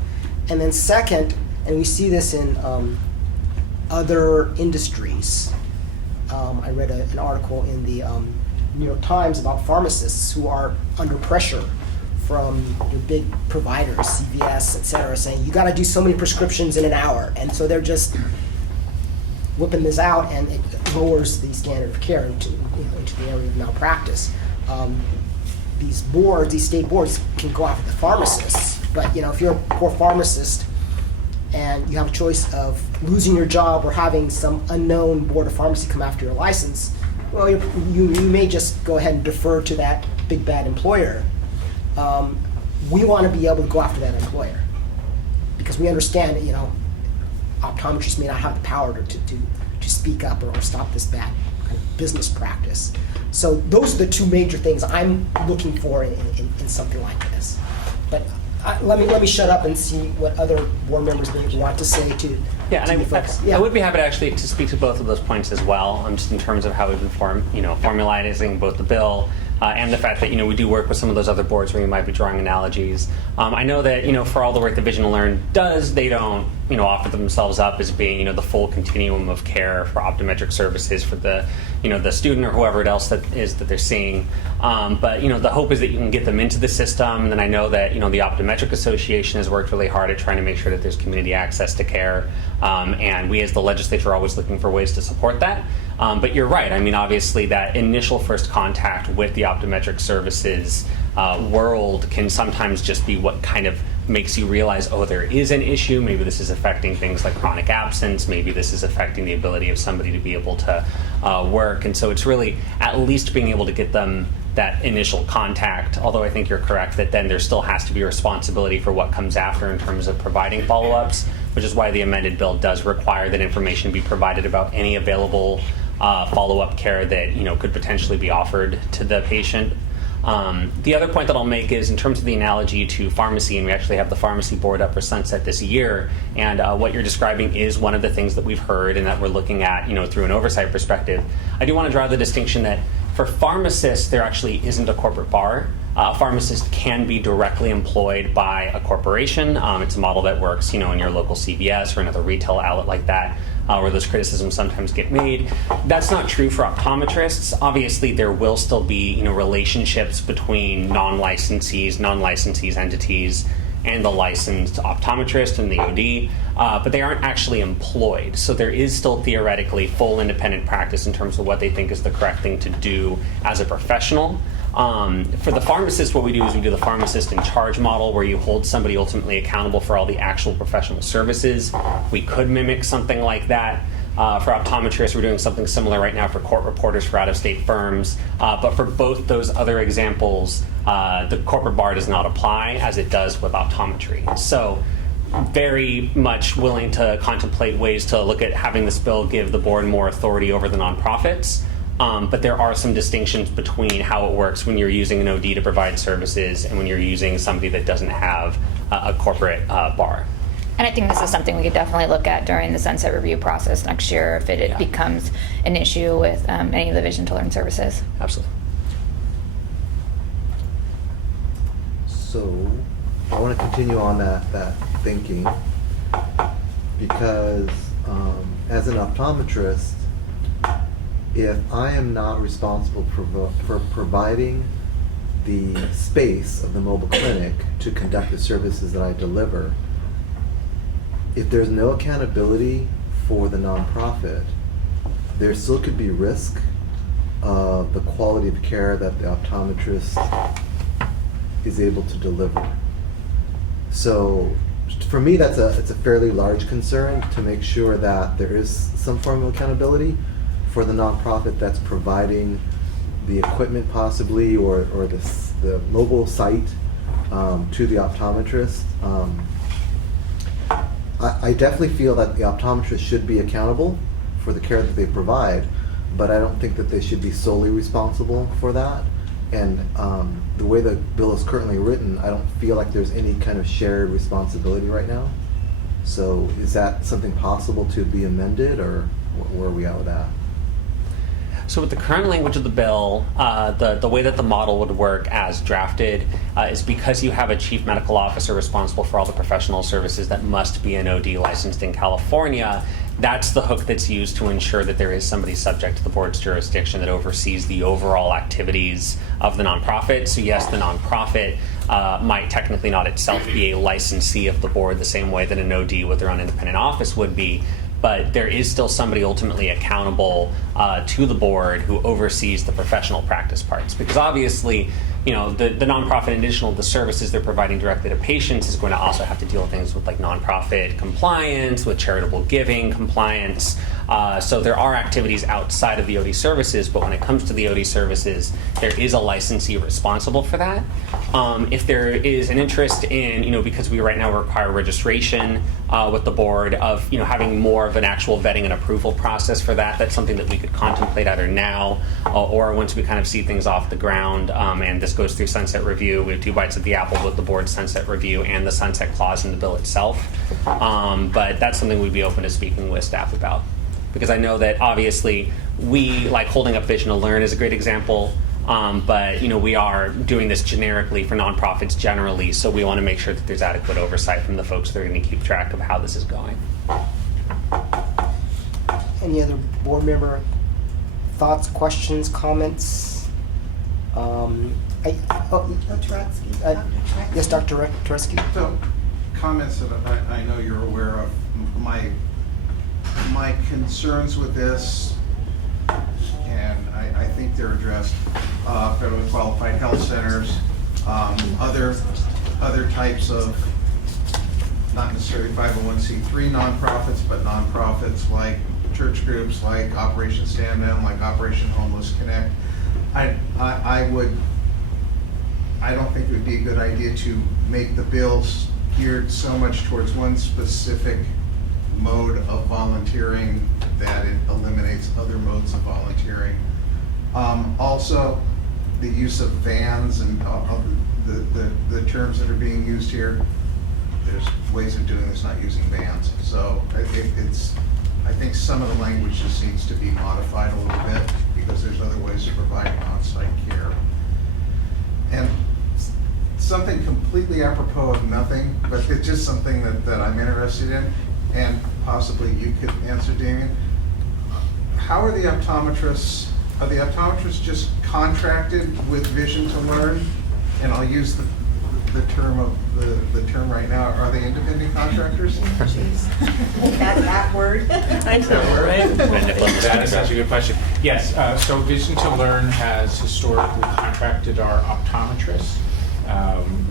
And then second, and we see this in other industries. I read an article in the New York Times about pharmacists who are under pressure from your big providers, CVS, etc., saying you got to do so many prescriptions in an hour, and so they're just whipping this out, and it lowers the standard of care into the area of malpractice. These boards, these state boards, can go after the pharmacists, but if you're a poor pharmacist and you have a choice of losing your job or having some unknown board of pharmacy come after your license, well, you may just go ahead and defer to that big bad employer. We want to be able to go after that employer because we understand that optometrists may not have the power to speak up or stop this bad kind of business practice. So those are the two major things I'm looking for in something like this. But let me shut up and see what other board members may want to say to you folks. I would be happy to actually to speak to both of those points as well, just in terms of how we've been formalizing both the bill and the fact that we do work with some of those other boards where you might be drawing analogies. I know that for all the work that Vision to Learn does, they don't offer themselves up as being the full continuum of care for optometric services for the the student or whoever else that they're seeing. But the hope is that you can get them into the system. And then I know that the Optometric Association has worked really hard at trying to make sure that there's community access to care. And we as the legislature are always looking for ways to support that. But you're right. I mean, obviously, that initial first contact with the optometric services world can sometimes just be what kind of makes you realize, oh, there is an issue. Maybe this is affecting things like chronic absence. Maybe this is affecting the ability of somebody to be able to work. And so it's really at least being able to get them that initial contact, although I think you're correct that then there still has to be a responsibility for what comes after in terms of providing follow-ups, which is why the amended bill does require that information be provided about any available follow-up care that could potentially be offered to the patient. The other point that I'll make is in terms of the analogy to pharmacy, and we actually have the pharmacy board up for sunset this year, and what you're describing is one of the things that we've heard and that we're looking at through an oversight perspective. I do want to draw the distinction that for pharmacists there actually isn't a corporate bar. A pharmacist can be directly employed by a corporation. It's a model that works in your local CVS or another retail outlet like that, where those criticisms sometimes get made. That's not true for optometrists. Obviously, there will still be relationships between non-licensees entities and the licensed optometrist and the OD, but they aren't actually employed. So there is still theoretically full independent practice in terms of what they think is the correct thing to do as a professional. For the pharmacist, what we do is we do the pharmacist in charge model, where you hold somebody ultimately accountable for all the actual professional services. We could mimic something like that. For optometrists, we're doing something similar right now for court reporters for out-of-state firms. But for both those other examples, the corporate bar does not apply as it does with optometry. So very much willing to contemplate ways to look at having this bill give the board more authority over the nonprofits. But there are some distinctions between how it works when you're using an OD to provide services and when you're using somebody that doesn't have a corporate bar. And I think this is something we could definitely look at during the sunset review process next year if it becomes an issue with any of the Vision to Learn services. Absolutely. So I want to continue on that thinking because as an optometrist, if I am not responsible for providing the space of the mobile clinic to conduct the services that I deliver, if there's no accountability for the nonprofit, there still could be risk of the quality of care that the optometrist is able to deliver. So for me, it's a fairly large concern to make sure that there is some form of accountability for the nonprofit that's providing the equipment possibly or the mobile site to the optometrist. I definitely feel that the optometrist should be accountable for the care that they provide, but I don't think that they should be solely responsible for that. And the way the bill is currently written, I don't feel like there's any kind of shared responsibility right now. So is that something possible to be amended, or where are we at with that? So with the current language of the bill, the way that the model would work as drafted is because you have a chief medical officer responsible for all the professional services that must be an OD licensed in California. That's the hook that's used to ensure that there is somebody subject to the board's jurisdiction that oversees the overall activities of the nonprofit. So yes, the nonprofit might technically not itself be a licensee of the board the same way that an OD with their own independent office would be, but there is still somebody ultimately accountable to the board who oversees the professional practice parts. Because obviously, the nonprofit, in addition to the services they're providing directly to patients, is going to also have to deal with things with like nonprofit compliance, with charitable giving compliance. So there are activities outside of the OD services, but when it comes to the OD services, there is a licensee responsible for that. If there is an interest in, because we right now require registration with the board of, having more of an actual vetting and approval process for that, that's something that we could contemplate either now or once we kind of see things off the ground, and this goes through sunset review. We have 2 bites at the apple with the board's sunset review and the sunset clause in the bill itself. But that's something we'd be open to speaking with staff about. Because I know that obviously we like holding up Vision to Learn is a great example, but we are doing this generically for nonprofits generally, so we want to make sure that there's adequate oversight from the folks that are going to keep track of how this is going. Any other board member thoughts, questions, comments? Yes, Dr. Turetsky. So, comments that I know you're aware of. My concerns with this, and I think they're addressed, federally qualified health centers, other types of, not necessarily 501c3 nonprofits, but nonprofits like church groups, like Operation Stand Down, like Operation Homeless Connect. I don't think it would be a good idea to make the bills geared so much towards one specific mode of volunteering that it eliminates other modes of volunteering. Also, the use of vans and the terms that are being used here, there's ways of doing this not using vans. So I think some of the language just needs to be modified a little bit because there's other ways of providing on-site care. And something completely apropos of nothing, but it's just something that I'm interested in, and possibly you could answer, Damien. How are the optometrists just contracted with Vision to Learn? And I'll use the term right now. Are they independent contractors? That word. I know, right? That is such a good question. Yes, so Vision to Learn has historically contracted our optometrists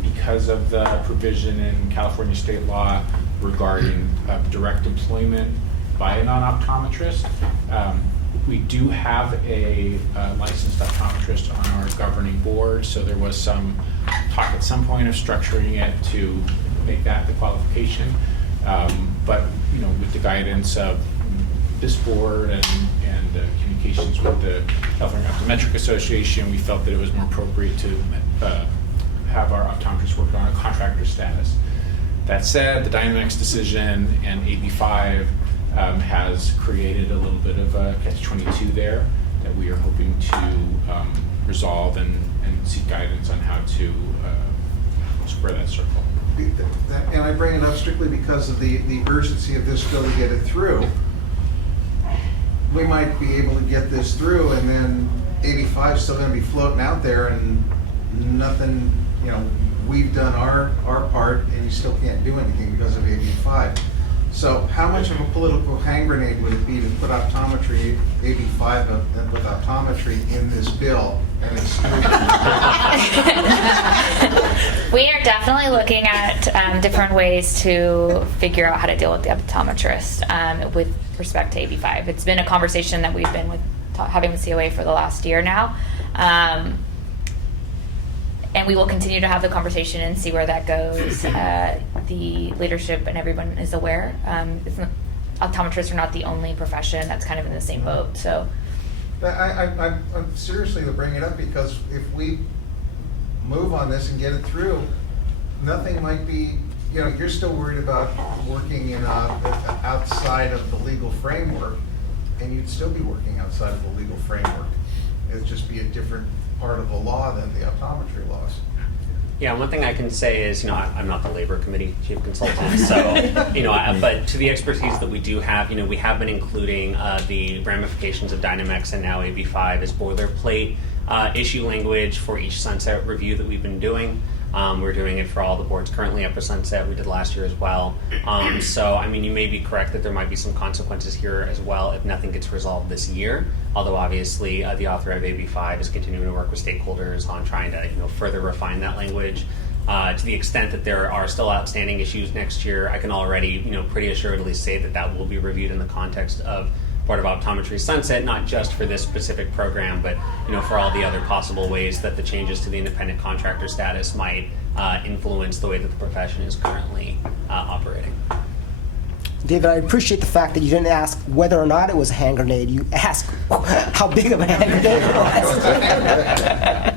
because of the provision in California state law regarding direct employment by a non-optometrist. We do have a licensed optometrist on our governing board, so there was some talk at some point of structuring it to make that the qualification. But with the guidance of this board and communications with the California Optometric Association, we felt that it was more appropriate to have our optometrists work on a contractor status. That said, the Dynamics decision and AB5 has created a little bit of a catch-22 there that we are hoping to resolve and seek guidance on how to square that circle. And I bring it up strictly because of the urgency of this bill to get it through. We might be able to get this through, and then AB5 is still going to be floating out there, and nothing, we've done our part, and you still can't do anything because of AB5. So how much of a political hand grenade would it be to put optometry, AB5 with optometry in this bill and exclude it? We are definitely looking at different ways to figure out how to deal with the optometrist with respect to AB5. It's been a conversation that we've been having with COA for the last year now. And we will continue to have the conversation and see where that goes. The leadership and everyone is aware. Optometrists are not the only profession that's kind of in the same boat. So, I'm seriously to bring it up because if we move on this and get it through, nothing might be you know, you're still worried about working in outside of the legal framework, and you'd still be working outside of the legal framework. It'd just be a different part of the law than the optometry laws. Yeah, one thing I can say is, I'm not the labor committee chief consultant, so, but to the expertise that we do have, we have been including the ramifications of Dynamex and now AB5 as boilerplate issue language for each sunset review that we've been doing. We're doing it for all the boards currently up for sunset. We did last year as well. So, you may be correct that there might be some consequences here as well if nothing gets resolved this year. Although obviously the author of AB5 is continuing to work with stakeholders on trying to further refine that language. To the extent that there are still outstanding issues next year, I can already pretty assuredly say that will be reviewed in the context of Board of Optometry sunset, not just for this specific program, but for all the other possible ways that the changes to the independent contractor status might influence the way that the profession is currently operating. David, I appreciate the fact that you didn't ask whether or not it was a hand grenade. You asked how big of a hand grenade it was.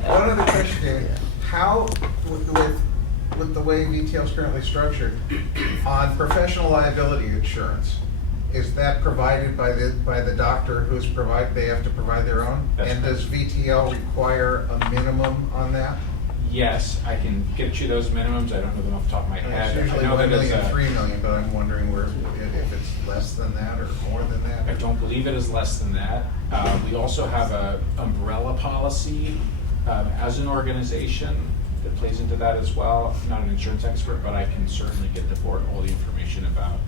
One other question, David. How, with the way VTL is currently structured, on professional liability insurance, is that provided by the doctor who's they have to provide their own? That's and correct. Does VTL require a minimum on that? Yes, I can get you those minimums. I don't know them off the top of my head. It's usually I know 1 that it's million, a- 3 million, but I'm wondering if it's less than that or more than that. I don't believe it is less than that. We also have a umbrella policy as an organization that plays into that as well. I'm not an insurance expert, but I can certainly get the board all the information about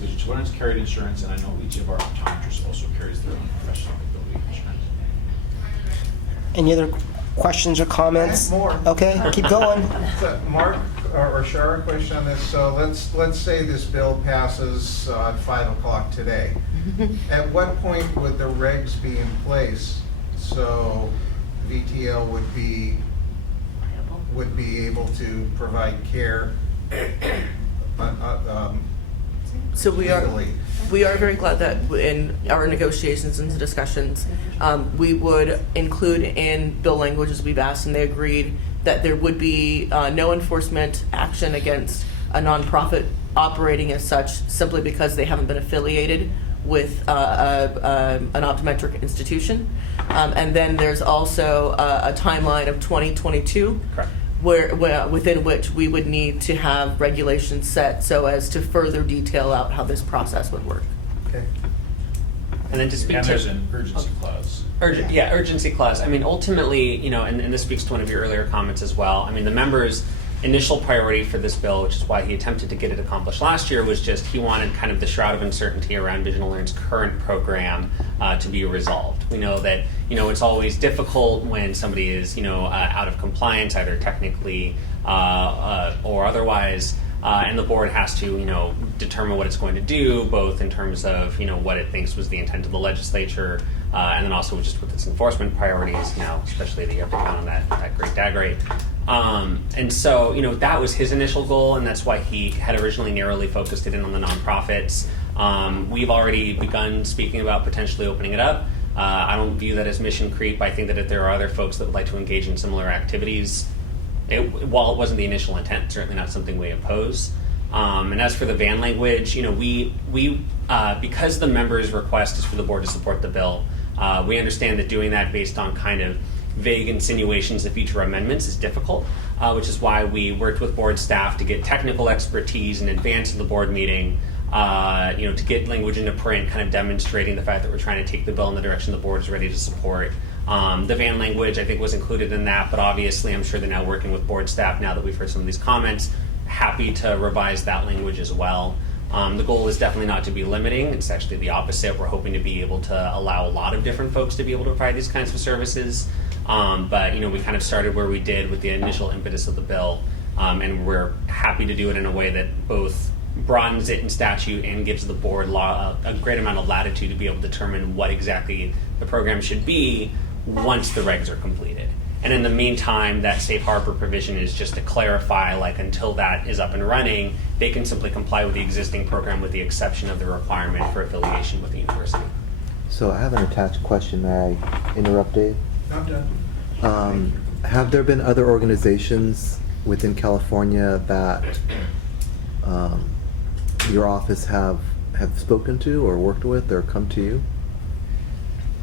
digital learners carried insurance, and I know each of our optometrists also carries their own professional liability insurance. Any other questions or comments? More. Okay, keep going. So Mark or Shara, question on this. So let's say this bill passes at 5 o'clock today. At what point would the regs be in place so VTL would be able to provide care? So we legally? are very glad that in our negotiations and discussions, we would include in bill language, as we've asked, and they agreed that there would be no enforcement action against a nonprofit operating as such simply because they haven't been affiliated with an optometric institution. And then there's also a timeline of 2022. Correct. Where within which we would need to have regulations set so as to further detail out how this process would work. Okay. And then to speak And to there's an urgency clause. Urgency clause. Ultimately, and this speaks to one of your earlier comments as well. The members' initial priority for this bill, which is why he attempted to get it accomplished last year, was just he wanted kind of the shroud of uncertainty around Vision Learn's current program to be resolved. We know that it's always difficult when somebody is out of compliance, either technically or otherwise. And the board has to, determine what it's going to do, both in terms of, what it thinks was the intent of the legislature, and then also just with its enforcement priorities, especially that you have to count on that great DAG rate. And so, that was his initial goal, and that's why he had originally narrowly focused it in on the nonprofits. We've already begun speaking about potentially opening it up. I don't view that as mission creep. I think that if there are other folks that would like to engage in similar activities, while it wasn't the initial intent, certainly not something we oppose. And as for the van language, we because the members' request is for the board to support the bill, we understand that doing that based on kind of vague insinuations of future amendments is difficult, which is why we worked with board staff to get technical expertise in advance of the board meeting, to get language into print, kind of demonstrating the fact that we're trying to take the bill in the direction the board is ready to support. The van language, I think, was included in that, but obviously I'm sure they're now working with board staff now that we've heard some of these comments, happy to revise that language as well. The goal is definitely not to be limiting. It's actually the opposite. We're hoping to be able to allow a lot of different folks to be able to provide these kinds of services. But we kind of started where we did with the initial impetus of the bill, and we're happy to do it in a way that both broadens it in statute and gives the board a great amount of latitude to be able to determine what exactly the program should be once the regs are completed. And in the meantime, that safe harbor provision is just to clarify, until that is up and running, they can simply comply with the existing program with the exception of the requirement for affiliation with the university. So I have an attached question. May I interrupt, Dave? I'm done. Have there been other organizations within California that your office have spoken to or worked with or come to you?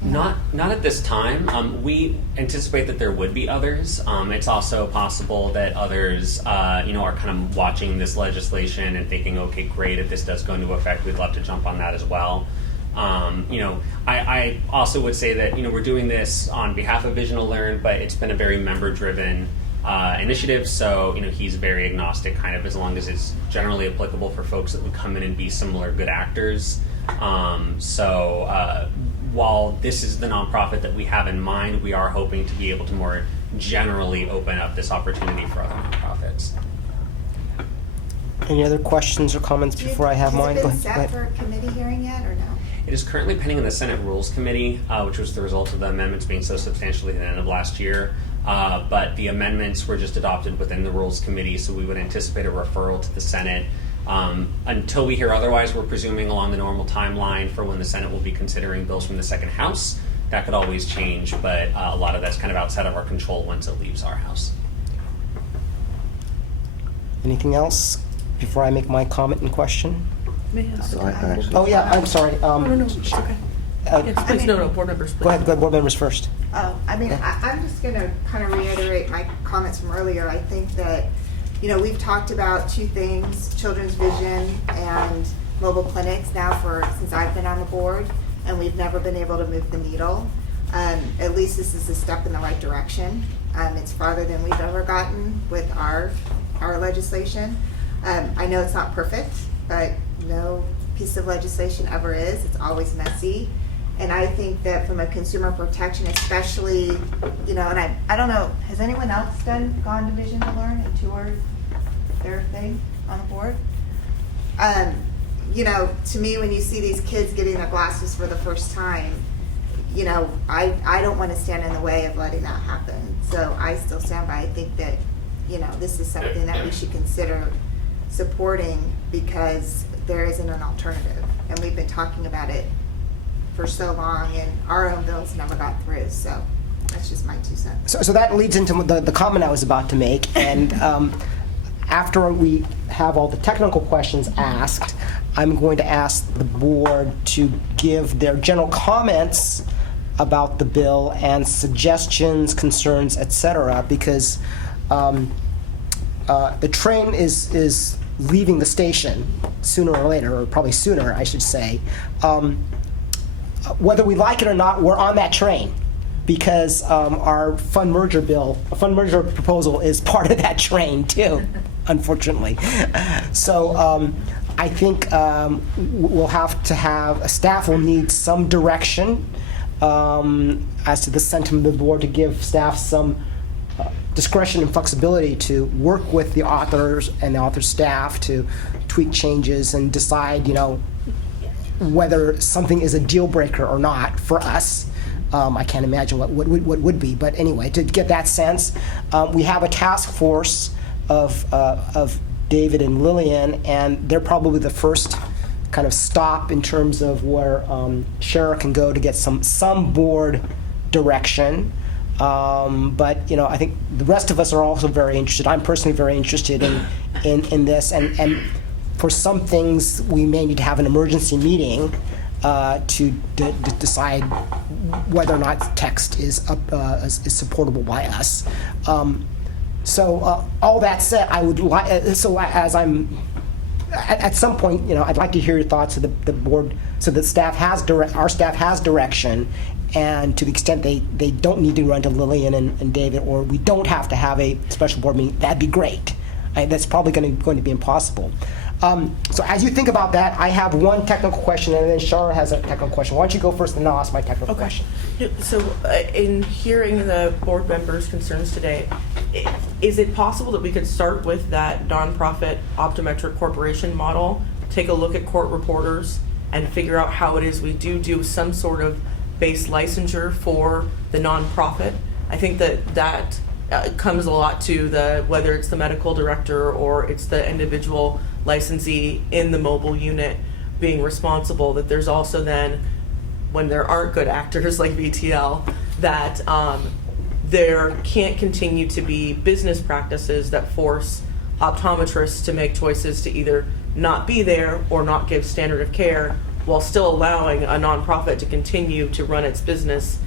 Not at this time. We anticipate that there would be others. It's also possible that others, are kind of watching this legislation and thinking, okay, great, if this does go into effect, we'd love to jump on that as well. I also would say that, we're doing this on behalf of Vision to Learn, but it's been a very member-driven initiative, so, he's very agnostic, kind of, as long as it's generally applicable for folks that would come in and be similar good actors. While this is the nonprofit that we have in mind, we are hoping to be able to more generally open up this opportunity for other nonprofits. Any other questions or comments before I have mine? Has it Go been ahead. set for a committee hearing yet, or no? It is currently pending in the Senate Rules Committee, which was the result of the amendments being so substantial at the end of last year. But the amendments were just adopted within the Rules Committee, so we would anticipate a referral to the Senate. Until we hear otherwise, we're presuming along the normal timeline for when the Senate will be considering bills from the second house. That could always change, but a lot of that's kind of outside of our control once it leaves our house. Anything else before I make my comment and question? May I ask So a I couple? actually- Oh, yeah, I'm sorry. No, it's okay. Yes, please, no, board members, please. Go ahead, board members first. Oh, I'm just gonna kind of reiterate my comments from earlier. I think that, we've talked about two things, children's vision and mobile clinics now since I've been on the board, and we've never been able to move the needle. At least this is a step in the right direction. It's farther than we've ever gotten with our legislation. I know it's not perfect, but no piece of legislation ever is. It's always messy. And I think that from a consumer protection, especially, and I don't know, has anyone else gone to Vision to Learn and toured their thing on the board? To me, when you see these kids getting their glasses for the first time, I don't want to stand in the way of letting that happen. So I still stand by. I think that, this is something that we should consider supporting because there isn't an alternative. And we've been talking about it for so long, and our own bills never got through. So that's just my 2 cents. So that leads into the comment I was about to make. And after we have all the technical questions asked, I'm going to ask the board to give their general comments about the bill and suggestions, concerns, etc. Because the train is leaving the station sooner or later, or probably sooner, I should say. Whether we like it or not, we're on that train because our fund merger proposal is part of that train too, unfortunately. So I think we'll have to staff will need some direction as to the sentiment of the board to give staff some discretion and flexibility to work with the authors and the author's staff to tweak changes and decide, whether something is a deal breaker or not for us. I can't imagine what would be, but anyway, to get that sense, we have a task force of David and Lillian, and they're probably the first kind of stop in terms of where Shara can go to get some board direction. But I think the rest of us are also very interested. I'm personally very interested in this, and for some things we may need to have an emergency meeting to decide whether or not text is supportable by us. So all that said, I would like at some point, I'd like to hear your thoughts of the board, so that our staff has direction. And to the extent they don't need to run to Lillian and David, or we don't have to have a special board meeting, that'd be great. That's probably going to be impossible. So as you think about that, I have one technical question, and then Shara has a technical question. Why don't you go first, and then I'll ask my technical question. So in hearing the board members' concerns today, is it possible that we could start with that nonprofit optometric corporation model, take a look at court reporters, and figure out how it is we do some sort of base licensure for the nonprofit? I think that comes a lot to whether it's the medical director or it's the individual licensee in the mobile unit being responsible, that there's also then, when there aren't good actors like VTL, that there can't continue to be business practices that force optometrists to make choices to either not be there or not give standard of care while still allowing a nonprofit to continue to run its business,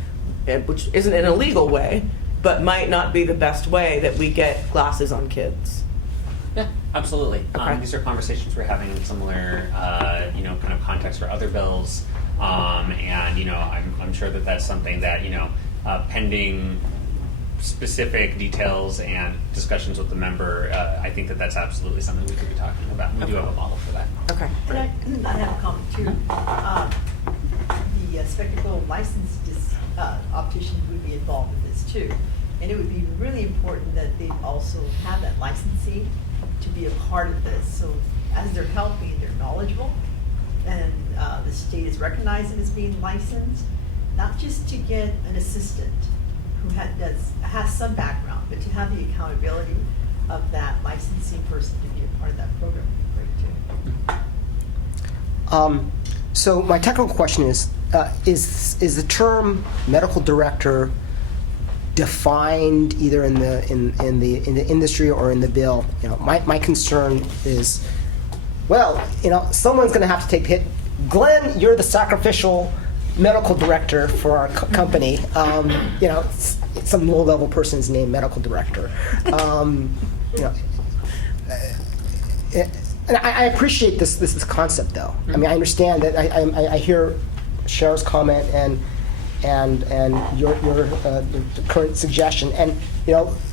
which isn't in a legal way, but might not be the best way that we get glasses on kids. Yeah, absolutely. Okay. These are conversations we're having in similar, kind of context for other bills, and I'm sure that that's something that pending specific details and discussions with the member, I think that that's absolutely something we could be talking about. We do have a model for that. Okay. And I have a comment too. The spectacle licensed opticians would be involved in this too. And it would be really important that they also have that licensee to be a part of this. So as they're helping, they're knowledgeable, and the state is recognizing them as being licensed, not just to get an assistant who has some background, but to have the accountability of that licensing person to be a part of that program would be great too. So my technical question is the term medical director defined either in the industry or in the bill? My concern is, someone's going to have to take the hit. Glenn, you're the sacrificial medical director for our company. Some low-level person's named medical director. And I appreciate this concept, though. Mm-hmm. I mean, I understand that. I hear Cher's comment and your the current suggestion, and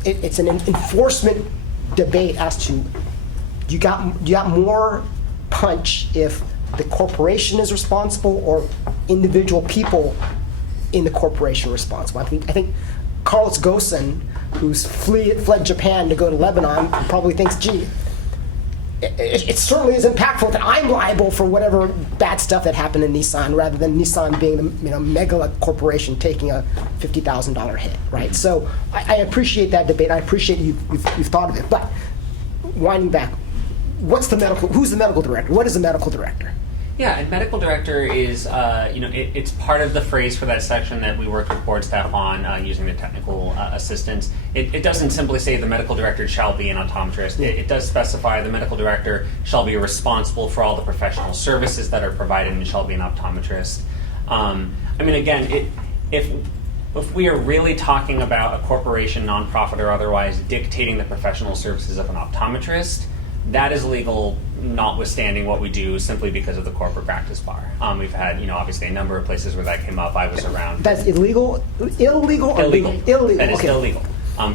it's an enforcement debate as to you got more punch if the corporation is responsible or individual people in the corporation responsible. I think Carlos Ghosn, who's fled Japan to go to Lebanon, probably thinks, gee, it certainly is impactful that I'm liable for whatever bad stuff that happened in Nissan, rather than Nissan being the mega corporation taking a $50,000 hit, right? So I appreciate that debate. I appreciate you've thought of it. But winding back, who's the medical director? What is a medical director? Yeah, and medical director is, it's part of the phrase for that section that we work with board staff on using the technical assistance. It doesn't simply say the medical director shall be an optometrist. It does specify the medical director shall be responsible for all the professional services that are provided and shall be an optometrist. If we are really talking about a corporation, nonprofit, or otherwise dictating the professional services of an optometrist, that is legal, notwithstanding what we do, simply because of the corporate practice bar. We've had, obviously a number of places where that came up. I was around. That's illegal? Illegal? Illegal. That is Okay. illegal.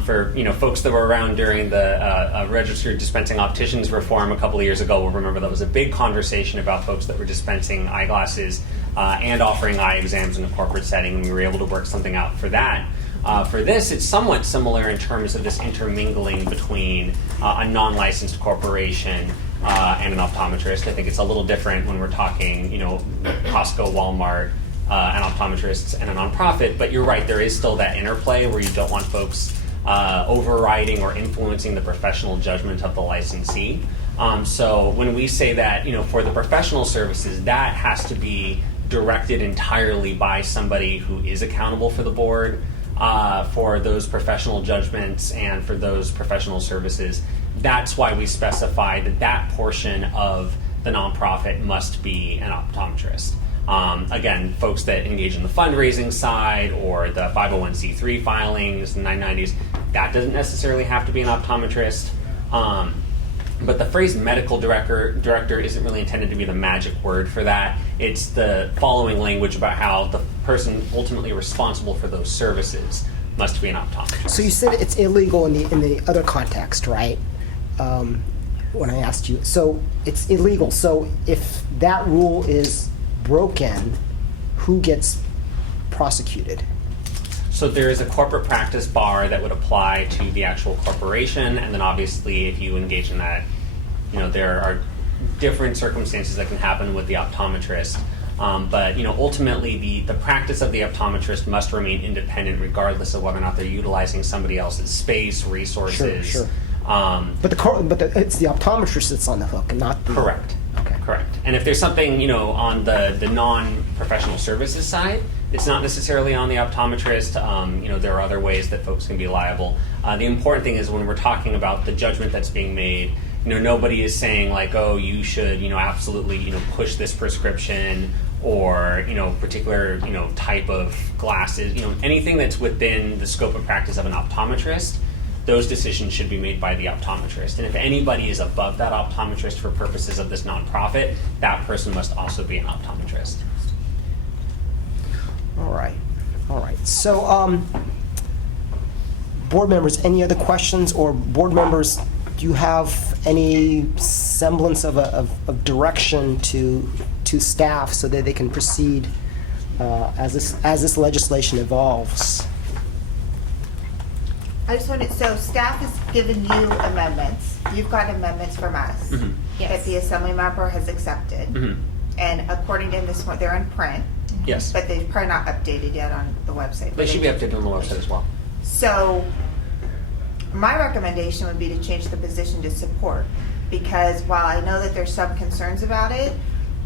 For folks that were around during the registered dispensing opticians reform a couple of years ago, will remember that was a big conversation about folks that were dispensing eyeglasses and offering eye exams in a corporate setting, and we were able to work something out for that. For this, it's somewhat similar in terms of this intermingling between a non-licensed corporation and an optometrist. I think it's a little different when we're talking, Costco, Walmart, an optometrist and a nonprofit. But you're right, there is still that interplay where you don't want folks overriding or influencing the professional judgment of the licensee. So when we say that, for the professional services, that has to be directed entirely by somebody who is accountable for the board. For those professional judgments and for those professional services. That's why we specify that portion of the nonprofit must be an optometrist. Again, folks that engage in the fundraising side or the 501c3 filings, the 990s, that doesn't necessarily have to be an optometrist. But the phrase medical director isn't really intended to be the magic word for that. It's the following language about how the person ultimately responsible for those services must be an optometrist. So you said it's illegal in the other context, right? When I asked you. So it's illegal. So if that rule is broken, who gets prosecuted? So there is a corporate practice bar that would apply to the actual corporation, and then obviously if you engage in that, there are different circumstances that can happen with the optometrist. But ultimately the practice of the optometrist must remain independent regardless of whether or not they're utilizing somebody else's space, resources. Sure. But it's the optometrist that's on the hook and not the... Correct. Okay. Correct. And if there's something, on the professional services side. It's not necessarily on the optometrist. There are other ways that folks can be liable. The important thing is when we're talking about the judgment that's being made, nobody is saying like, oh, you should, absolutely, push this prescription or, particular, type of glasses, anything that's within the scope of practice of an optometrist. Those decisions should be made by the optometrist. And if anybody is above that optometrist for purposes of this nonprofit, that person must also be an optometrist. All right. So, board members, any other questions? Or board members, do you have any semblance of direction to staff so that they can proceed as this legislation evolves? I just wanted, so staff has given you amendments. You've got amendments from us Mm-hmm. that the assembly member has accepted. Mm-hmm. And according to this one, they're in print. Yes. But they've probably not updated yet on the website. They should be updated on the website as well. So my recommendation would be to change the position to support, because while I know that there's some concerns about it,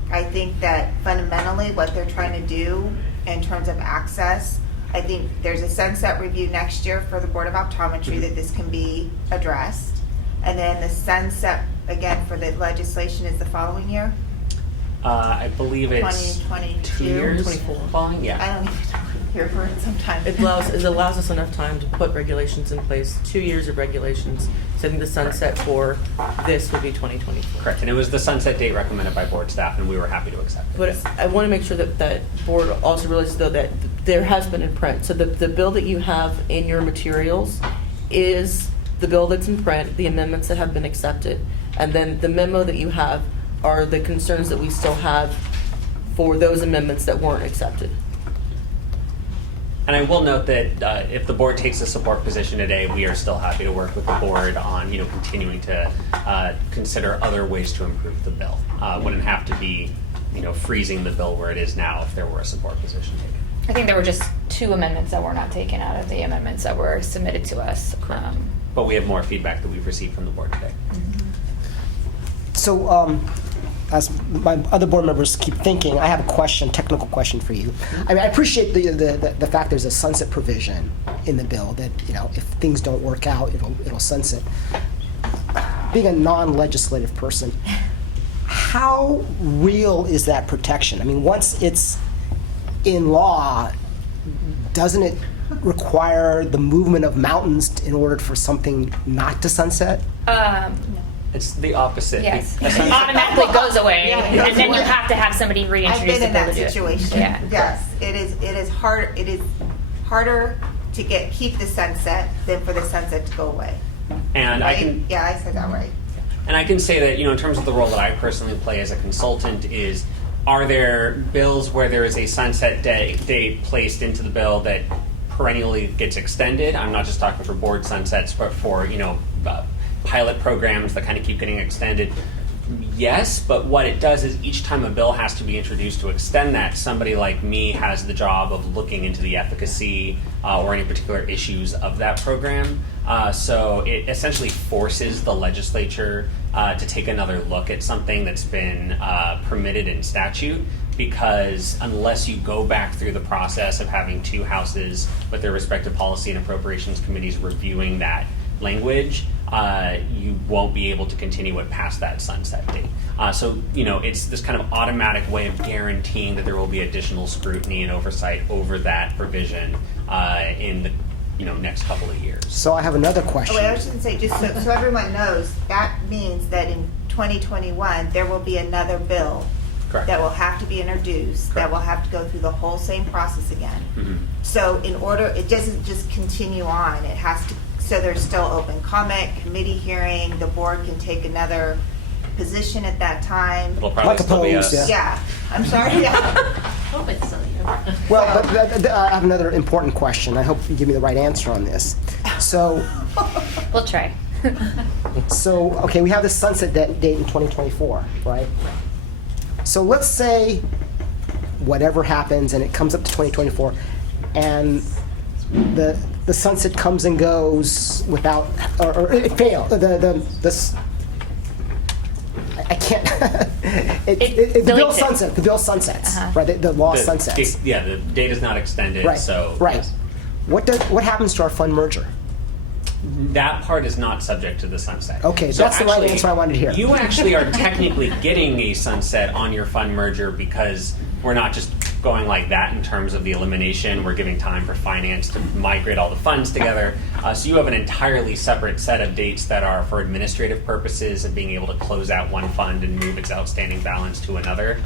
I think that fundamentally what they're trying to do in terms of access, I think there's a sunset review next year for the Board of Optometry that this can be addressed. And then the sunset, again, for the legislation is the following year? I believe it's 2022? 2 years 24. following. Yeah. I don't even hear for it sometimes. It allows us enough time to put regulations in place, 2 years of regulations. So I think the sunset for this would be 2024. Correct. And it was the sunset date recommended by board staff, and we were happy to accept it. But I want to make sure that board also realizes, though, that there has been in print. So the bill that you have in your materials is the bill that's in print, the amendments that have been accepted. And then the memo that you have are the concerns that we still have for those amendments that weren't accepted. And I will note that if the board takes a support position today, we are still happy to work with the board on continuing to consider other ways to improve the bill. Wouldn't have to be freezing the bill where it is now if there were a support position taken. I think there were just 2 amendments that were not taken out of the amendments that were submitted to us. But we have more feedback that we've received from the board today. So, as my other board members keep thinking, I have a question, technical question for you. I mean, I appreciate the fact there's a sunset provision in the bill that, if things don't work out, it'll sunset. Being a non-legislative person, how real is that protection? I mean, once it's in law, doesn't it require the movement of mountains in order for something not to sunset? It's the opposite. Yes. It automatically goes away, Yeah, and then you have to have somebody I've reintroduce been in the bill that to do it. situation. Yeah. Yes, it is harder to keep the sunset than for the sunset to go away. And Right? Yeah, I said that right. And I can say that, in terms of the role that I personally play as a consultant is, are there bills where there is a sunset date placed into the bill that perennially gets extended? I'm not just talking for board sunsets, but for, pilot programs that kind of keep getting extended. Yes, but what it does is each time a bill has to be introduced to extend that, somebody like me has the job of looking into the efficacy or any particular issues of that program. So it essentially forces the legislature to take another look at something that's been permitted in statute, because unless you go back through the process of having 2 houses with their respective policy and appropriations committees reviewing that language, you won't be able to continue it past that sunset date. So, it's this kind of automatic way of guaranteeing that there will be additional scrutiny and oversight over that provision in the next couple of years. So I have another question. Oh, wait, I was going to say, just so everyone knows, that means that in 2021, there will be another bill Correct. that will have to be introduced, that Correct. will have to go through the whole same process again. Mm-hmm. So in order, it doesn't just continue on, it has to, so there's still open comment, committee hearing, the board can take another position at that time. It'll probably still be us. Yeah, I'm sorry, yeah. Hope it's so, yeah. Well, but I have another important question. I hope you give me the right answer on this. So, We'll try. okay, we have this sunset date in 2024, right? So let's say whatever happens and it comes up to 2024, and the sunset comes and goes without, or it failed. I can't. It the bill deletes it. sunsets. The bill sunsets. Uh-huh. Right. The law sunsets. The date is not extended, Right. so. Right. yes. What happens to our fund merger? That part is not subject to the sunset. Okay, So that's the right actually, answer I wanted to hear. You actually are technically getting a sunset on your fund merger because we're not just going like that in terms of the elimination. We're giving time for finance to migrate all the funds together. So you have an entirely separate set of dates that are for administrative purposes of being able to close out one fund and move its outstanding balance to another.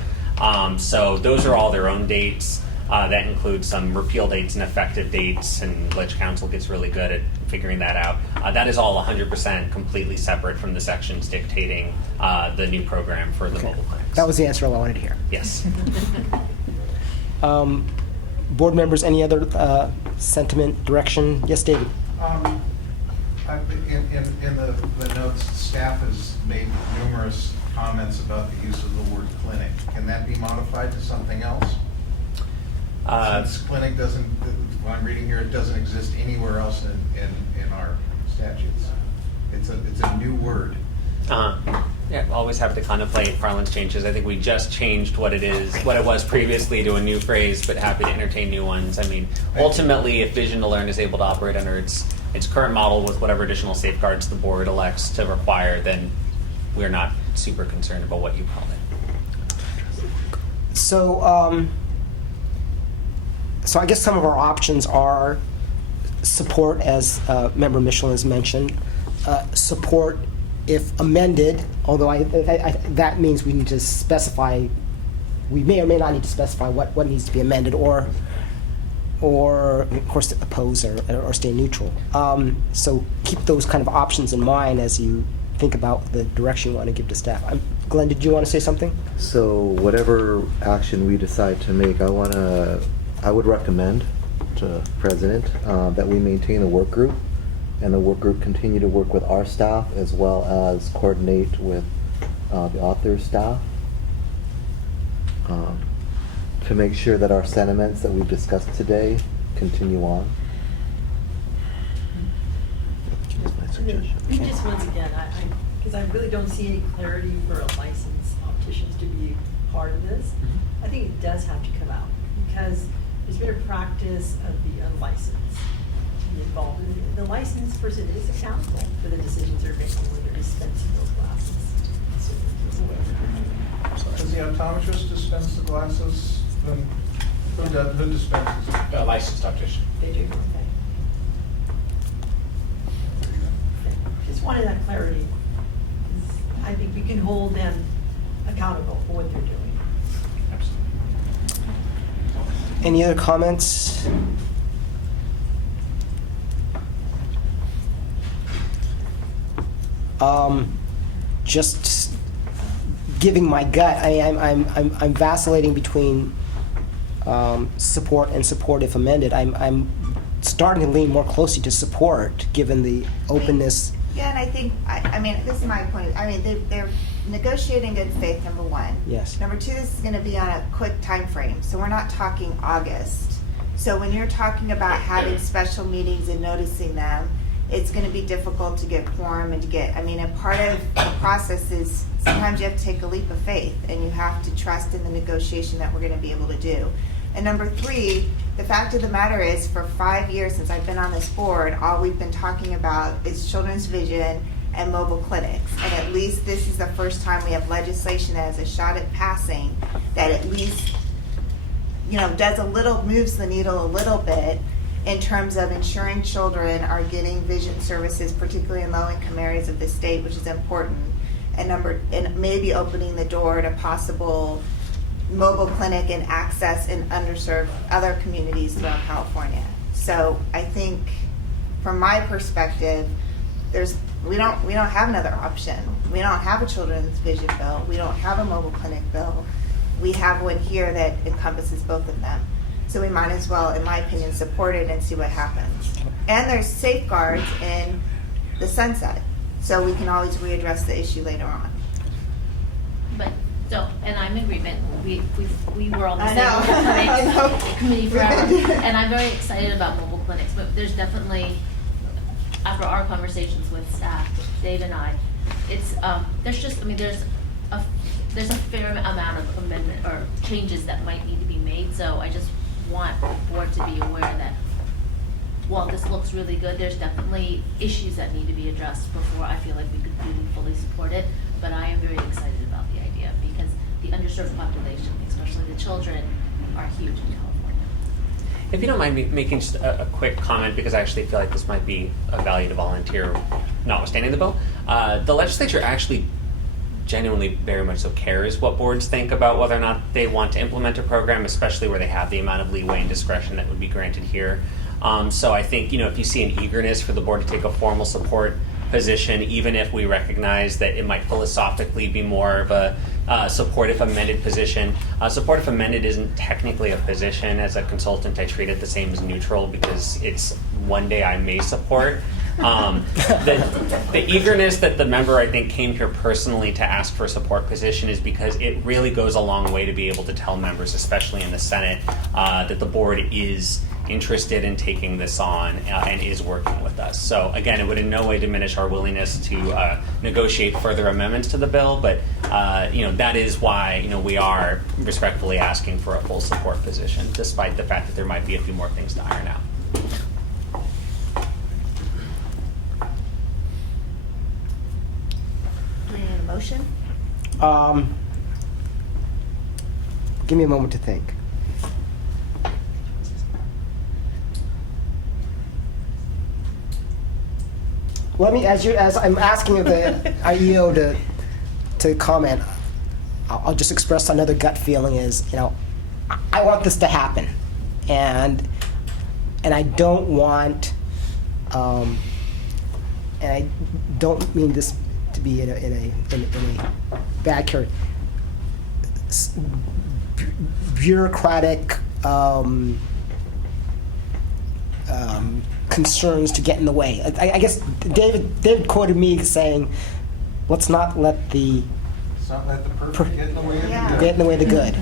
So those are all their own dates. That includes some repeal dates and effective dates, and Ledge Council gets really good at figuring that out. That is all 100% completely separate from the sections dictating the new program for the mobile clinics. That was the answer I wanted to hear. Yes. Board members, any other sentiment, direction? Yes, David. In the notes, staff has made numerous comments about the use of the word clinic. Can that be modified to something else? Since clinic doesn't, what I'm reading here, it doesn't exist anywhere else in our statutes. It's a new word. Yeah, always have to contemplate parlance changes. I think we just changed what it was previously to a new phrase, but happy to entertain new ones. I mean, ultimately, if Vision to Learn is able to operate under its current model with whatever additional safeguards the board elects to require, then we're not super concerned about what you call it. So I guess some of our options are support, as Member Michelin has mentioned, support if amended, although that means we need to specify, we may or may not need to specify what needs to be amended, or of course oppose or stay neutral. So keep those kind of options in mind as you think about the direction you want to give to staff. Glenn, did you want to say something? So whatever action we decide to make, I would recommend to President that we maintain a work group, and the work group continue to work with our staff as well as coordinate with the author's staff to make sure that our sentiments that we've discussed today continue on. That's my suggestion. Just once again, because I really don't see any clarity for licensed opticians to be part of this. I think it does have to come out, because there's been a practice of the unlicensed to be involved. The licensed person is accountable for the decisions they're making when they're dispensing those glasses. Does the optometrist dispense the glasses? Who dispenses? A licensed optician. They do, okay. Just wanted that clarity. 'Cause I think we can hold them accountable for what they're doing. Any other comments? Just giving my gut. I'm vacillating between support and support if amended. I'm starting to lean more closely to support, given the openness. Yeah, and I think, I mean, this is my point. I mean, they're negotiating good faith, number one. Yes. Number two, this is going to be on a quick time frame, so we're not talking August. So when you're talking about having special meetings and noticing them, it's going to be difficult to get quorum and to get, I mean, a part of the process is sometimes you have to take a leap of faith, and you have to trust in the negotiation that we're going to be able to do. And number three, the fact of the matter is, for 5 years since I've been on this board, all we've been talking about is children's vision and mobile clinics. And at least this is the first time we have legislation that has a shot at passing that at least, moves the needle a little bit in terms of ensuring children are getting vision services, particularly in low-income areas of the state, which is important. And maybe opening the door to possible mobile clinic and access in underserved other communities throughout California. So I think, from my perspective, we don't have another option. We don't have a children's vision bill. We don't have a mobile clinic bill. We have one here that encompasses both of them. So we might as well, in my opinion, support it and see what happens. And there's safeguards in the sunset, so we can always readdress the issue later on. But, and I'm in agreement, we were on the I same know. committee forever, and I'm very excited about mobile clinics, but there's definitely, after our conversations with staff, Dave and I, it's, there's there's a fair amount of amendment or changes that might need to be made, so I just want the board to be aware that while this looks really good, there's definitely issues that need to be addressed before I feel like we could really fully support it. But I am very excited about the idea because the underserved population, especially the children, are huge in California. If you don't mind me making just a quick comment, because I actually feel like this might be of value to volunteer, notwithstanding the bill. The legislature actually genuinely very much so cares what boards think about whether or not they want to implement a program, especially where they have the amount of leeway and discretion that would be granted here. So I think, if you see an eagerness for the board to take a formal support position, even if we recognize that it might philosophically be more of a supportive amended position. Supportive amended isn't technically a position. As a consultant, I treat it the same as neutral because it's one day I may support. The eagerness that the member, I think, came here personally to ask for a support position is because it really goes a long way to be able to tell members, especially in the Senate, that the board is interested in taking this on and is working with us. So again, it would in no way diminish our willingness to negotiate further amendments to the bill, but that is why we are respectfully asking for a full support position, despite the fact that there might be a few more things to iron out. Do we need a motion? Give me a moment to think. Let me, as I'm asking the IEO to comment, I'll just express another gut feeling is, I want this to happen, and I don't want, and I don't mean this to be in a bad character, bureaucratic concerns to get in the way. I guess David quoted me saying, "Let's not let the perfect get in the way of the good." Get in the way of the good.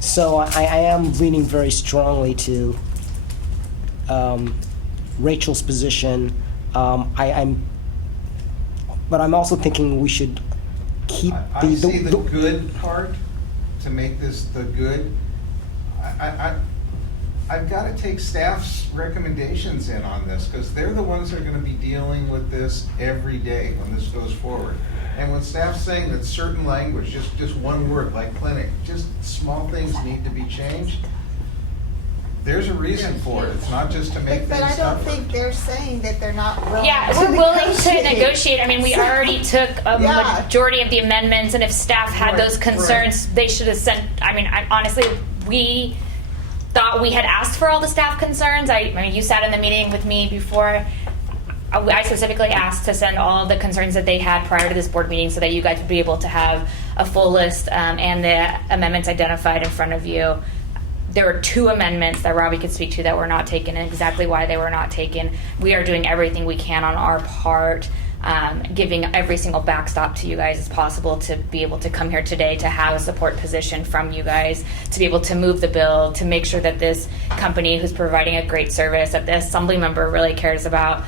So I am leaning very strongly to Rachel's position. But I'm also thinking we should keep I see the good part to make this the good. I've got to take staff's recommendations in on this because they're the ones that are going to be dealing with this every day when this goes forward. And when staff's saying that certain language, just one word like clinic, just small things need to be changed, there's a reason for it. It's not just to make But things I don't tougher. think they're saying that they're not willing Yeah, to we're willing to negotiate. I mean, we already took a Yeah. majority of the amendments, and if staff had Right, those concerns, they should have sent. Honestly, we thought we had asked for all the staff concerns. I mean, you sat in the meeting with me before. I specifically asked to send all of the concerns that they had prior to this board meeting so that you guys would be able to have a full list and the amendments identified in front of you. There were 2 amendments that Robbie could speak to that were not taken, and exactly why they were not taken. We are doing everything we can on our part, giving every single backstop to you guys as possible to be able to come here today to have a support position from you guys, to be able to move the bill, to make sure that this company who's providing a great service that the assembly member really cares about,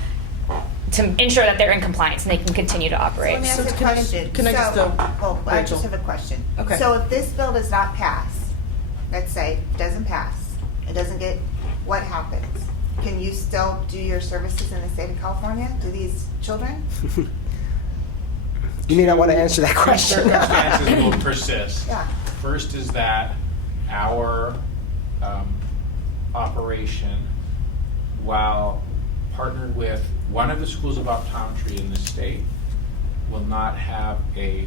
to ensure that they're in compliance and they can continue to operate. Let me ask you a question. can I just, I Rachel? just have a question. Okay. So if this bill does not pass, let's say it doesn't pass, it doesn't get, what happens? Can you still do your services in the state of California to these children? You may not want to answer that question. Circumstances will persist. Yeah. First is that our operation, while partnered with one of the schools of optometry in the state, will not have a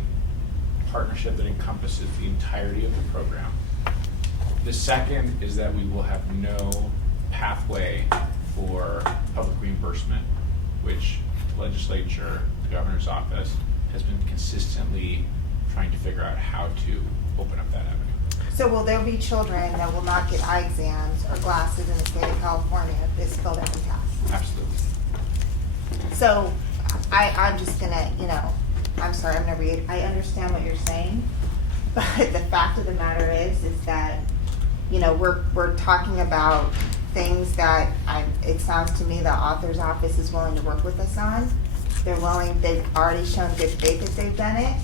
partnership that encompasses the entirety of the program. The second is that we will have no pathway for public reimbursement, which the legislature, the governor's office, has been consistently trying to figure out how to open up that avenue. So will there be children that will not get eye exams or glasses in the state of California if this bill doesn't pass? Absolutely. So I'm just gonna, I'm sorry, I'm gonna read. I understand what you're saying, but the fact of the matter is that, we're talking about things that it sounds to me the author's office is willing to work with us on. They've already shown good faith that they've done it,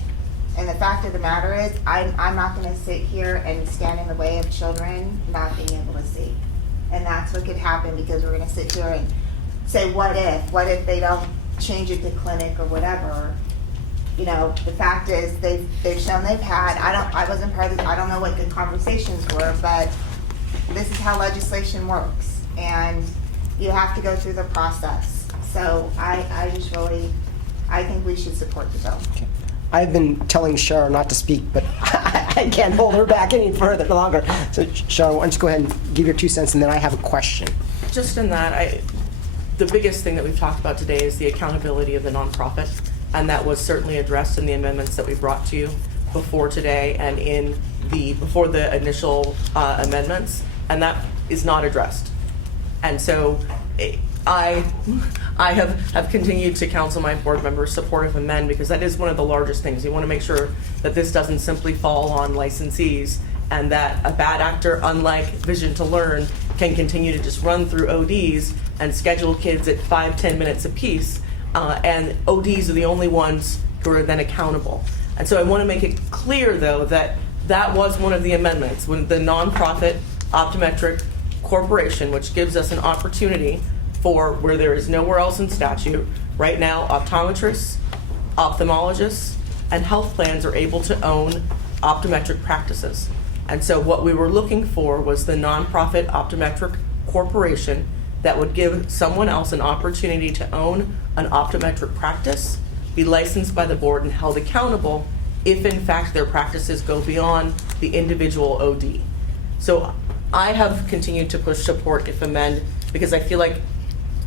And the fact of the matter is, I'm not gonna sit here and stand in the way of children not being able to see. And that's what could happen, because we're gonna sit here and say, what if they don't change it to clinic or whatever. You know, the fact is, they've shown they've had, I wasn't part of this, I don't know what the conversations were, but this is how legislation works, and you have to go through the process. So I just really, I think we should support the bill. Okay. I've been telling Sharon not to speak, but I can't hold her back any further longer. So Sharon, why don't you go ahead and give your 2 cents, and then I have a question. Just in that, the biggest thing that we've talked about today is the accountability of the nonprofit, and that was certainly addressed in the amendments that we brought to you before today and before the initial amendments, and that is not addressed. And so I have continued to counsel my board members supportive of amend, because that is one of the largest things. You want to make sure that this doesn't simply fall on licensees, and that a bad actor, unlike Vision to Learn, can continue to just run through ODs and schedule kids at 5-10 minutes apiece, and ODs are the only ones who are then accountable. And so I want to make it clear, though, that that was one of the amendments, when the nonprofit Optometric Corporation, which gives us an opportunity for where there is nowhere else in statute. Right now, optometrists, ophthalmologists, and health plans are able to own optometric practices. And so what we were looking for was the nonprofit Optometric Corporation that would give someone else an opportunity to own an optometric practice, be licensed by the board, and held accountable if in fact their practices go beyond the individual OD. So I have continued to push support if amend, because I feel like,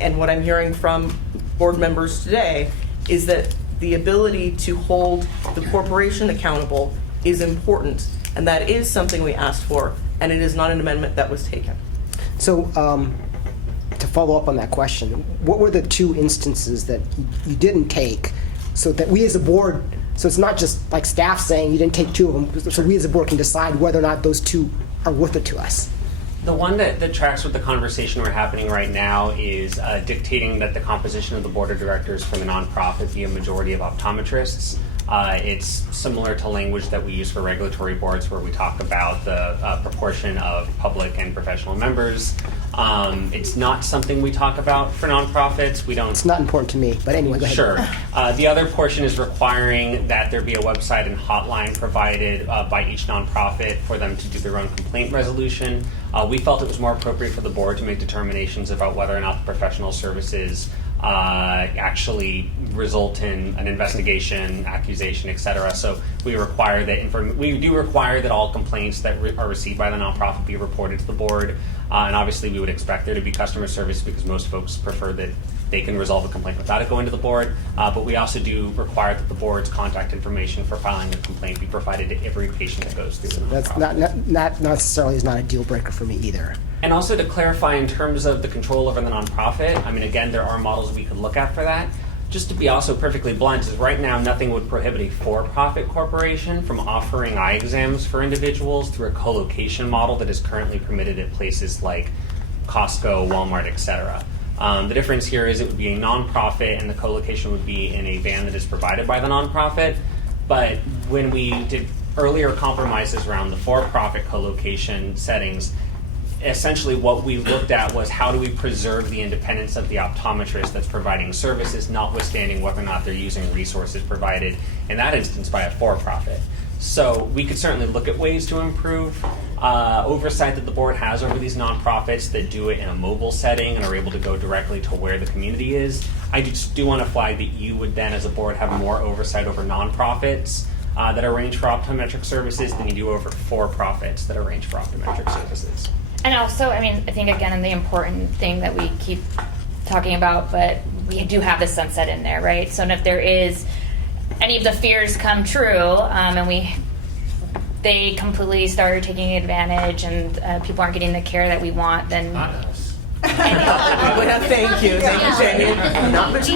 and what I'm hearing from board members today, is that the ability to hold the corporation accountable is important, and that is something we asked for, and it is not an amendment that was taken. So to follow up on that question, what were the 2 instances that you didn't take, so that we as a board, so it's not just like staff saying you didn't take 2 of them, so we as a board can decide whether or not those 2 are worth it to us? The one that tracks with the conversation we're happening right now is dictating that the composition of the board of directors for the nonprofit be a majority of optometrists. It's similar to language that we use for regulatory boards, where we talk about the proportion of public and professional members. It's not something we talk about for nonprofits. We don't. It's not important to me, but anyway, go ahead. Sure. The other portion is requiring that there be a website and hotline provided by each nonprofit for them to do their own complaint resolution. We felt it was more appropriate for the board to make determinations about whether or not the professional services actually result in an investigation, accusation, etc. So we require that we do require that all complaints that are received by the nonprofit be reported to the board, and obviously we would expect there to be customer service, because most folks prefer that they can resolve a complaint without it going to the board. But we also do require that the board's contact information for filing a complaint be provided to every patient that goes through the nonprofit. That's not necessarily is not a deal breaker for me either. And also to clarify in terms of the control over the nonprofit, I mean, again, there are models we could look at for that. Just to be also perfectly blunt, is right now nothing would prohibit a for-profit corporation from offering eye exams for individuals through a co-location model that is currently permitted at places like Costco, Walmart, etc. The difference here is it would be a nonprofit, and the co-location would be in a van that is provided by the nonprofit. But when we did earlier compromises around the for-profit co-location settings, essentially what we looked at was how do we preserve the independence of the optometrist that's providing services, notwithstanding whether or not they're using resources provided, in that instance, by a for-profit. So we could certainly look at ways to improve oversight that the board has over these nonprofits that do it in a mobile setting and are able to go directly to where the community is. I just do want to flag that you would then, as a board, have more oversight over nonprofits that arrange for optometric services than you do over for-profits that arrange for optometric services. And also, I mean, I think, again, the important thing that we keep talking about, but we do have the sunset in there, right? So if there is any of the fears come true, and they completely start taking advantage, and people aren't getting the care that we want, then Not us. Thank you, Jamie.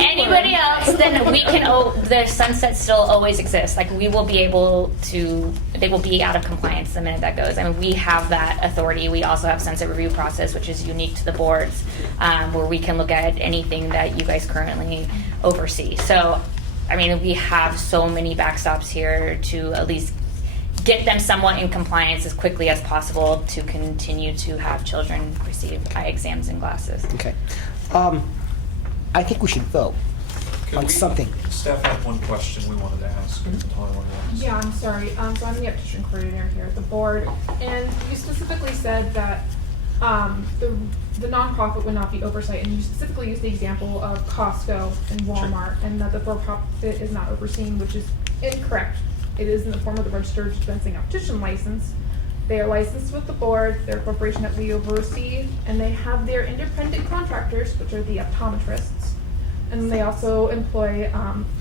Anybody else, then we can. The sunset still always exists. Like, we will be able to. They will be out of compliance the minute that goes. I mean, we have that authority. We also have sunset review process, which is unique to the boards, where we can look at anything that you guys currently oversee. So I mean, we have so many backstops here to at least get them somewhat in compliance as quickly as possible to continue to have children receive eye exams and glasses. Okay. I think we should vote on something. Staff had one question we wanted to ask. Tony wanted to ask. Yeah, I'm sorry. So I'm the optician coordinator here at the board, and you specifically said that the nonprofit would not be oversight, and you specifically used the example of Costco and Walmart, and that the for-profit is not overseen, which is incorrect. It is in the form of the registered dispensing optician license. They are licensed with the board. They're a corporation that we oversee, and they have their independent contractors, which are the optometrists. And they also employ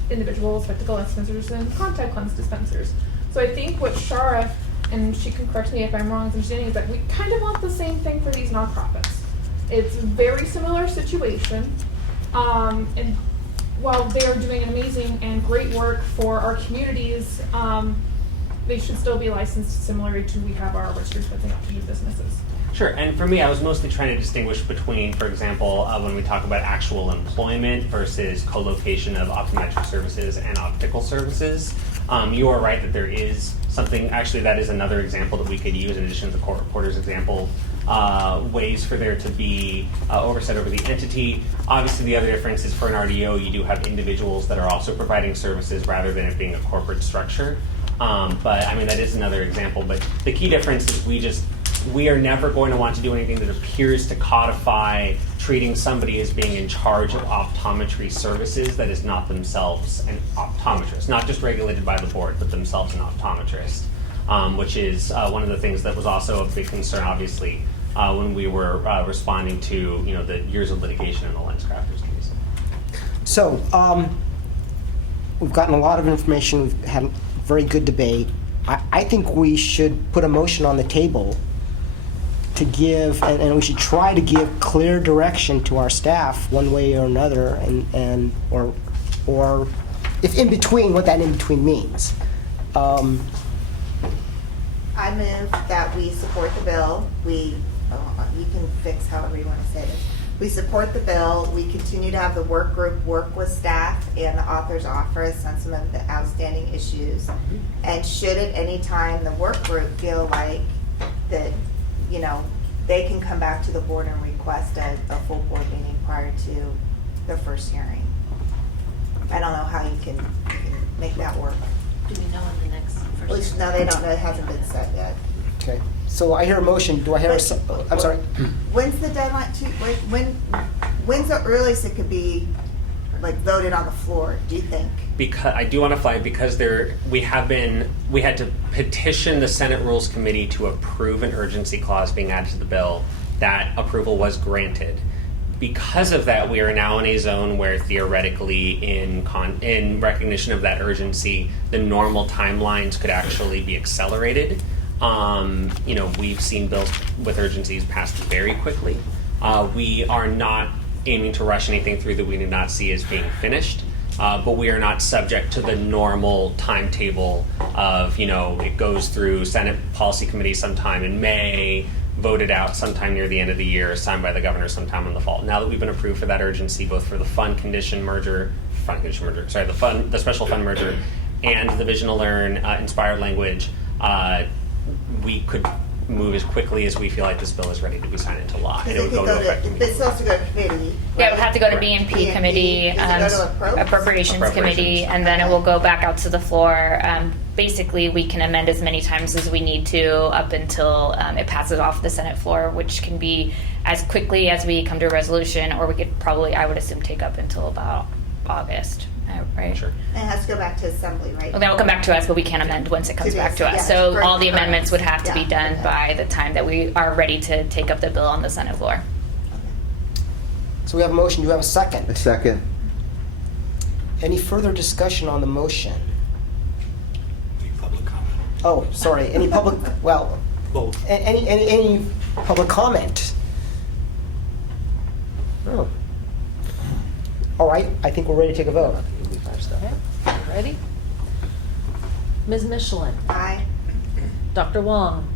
individuals, spectacle dispensers, and contact lens dispensers. So I think what Shara, and she can correct me if I'm wrong, is understanding is that we kind of want the same thing for these nonprofits. It's a very similar situation, and while they are doing an amazing and great work for our communities, they should still be licensed similar to we have our registered dispensing optician businesses. Sure, and for me, I was mostly trying to distinguish between, for example, when we talk about actual employment versus co-location of optometric services and optical services. You are right that there is something, actually that is another example that we could use in addition to the court reporter's example, ways for there to be oversight over the entity. Obviously the other difference is for an RDO, you do have individuals that are also providing services rather than it being a corporate structure. But I mean, that is another example, but the key difference is we are never going to want to do anything that appears to codify treating somebody as being in charge of optometry services that is not themselves an optometrist, not just regulated by the board, but themselves an optometrist, which is one of the things that was also a big concern, obviously, when we were responding to the years of litigation in the LensCrafters case. So, we've gotten a lot of information. We've had a very good debate. I think we should put a motion on the table to give, and we should try to give clear direction to our staff one way or another, or if in between, what that in between means. I move that we support the bill. You can fix however you want to say this. We support the bill. We continue to have the work group work with staff and the author's office on some of the outstanding issues. And should at any time the work group feel like that, they can come back to the board and request a full board meeting prior to the first hearing. I don't know how you can make that work. Do we know when the next At least, no, they don't know. It hasn't been set yet. Okay. So I hear a motion. Do I hear I'm sorry. When's the deadline when's the earliest it could be voted on the floor, do you think? Because I do want to flag, because we had to petition the Senate Rules Committee to approve an urgency clause being added to the bill. That approval was granted. Because of that, we are now in a zone where theoretically, in recognition of that urgency, the normal timelines could actually be accelerated. We've seen bills with urgencies passed very quickly. We are not aiming to rush anything through that we do not see as being finished, but we are not subject to the normal timetable of, it goes through Senate Policy Committee sometime in May, voted out sometime near the end of the year, signed by the governor sometime in the fall. Now that we've been approved for that urgency, both for the the special fund merger and the Vision to Learn inspired language, we could move as quickly as we feel like this bill is ready to be signed into law. And it would go to effect immediately. It's supposed to go to committee. Yeah, it would have to go to Right? BNP committee, Does it go to appropriations committee, and then it will go back out to the floor. Basically, we can amend as many times as we need to up until it passes off the Senate floor, which can be as quickly as we come to a resolution, or we could probably, I would assume, take up until about August, right? Sure. And it has to go back to assembly, right? Well, then it'll come back to us, but we can't amend once it comes To back this, to us. yeah, So for- all the for- amendments would have to be yeah, done okay. by the time that we are ready to take up the bill on the Senate floor. So we have a motion. Do we have a second? A second. Any further discussion on the motion? Public comment. Oh, sorry. Any public? Well, Both. any public comment? Oh. All right. I think we're ready to take a vote. Okay, ready? Ms. Michelin, Aye. Dr. Wong,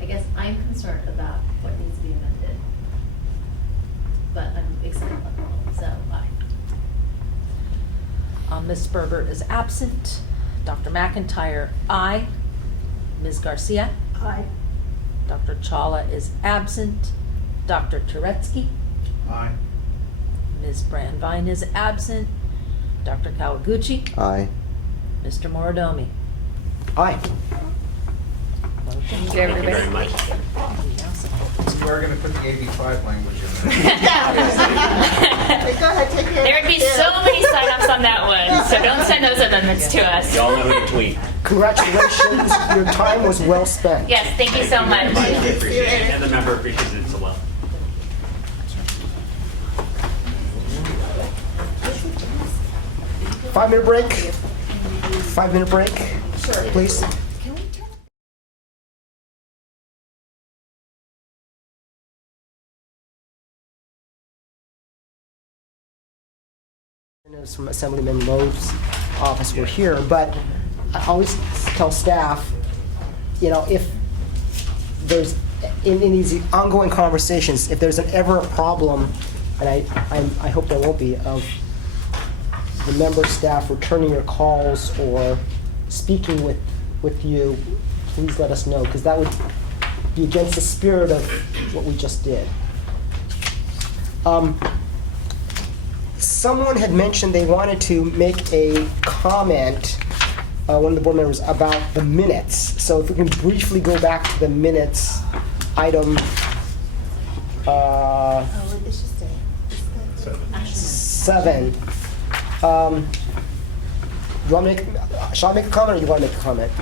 I guess I'm concerned about what needs to be amended. But I'm except one, so aye. Ms. Berbert is absent. Dr. McIntyre, aye. Ms. Garcia? Aye. Dr. Chawla is absent. Dr. Turetsky? Aye. Ms. Brandvine is absent. Dr. Kawaguchi? Aye. Mr. Morodomi? Aye. Thank you very much. You are going to put the 85 language in there. Go ahead, take care. There would be so many sign-ups on that one, so don't send those amendments to us. Y'all know who to tweet. Congratulations, your time was well spent. Yes, thank you so much. I appreciate it, and the member appreciates it so well. 5-minute break. 5-minute break, please. From Assemblyman Loeb's office were here, but I always tell staff, if there's in these ongoing conversations, if there's ever a problem, and I hope there won't be, of the member staff returning your calls or speaking with you, please let us know, because that would be against the spirit of what we just did. Someone had mentioned they wanted to make a comment, one of the board members, about the minutes. So if we can briefly go back to the minutes, item It's just a. 7. Shall I make a comment, or you want to make a comment?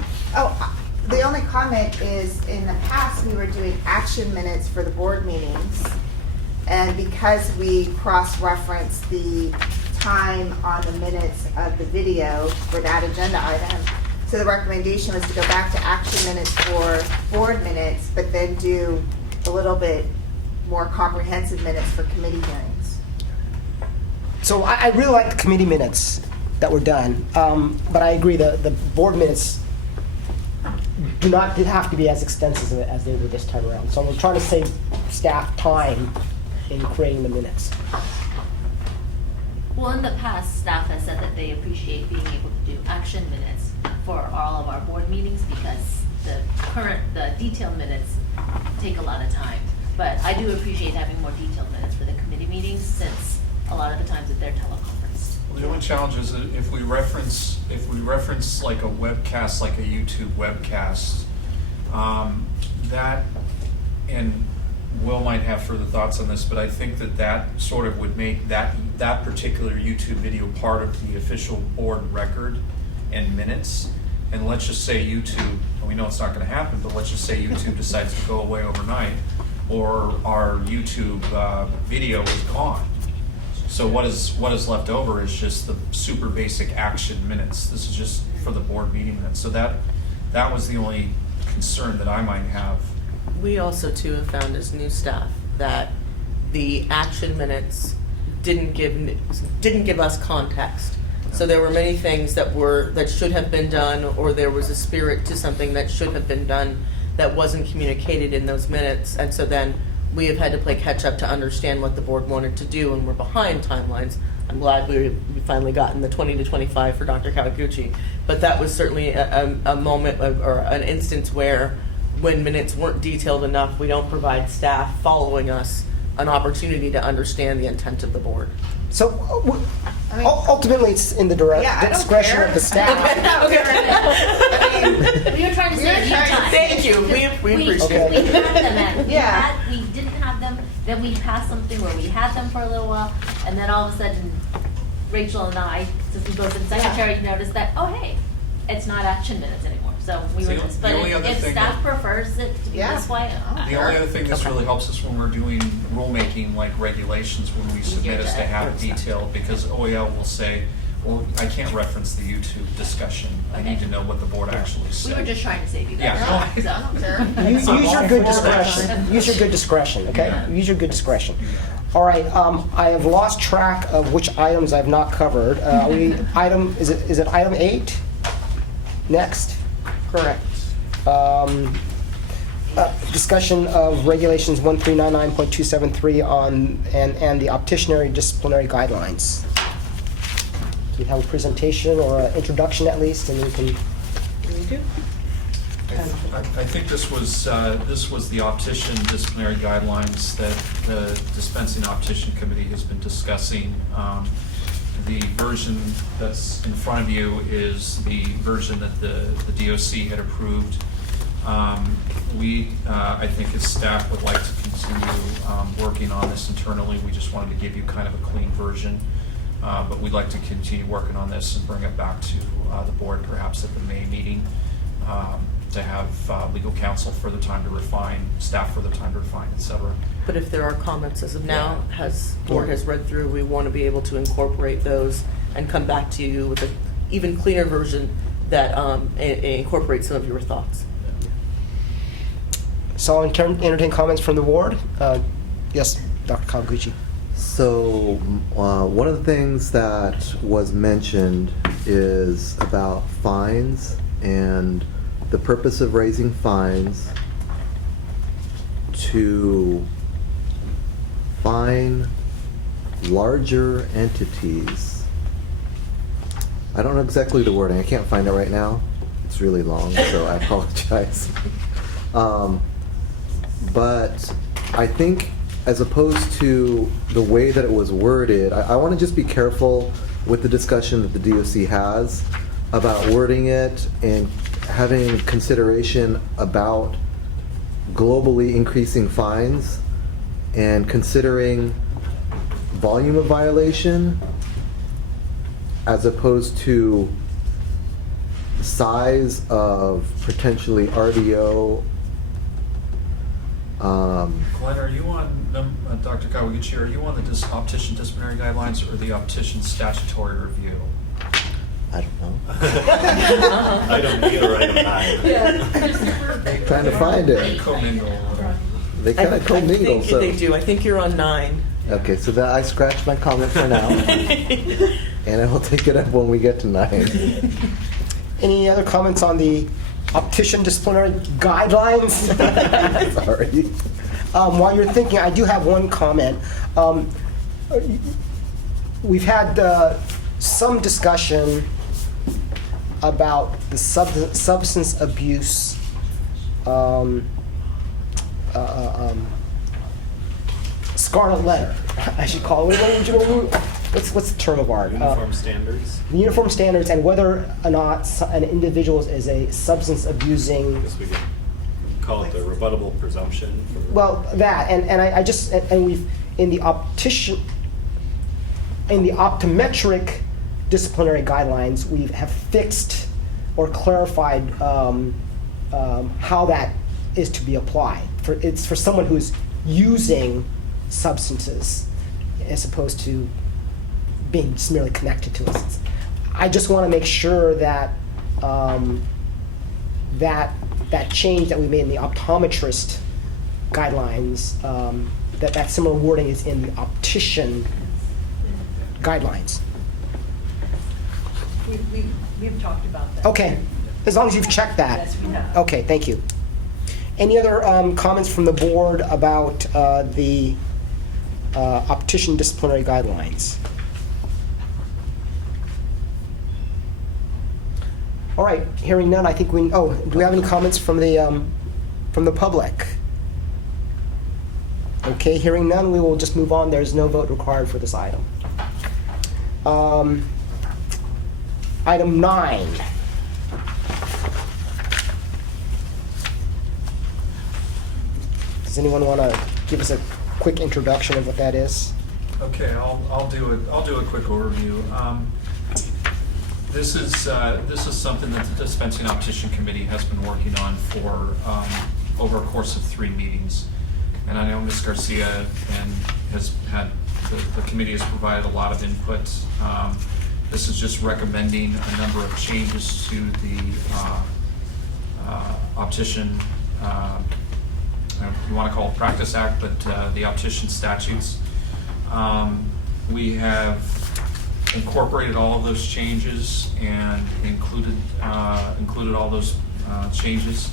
The only comment is, in the past, we were doing action minutes for the board meetings. And because we cross-reference the time on the minutes of the video for that agenda item, so the recommendation was to go back to action minutes for board minutes, but then do a little bit more comprehensive minutes for committee hearings. So I really like the committee minutes that were done, but I agree the board minutes did have to be as extensive as they were this time around. So I'm trying to save staff time in creating the minutes. Well, in the past, staff has said that they appreciate being able to do action minutes for all of our board meetings because the detailed minutes take a lot of time. But I do appreciate having more detailed minutes for the committee meetings since a lot of the times that they're teleconference. Well, the only challenge is that if we reference like a webcast, like a YouTube webcast, that, and Will might have further thoughts on this, but I think that sort of would make that particular YouTube video part of the official board record and minutes. And let's just say YouTube, and we know it's not going to happen, but let's just say YouTube decides to go away overnight, or our YouTube video is gone. So what is left over is just the super basic action minutes. This is just for the board meeting minutes. So that was the only concern that I might have. We also too have found as new staff that the action minutes didn't give us context. So there were many things that should have been done, or there was a spirit to something that should have been done that wasn't communicated in those minutes, and so then we have had to play catch up to understand what the board wanted to do, and we're behind timelines. I'm glad we finally gotten the 20 to 25 for Dr. Kawaguchi, but that was certainly a moment or an instance where, when minutes weren't detailed enough, we don't provide staff following us an opportunity to understand the intent of the board. So ultimately, it's in the discretion of the staff. We were trying to save you time. Thank you. We appreciate it. We had them at, Yeah. we didn't have them, then we passed something where we had them for a little while, and then all of a sudden, Rachel and I, since we both in secretary, noticed that, oh, hey, it's not action minutes anymore. So we were just, but if staff prefers it to be this way, The only other thing this really helps us when we're doing rulemaking, like regulations, when we submit is to have detail, because OEL will say, well, I can't reference the YouTube discussion. I need to know what the board actually said. we were just trying to save you guys. Yeah. So I don't care. Use your good discretion. Use your good discretion, okay? Yeah. Use your good discretion. All right, I have lost track of which items I've not covered. Is it item 8? Next? Correct. Discussion of regulations 1399.273 on, and the opticianary disciplinary guidelines. Do we have a presentation or an introduction at least, and we can... We do. I think this was the optician disciplinary guidelines that the dispensing optician committee has been discussing. The version that's in front of you is the version that the DOC had approved. We, I think as staff, would like to continue working on this internally. We just wanted to give you kind of a clean version. But we'd like to continue working on this and bring it back to the board perhaps at the May meeting to have legal counsel for the time to refine, staff for the time to refine, et cetera. But if there are comments as of now, board has read through, we want to be able to incorporate those and come back to you with an even cleaner version that incorporates some of your thoughts. So I'll entertain comments from the board. Yes, Dr. Kawaguchi. So one of the things that was mentioned is about fines and the purpose of raising fines to fine larger entities. I don't know exactly the wording. I can't find it right now. It's really long, so I apologize. But I think as opposed to the way that it was worded, I want to just be careful with the discussion that the DOC has about wording it and having consideration about globally increasing fines and considering volume of violation as opposed to size of potentially RDO. Glenn, are you on, Dr. Kawaguchi, are you on the optician disciplinary guidelines or the optician statutory review? I don't know. Item 8 or item 9? Yeah. Trying to find it. They commingle. They kind of commingle. I think they do. I think you're on 9. Okay, so that I scratched my comment for now, and I will take it up when we get to 9. Any other comments on the optician disciplinary guidelines? Sorry. While you're thinking, I do have one comment. We've had some discussion about the substance abuse scarlet letter, I should call it. What's the term of art? Uniform standards. The uniform standards, and whether or not an individual is a substance abusing. I guess we could call it the rebuttable presumption. Well, that, and I just, and we've, in the optometric disciplinary guidelines, we have fixed or clarified how that is to be applied. It's for someone who's using substances as opposed to being just merely connected to us. I just want to make sure that that change that we made in the optometrist guidelines, that similar wording is in the optician guidelines. We've talked about that. Okay, as long as you've checked that. Yes, we have. Okay, thank you. Any other comments from the board about the optician disciplinary guidelines? All right, hearing none, I think do we have any comments from the public? Okay, hearing none, we will just move on. There's no vote required for this item. Item 9. Does anyone want to give us a quick introduction of what that is? Okay, I'll do a quick overview. This is something that the Dispensing Optician Committee has been working on for over a course of 3 meetings. And I know Ms. Garcia has had, the committee has provided a lot of input. This is just recommending a number of changes to the optician, you want to call it Practice Act, but the optician statutes. We have incorporated all of those changes and included all those changes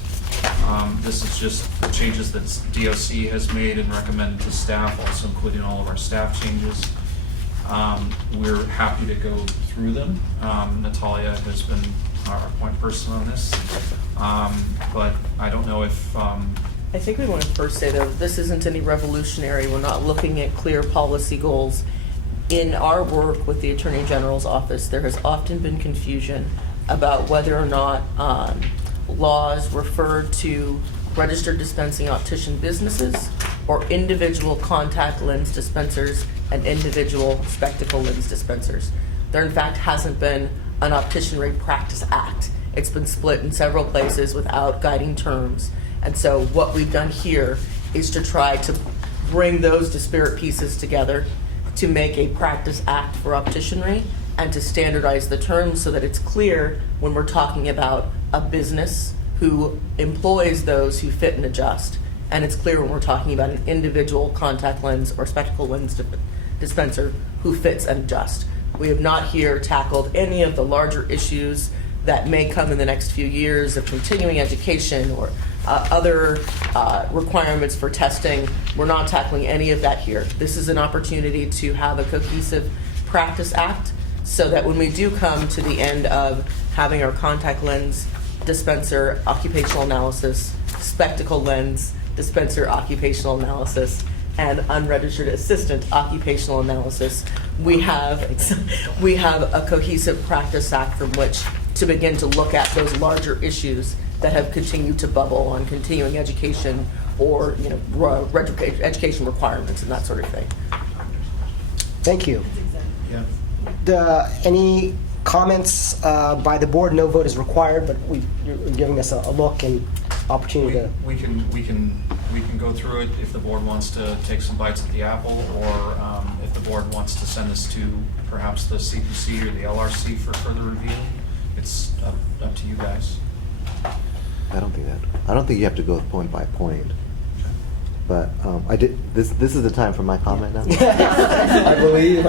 This is just the changes that DOC has made and recommended to staff, also including all of our staff changes. We're happy to go through them. Natalia has been our point person on this. But I don't know if, I think we want to first say though, this isn't any revolutionary. We're not looking at clear policy goals. In our work with the Attorney General's office, there has often been confusion about whether or not laws refer to registered dispensing optician businesses or individual contact lens dispensers and individual spectacle lens dispensers. There in fact hasn't been an Opticianry Practice Act. It's been split in several places without guiding terms. And so what we've done here is to try to bring those disparate pieces together to make a practice act for opticianry and to standardize the terms so that it's clear when we're talking about a business who employs those who fit and adjust. And it's clear when we're talking about an individual contact lens or spectacle lens dispenser who fits and adjusts. We have not here tackled any of the larger issues that may come in the next few years of continuing education or other requirements for testing. We're not tackling any of that here. This is an opportunity to have a cohesive practice act so that when we do come to the end of having our contact lens dispenser occupational analysis, spectacle lens dispenser occupational analysis, and unregistered assistant occupational analysis, we have a cohesive practice act from which to begin to look at those larger issues that have continued to bubble on continuing education or education requirements and that sort of thing. Thank you. yeah. Any comments by the board? No vote is required, but you're giving us a look and opportunity to. We can go through it if the board wants to take some bites at the apple, or if the board wants to send this to perhaps the CPC or the LRC for further review. It's up to you guys. I don't think you have to go point by point. But this is the time for my comment now?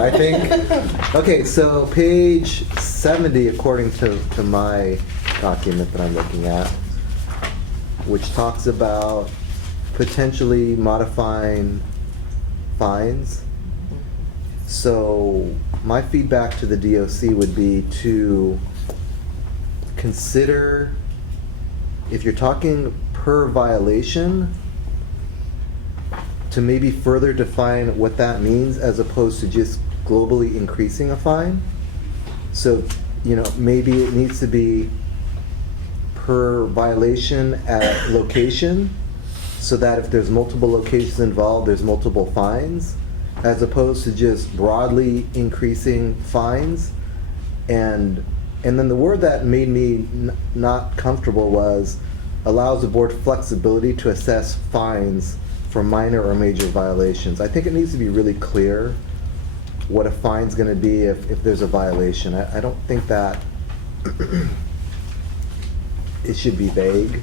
I think. Okay, so page 70, according to my document that I'm looking at, which talks about potentially modifying fines. So my feedback to the DOC would be to consider, if you're talking per violation, to maybe further define what that means as opposed to just globally increasing a fine. So, maybe it needs to be per violation at location, so that if there's multiple locations involved, there's multiple fines, as opposed to just broadly increasing fines. And then the word that made me not comfortable was allows the board flexibility to assess fines for minor or major violations. I think it needs to be really clear what a fine's going to be if there's a violation. I don't think that it should be vague.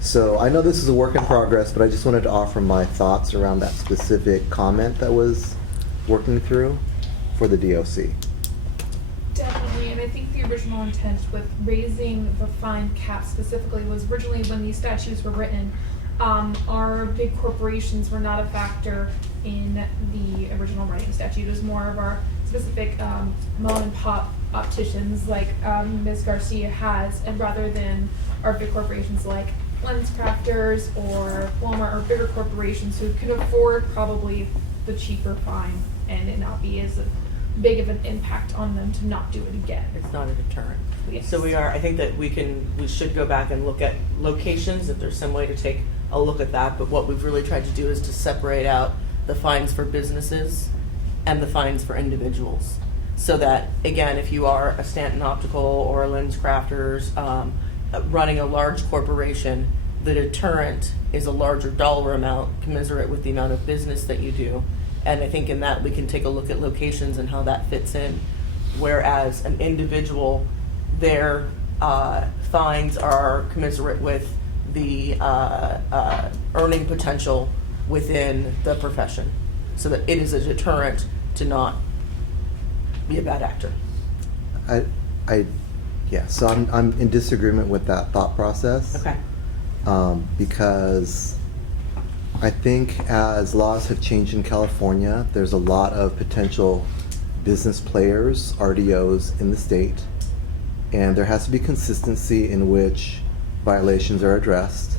So I know this is a work in progress, but I just wanted to offer my thoughts around that specific comment that was working through for the DOC. Definitely, and I think the original intent with raising the fine cap specifically was originally when these statutes were written, our big corporations were not a factor in the original writing statute. It was more of our specific mom and pop opticians like Ms. Garcia has, and rather than our big corporations like lens crafters or Walmart or bigger corporations who can afford probably the cheaper fine and it not be as big of an impact on them to not do it again. It's not a deterrent. Yes. So I think that we should go back and look at locations, if there's some way to take a look at that, but what we've really tried to do is to separate out the fines for businesses and the fines for individuals. So that, again, if you are a Stanton Optical or a Lens Crafters running a large corporation, the deterrent is a larger dollar amount commensurate with the amount of business that you do. And I think in that we can take a look at locations and how that fits in. Whereas an individual, their fines are commensurate with the earning potential within the profession, so that it is a deterrent to not be a bad actor. Yeah, so I'm in disagreement with that thought process. Okay. because I think as laws have changed in California, there's a lot of potential business players, RDOs in the state, and there has to be consistency in which violations are addressed.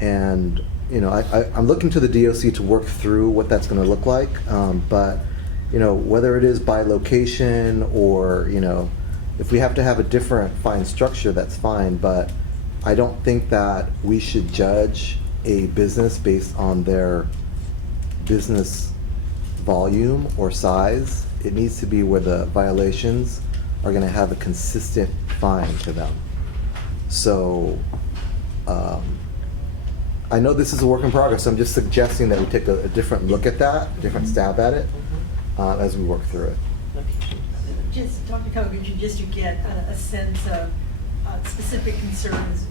And I'm looking to the DOC to work through what that's going to look like, but whether it is by location or if we have to have a different fine structure, that's fine, but I don't think that we should judge a business based on their business volume or size. It needs to be where the violations are going to have a consistent fine to them. So I know this is a work in progress. I'm just suggesting that we take a different look at that, a different stab at it as we work through it. Just, Dr. Cowboy, just to get a sense of specific concerns,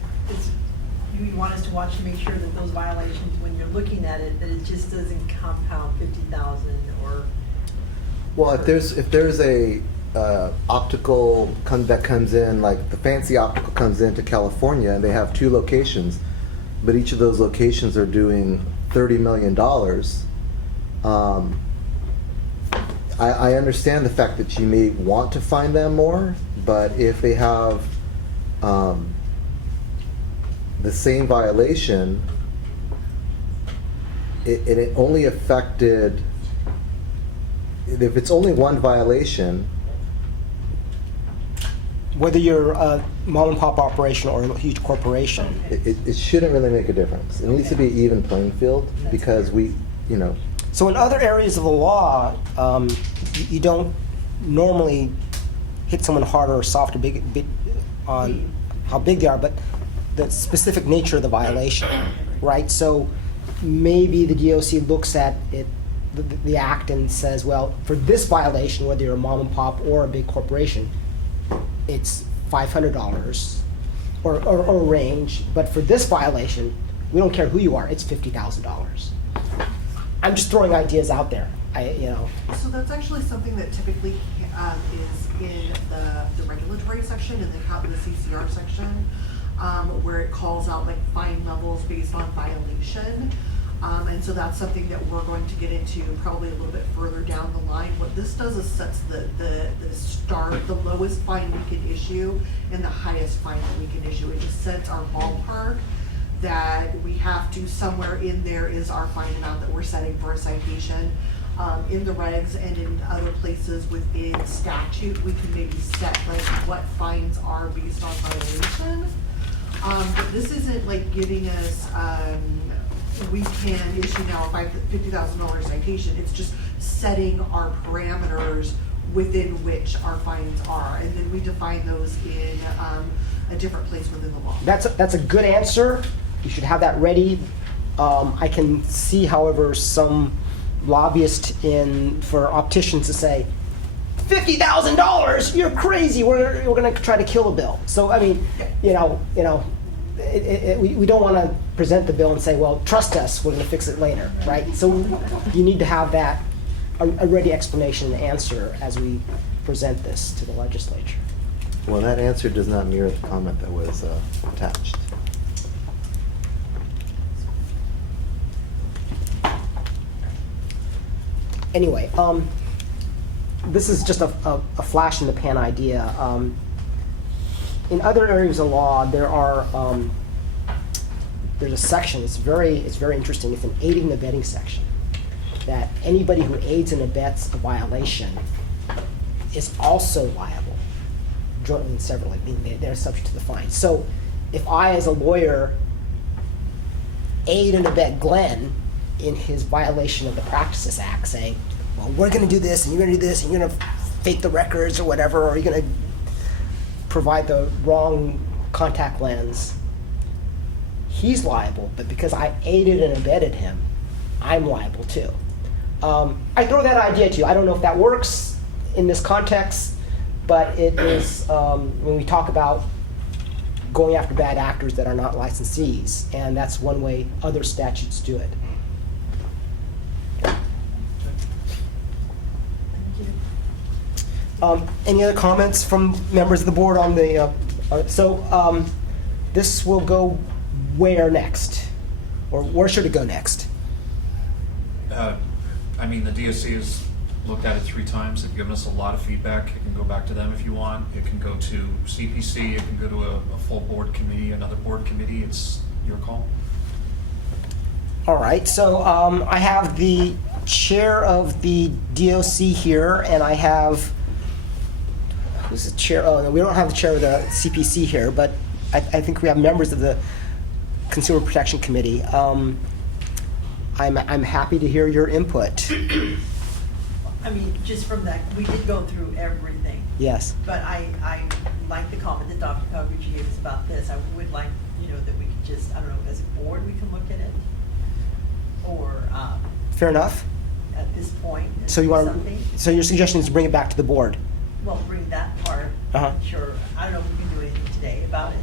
you want us to watch to make sure that those violations, when you're looking at it, that it just doesn't compound 50,000 or. Well, if there's a optical that comes in, like the fancy optical comes into California, and they have 2 locations, but each of those locations are doing $30 million. I understand the fact that you may want to fine them more, but if they have the same violation, it only affected, if it's only one violation. Whether you're a mom and pop operation or a huge corporation. It shouldn't really make a difference. It needs to be an even playing field because So in other areas of the law, you don't normally hit someone harder or softer on how big they are, but the specific nature of the violation, right? So maybe the DOC looks at it, the act, and says, well, for this violation, whether you're a mom and pop or a big corporation, it's $500 or a range, but for this violation, we don't care who you are, it's $50,000. I'm just throwing ideas out there. So that's actually something that typically is in the regulatory section, in the CCR section, where it calls out like fine levels based on violation. And so that's something that we're going to get into probably a little bit further down the line. What this does is sets the lowest fine we can issue and the highest fine that we can issue. It just sets our ballpark that we have to, somewhere in there is our fine amount that we're setting for a citation. In the regs and in other places within statute, we can maybe set like what fines are based on violation. But this isn't like giving us, we can issue now a $50,000 citation. It's just setting our parameters within which our fines are, and then we define those in a different place within the law. That's a good answer. You should have that ready. I can see, however, some lobbyist for opticians to say, $50,000, you're crazy. We're going to try to kill a bill. So I mean, we don't want to present the bill and say, well, trust us, we're going to fix it later, right? So you need to have that a ready explanation and answer as we present this to the legislature. Well, that answer does not mirror the comment that was attached. Anyway, this is just a flash in the pan idea. In other areas of law, there's a section. It's very interesting. It's an aiding and abetting section. That anybody who aids and abets a violation is also liable, jointly and severally. I mean, they're subject to the fine. So, if I, as a lawyer, aid and abet Glenn in his violation of the Practices Act, saying, well, we're going to do this, and you're going to do this, and you're going to fake the records or whatever, or you're going to provide the wrong contact lens, he's liable, but because I aided and abetted him, I'm liable too. I throw that idea to you. I don't know if that works in this context, but it is when we talk about going after bad actors that are not licensees, and that's one way other statutes do it. Any other comments from members of the board on the, this will go where next? Or where should it go next? I mean, the DSC has looked at it 3 times. They've given us a lot of feedback. It can go back to them if you want. It can go to CPC. It can go to a full board committee, another board committee. It's your call. All right, so I have the chair of the DOC here, and I have, who's the chair? Oh, no, we don't have the chair of the CPC here, but I think we have members of the Consumer Protection Committee. I'm happy to hear your input. I mean, just from that, we did go through everything. Yes. But I like the comment that Dr. Cowboy gave us about this. I would like, that we could just, I don't know, as a board, we can look at it. Or Fair enough. at this point, So you want something. so your suggestion is to bring it back to the board? Well, bring that part. Uh-huh. Sure. I don't know if we can do anything today about it.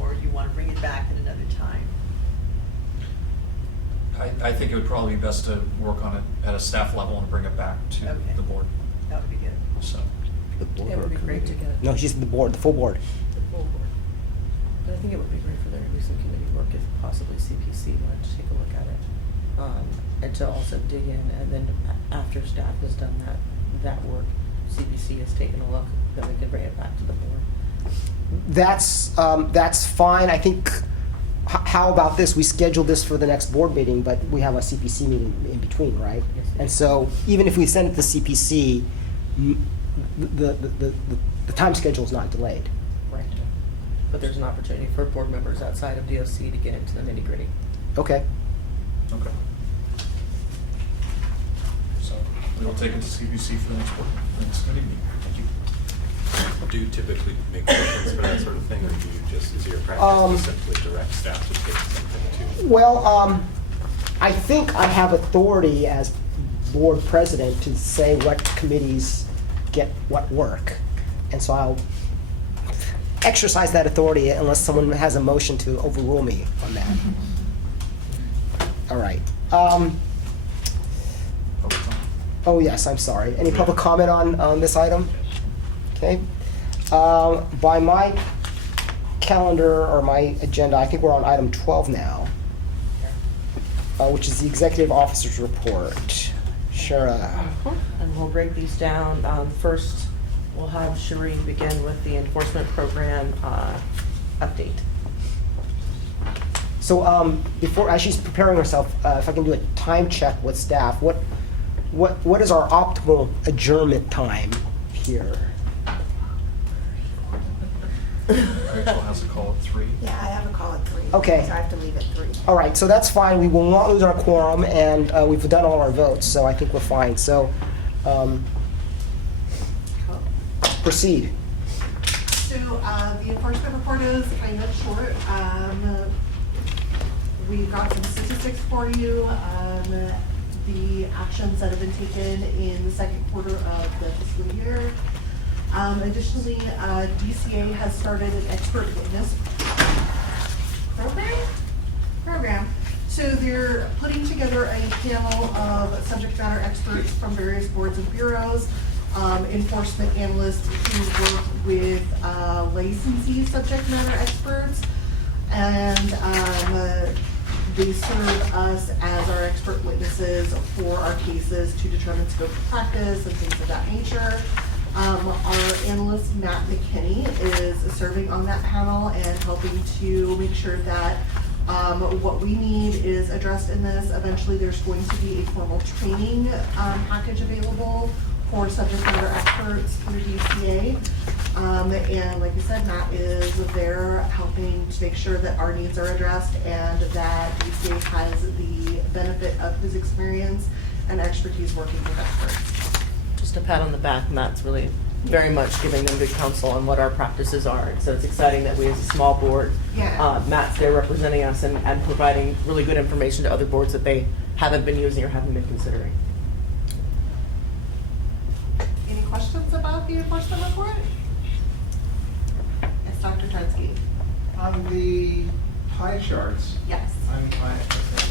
Or you want to bring it back at another time. I think it would probably be best to work on it at a staff level and bring it back to Okay. the board. That would be good. So. The board It or would be great to committee? get No, she's the board, the full board. the full board. But I think it would be great for there to be some committee work if possibly CPC wanted to take a look at it. And to also dig in, and then after staff has done that work, CPC has taken a look, then we can bring it back to the board. That's fine. I think, how about this? We schedule this for the next board meeting, but we have a CPC meeting in between, right? Yes. And so even if we send it to CPC, the time schedule is not delayed. Right. But there's an opportunity for board members outside of DOC to get into the nitty-gritty. Okay. Okay. So we will take it to CPC for the next committee meeting. Thank you. Do you typically make motions for that sort of thing, or do you just, is your practice to simply direct staff to take something to? Well, I think I have authority as board president to say what committees get what work. And so I'll exercise that authority unless someone has a motion to overrule me on that. All right. Oh, yes, I'm sorry. Any public comment on this item? Okay. By my calendar or my agenda, I think we're on item 12 now, which is the executive officer's report. Shara. And we'll break these down. First, we'll have Shireen begin with the enforcement program update. So before, as she's preparing herself, if I can do a time check with staff, what is our optimal adjournment time here? Rachel has a call at 3. Yeah, I have a call at 3. Okay. So I have to leave at 3. All right, so that's fine. We will not lose our quorum, and we've done all our votes, so I think we're fine. So proceed. So the enforcement report is kind of short. We've got some statistics for you. The actions that have been taken in the second quarter of the fiscal year. Additionally, DCA has started an expert witness program. So they're putting together a panel of subject matter experts from various boards and bureaus, enforcement analysts who work with licensee subject matter experts, and they serve us as our expert witnesses for our cases to determine scope of practice and things of that nature. Our analyst, Matt McKinney, is serving on that panel and helping to make sure that what we need is addressed in this. Eventually, there's going to be a formal training package available for subject matter experts through DCA. And like I said, Matt is there helping to make sure that our needs are addressed and that DCA has the benefit of his experience and expertise working with experts. Just a pat on the back, Matt's really very much giving them good counsel on what our practices are. And so it's exciting that we as a small board, Matt's there representing us and providing really good information to other boards that they haven't been using or haven't been considering. Any questions about the enforcement report? Yes, Dr. Trensky. On the pie charts, Yes.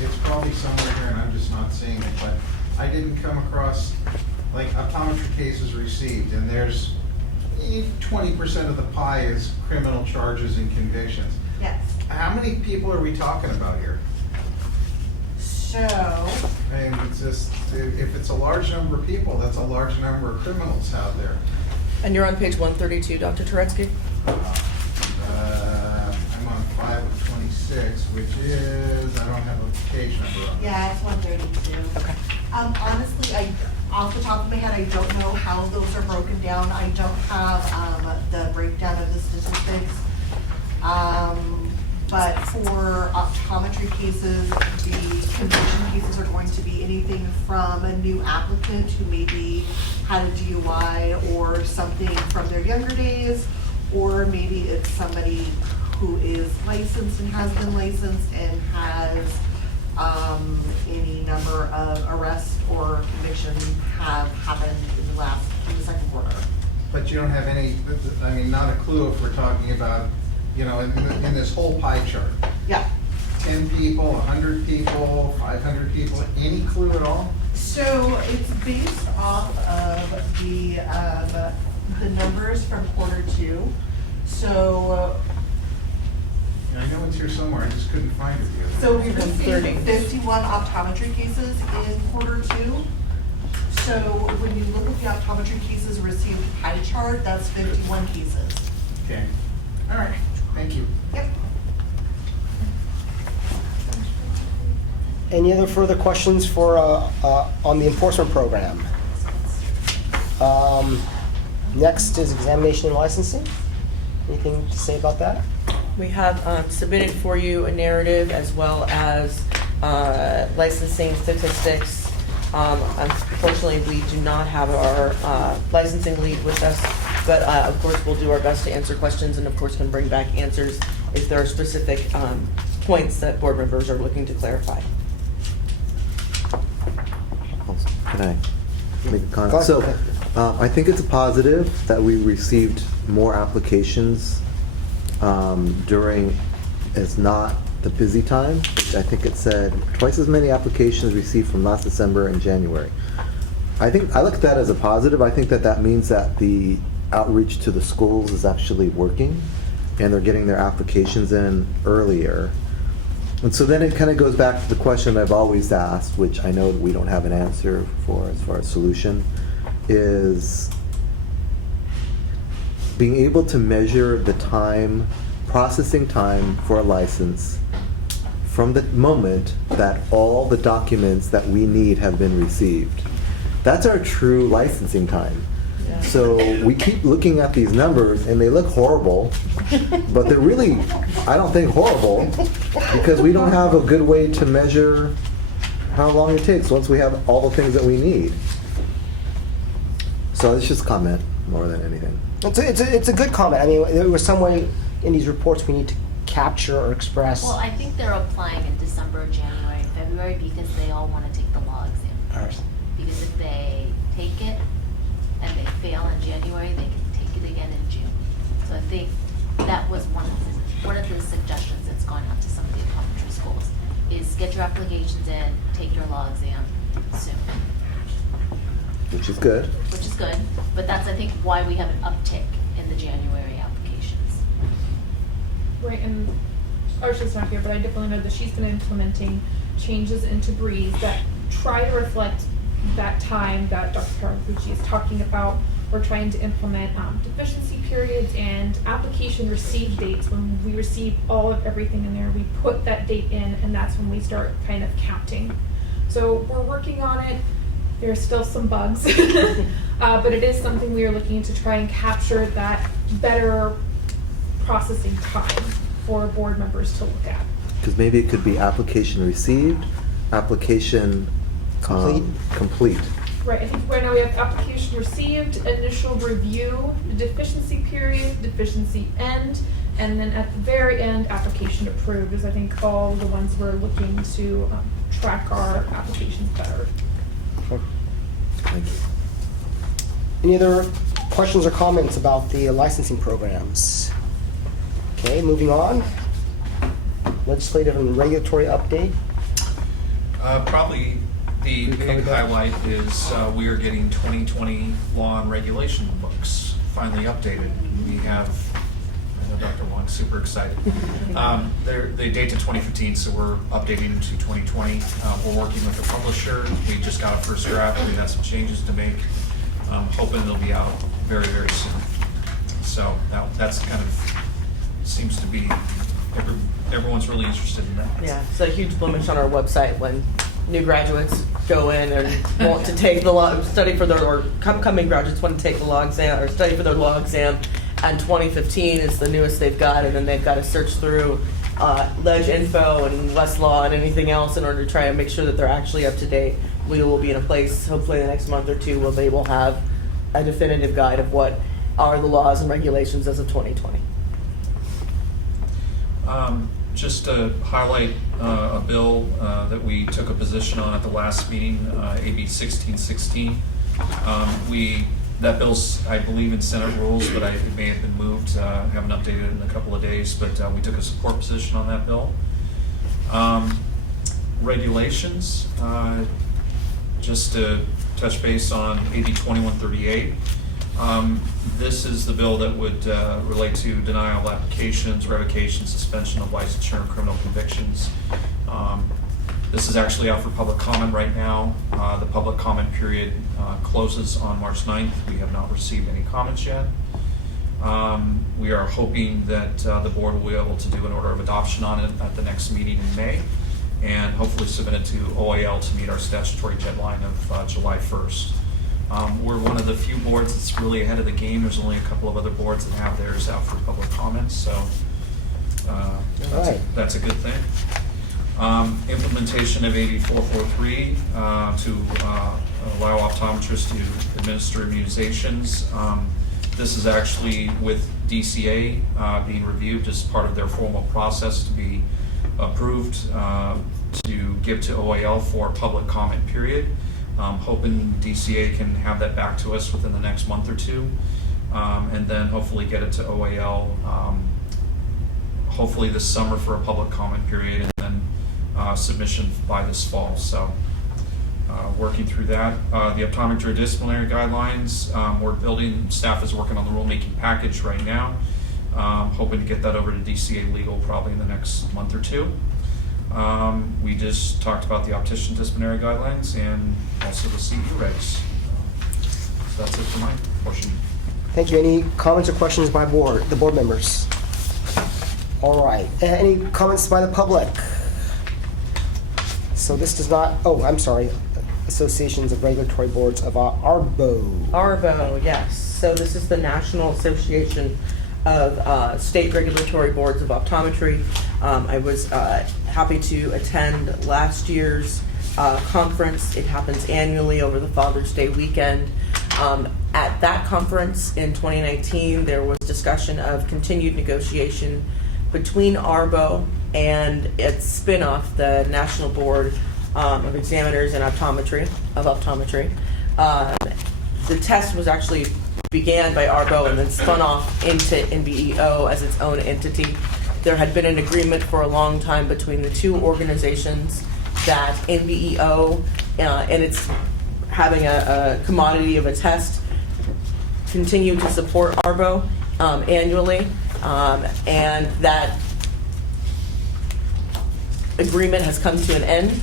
it's probably somewhere here and I'm just not seeing it, but I didn't come across, like, optometry cases received, and there's 20% of the pie is criminal charges and convictions. Yes. how many people are we talking about here? So, I mean, it's just, if it's a large number of people, that's a large number of criminals out there. And you're on page 132, Dr. Turetsky? I'm on 5 of 26, which is, I don't have a page number on it. yeah, it's 132. Okay. Honestly, off the top of my head, I don't know how those are broken down. I don't have the breakdown of the statistics. But for optometry cases, the conviction cases are going to be anything from a new applicant who maybe had a DUI or something from their younger days, or maybe it's somebody who is licensed and has been licensed and has any number of arrests or convictions have happened in the second quarter. But you don't have any, I mean, not a clue if we're talking about, you know, in this whole pie chart. Yeah. 10 people, 100 people, 500 people, any clue at all? So it's based off of the numbers from quarter two. So I know it's here somewhere, I just couldn't find it the other So day. we received 51 optometry cases in quarter two. So when you look at the optometry cases received pie chart, that's 51 cases. Okay, all right, thank you. Yep. Any other further questions for, on the enforcement program? Next is examination and licensing. Anything to say about that? We have submitted for you a narrative as well as licensing statistics. Unfortunately, we do not have our licensing lead with us, but of course we'll do our best to answer questions and of course can bring back answers if there are specific points that board members are looking to clarify. Can I make a comment? So, I think it's a positive that we received more applications during, it's not the busy time, which I think it said twice as many applications received from last December and January. I look at that as a positive. I think that means that the outreach to the schools is actually working and they're getting their applications in earlier. And so then it kind of goes back to the question I've always asked, which I know we don't have an answer for as far as solution, is being able to measure the time, processing time for a license from the moment that all the documents that we need have been received. That's our true licensing time. Yeah. So we keep looking at these numbers and they look horrible, but they're really, I don't think, horrible because we don't have a good way to measure how long it takes once we have all the things that we need. So it's just comment more than anything. It's a good comment. I mean, there was some way in these reports we need to capture or express. Well, I think they're applying in December, January, February because they all want to take the law exam first. Because if they take it and they fail in January, they can take it again in June. So I think that was one of the suggestions that's going out to some of the optometry schools is get your applications in, take your law exam soon. Which is good. Which is good, but that's, I think, why we have an uptick in the January applications. Right, and Arsha's not here, but I definitely know that she's been implementing changes into Breeze that try to reflect that time that Dr. Karaguchi is talking about. We're trying to implement deficiency periods and application receive dates. When we receive all of everything in there, we put that date in, and that's when we start kind of counting. So we're working on it. There are still some bugs, but it is something we are looking to try and capture that better processing time for board members to look at. Because maybe it could be application received, application complete. Right, I think right now we have application received, initial review, the deficiency period, deficiency end, and then at the very end, application approved is I think all the ones we're looking to track our applications better. Thank you. Any other questions or comments about the licensing programs? Okay, moving on. Legislative and regulatory update. Probably the big highlight is we are getting 2020 law and regulation books finally updated. We have Dr. Wong, super excited. They date to 2015, so we're updating to 2020. We're working with the publisher. We just got a first draft. We have some changes to make. Hoping it'll be out very, very soon. So that's kind of seems to be everyone's really interested in that. Yeah, it's a huge blemish on our website when new graduates go in and want to take the law, study for their, or upcoming graduates want to take the law exam or study for their law exam, and 2015 is the newest they've got, and then they've got to search through Leg Info and Westlaw and anything else in order to try and make sure that they're actually up to date. We will be in a place, hopefully in the next month or two, where they will have a definitive guide of what are the laws and regulations as of 2020. Just to highlight a bill that we took a position on at the last meeting, AB 1616. That bill's, I believe, in Senate rules, but it may have been moved. I haven't updated it in a couple of days, but we took a support position on that bill. Regulations, just to touch base on AB 2138. This is the bill that would relate to denial of applications, revocation, suspension of licensure, and criminal convictions. This is actually out for public comment right now. The public comment period closes on March 9th. We have not received any comments yet. We are hoping that the board will be able to do an order of adoption on it at the next meeting in May, and hopefully submit it to OAL to meet our statutory deadline of July 1st. We're one of the few boards that's really ahead of the game. There's only a couple of other boards that have theirs out for public comments, so that's a good thing. Implementation of AB 443 to allow optometrists to administer immunizations. This is actually with DCA being reviewed as part of their formal process to be approved to give to OAL for public comment period. Hoping DCA can have that back to us within the next month or two, and then hopefully get it to OAL hopefully this summer for a public comment period, and then submission by this fall. So working through that. The optometry disciplinary guidelines, staff is working on the rulemaking package right now. Hoping to get that over to DCA legal probably in the next month or two. We just talked about the optician disciplinary guidelines and also the CE regs. So that's it for my portion. Thank you. Any comments or questions by the board members? All right. Any comments by the public? So this does not, I'm sorry, Associations of Regulatory Boards of ARBO. ARBO, yes. So this is the National Association of State Regulatory Boards of Optometry. I was happy to attend last year's conference. It happens annually over the Father's Day weekend. At that conference in 2019, there was discussion of continued negotiation between ARBO and its spin-off, the National Board of Examiners in Optometry. The test was actually began by ARBO and then spun off into NBEO as its own entity. There had been an agreement for a long time between the two organizations that NBEO, and it's having a commodity of a test, continue to support ARBO annually, and that agreement has come to an end.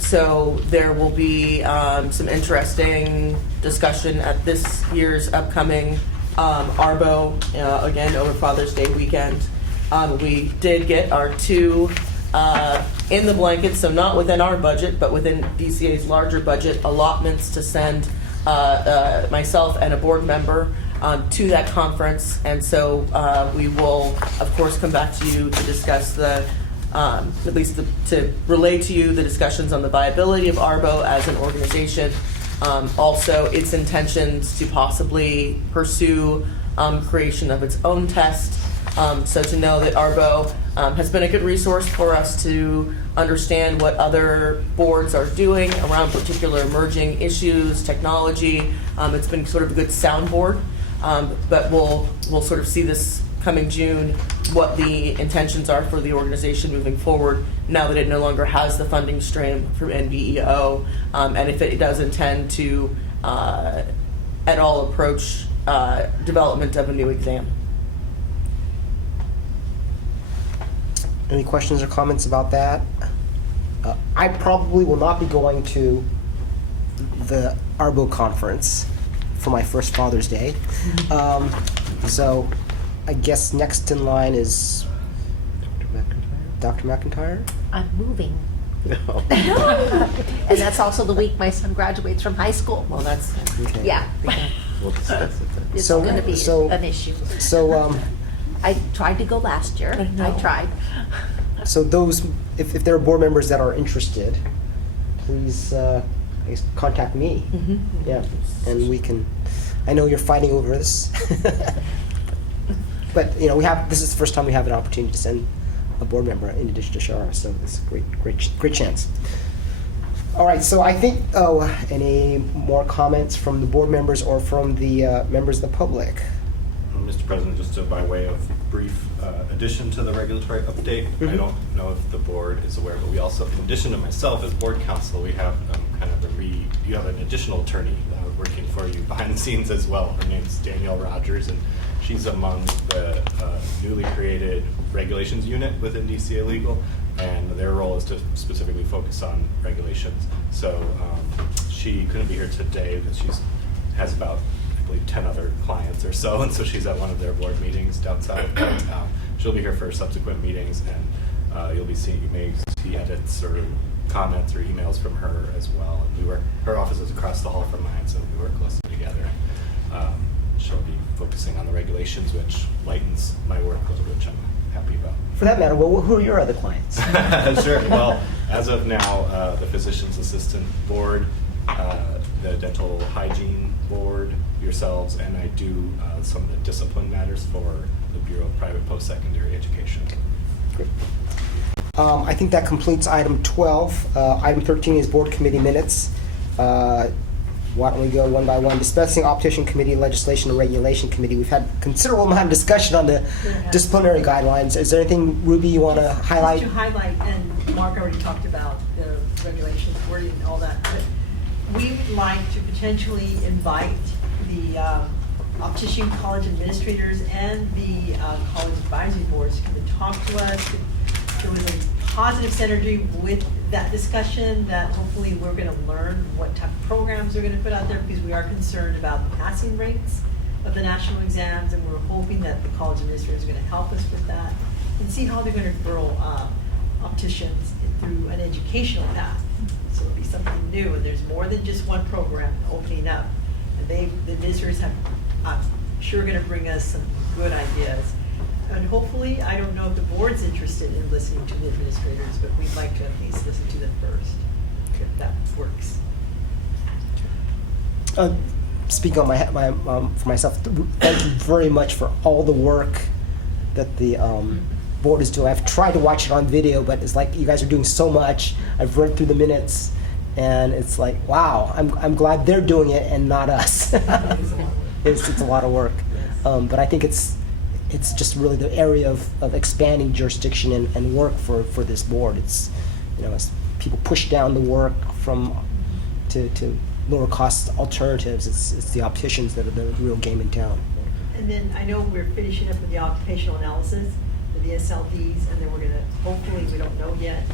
So there will be some interesting discussion at this year's upcoming ARBO, again, over Father's Day weekend. We did get our two in the blanket, so not within our budget, but within DCA's larger budget, allotments to send myself and a board member to that conference. And so we will, of course, come back to you to discuss to relay to you the discussions on the viability of ARBO as an organization, also its intentions to possibly pursue creation of its own test. So to know that ARBO has been a good resource for us to understand what other boards are doing around particular emerging issues, technology. It's been sort of a good soundboard, but we'll sort of see this coming June, what the intentions are for the organization moving forward now that it no longer has the funding stream from NBEO, and if it does intend to at all approach development of a new exam. Any questions or comments about that? I probably will not be going to the ARBO conference for my first Father's Day. So I guess next in line is Dr. McIntyre? I'm moving. No. And that's also the week my son graduates from high school. Well, that's, Okay. yeah. We'll discuss it then. It's So- gonna be so- an issue. So, I tried to go last year. I tried. so those, if there are board members that are interested, please, I guess, contact me. Yeah, and we can, I know you're fighting over this. But, this is the first time we have an opportunity to send a board member in addition to Shara, so it's a great chance. All right, so I think, any more comments from the board members or from the members of the public? Mr. President, just by way of brief addition to the regulatory update, I don't know if the board is aware, but we also, in addition to myself as board counsel, we have you have an additional attorney working for you behind the scenes as well. Her name's Danielle Rogers, and she's among the newly created regulations unit within DCA Legal, and their role is to specifically focus on regulations. So she couldn't be here today because she has about, I believe, 10 other clients or so, and so she's at one of their board meetings down south. She'll be here for subsequent meetings, and you may see edits or comments or emails from her as well. And her office is across the hall from mine, so we work closely together. She'll be focusing on the regulations, which lightens my workload, which I'm happy about. For that matter, well, who are your other clients? Sure. Well, as of now, the Physician's Assistant Board, the Dental Hygiene Board, yourselves, and I do some of the discipline matters for the Bureau of Private Post-Secondary Education. Great. I think that completes item 12. Item 13 is board committee minutes. Why don't we go one by one? Dispensing Optician Committee, Legislation and Regulation Committee. We've had considerable amount of discussion on the disciplinary guidelines. Is there anything, Ruby, you want to highlight? Just to highlight, and Mark already talked about the regulations, wording and all that, but we would like to potentially invite the optician college administrators and the college advisory boards to come and talk to us. There was a positive synergy with that discussion that hopefully we're going to learn what type of programs they're going to put out there, because we are concerned about the passing rates of the national exams, and we're hoping that the college administrators are going to help us with that and see how they're going to grow opticians through an educational path. So it'll be something new, and there's more than just one program opening up. And the administrators have, I'm sure, going to bring us some good ideas. And hopefully, I don't know if the board's interested in listening to the administrators, but we'd like to at least listen to them first, if that works. Speaking on for myself, thank you very much for all the work that the board is doing. I've tried to watch it on video, but it's like you guys are doing so much. I've read through the minutes, and it's like, wow, I'm glad they're doing it and not us. It's a lot of work, but I think it's just really the area of expanding jurisdiction and work for this board. It's, as people push down the work to lower cost alternatives, it's the opticians that are the real game in town. And then I know we're finishing up with the occupational analysis, the SLDs, and then we're gonna, hopefully, we don't know yet,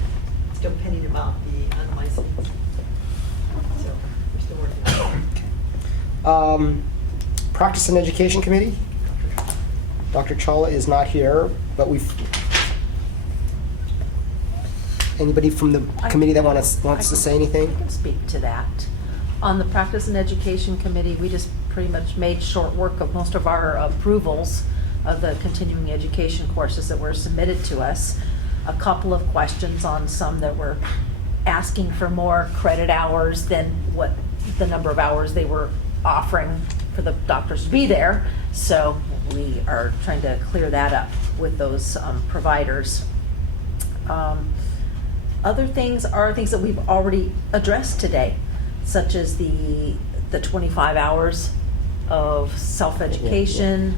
still pending about the unlicensed. So we're still working on it. Practice and Education Committee. Dr. Chawla is not here, but anybody from the committee that wants to say anything? I can speak to that. On the Practice and Education Committee, we just pretty much made short work of most of our approvals of the continuing education courses that were submitted to us. A couple of questions on some that were asking for more credit hours than what the number of hours they were offering for the doctors to be there. So we are trying to clear that up with those providers. Other things are things that we've already addressed today, such as the 25 hours of self-education.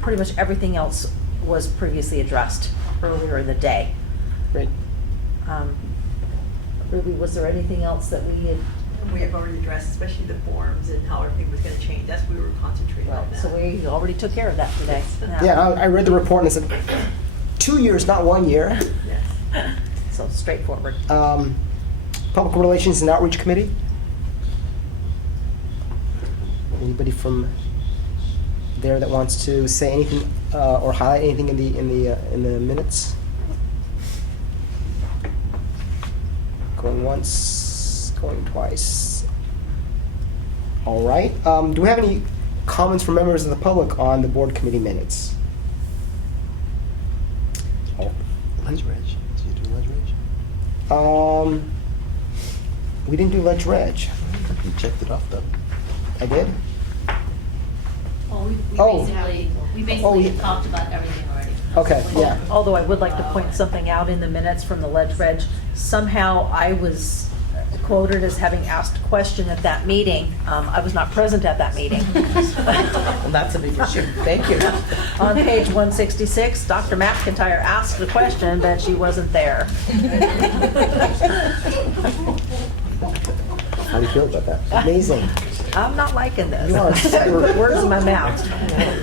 Pretty much everything else was previously addressed earlier in the day. Great. Ruby, was there anything else that we had? We have already addressed, especially the forms and how everything was going to change. That's what we were concentrating on that. So we already took care of that today. Yeah, I read the report and I said, 2 years, not 1 year. So straightforward. Public Relations and Outreach Committee? Anybody from there that wants to say anything or highlight anything in the minutes? Going once, going twice. All right. Do we have any comments from members of the public on the board committee minutes? Ledge Reg. Did you do Ledge Reg? We didn't do Ledge Reg. You checked it off though. I did? Well, we Oh. basically yeah. talked about everything already. Okay, yeah. Although I would like to point something out in the minutes from the Ledge Reg. Somehow I was quoted as having asked a question at that meeting. I was not present at that meeting. Well, that's a big issue. Thank you. On page 166, Dr. McIntyre asked a question, but she wasn't there. How do you feel about that? Amazing. I'm not liking this. You are. Words in my mouth.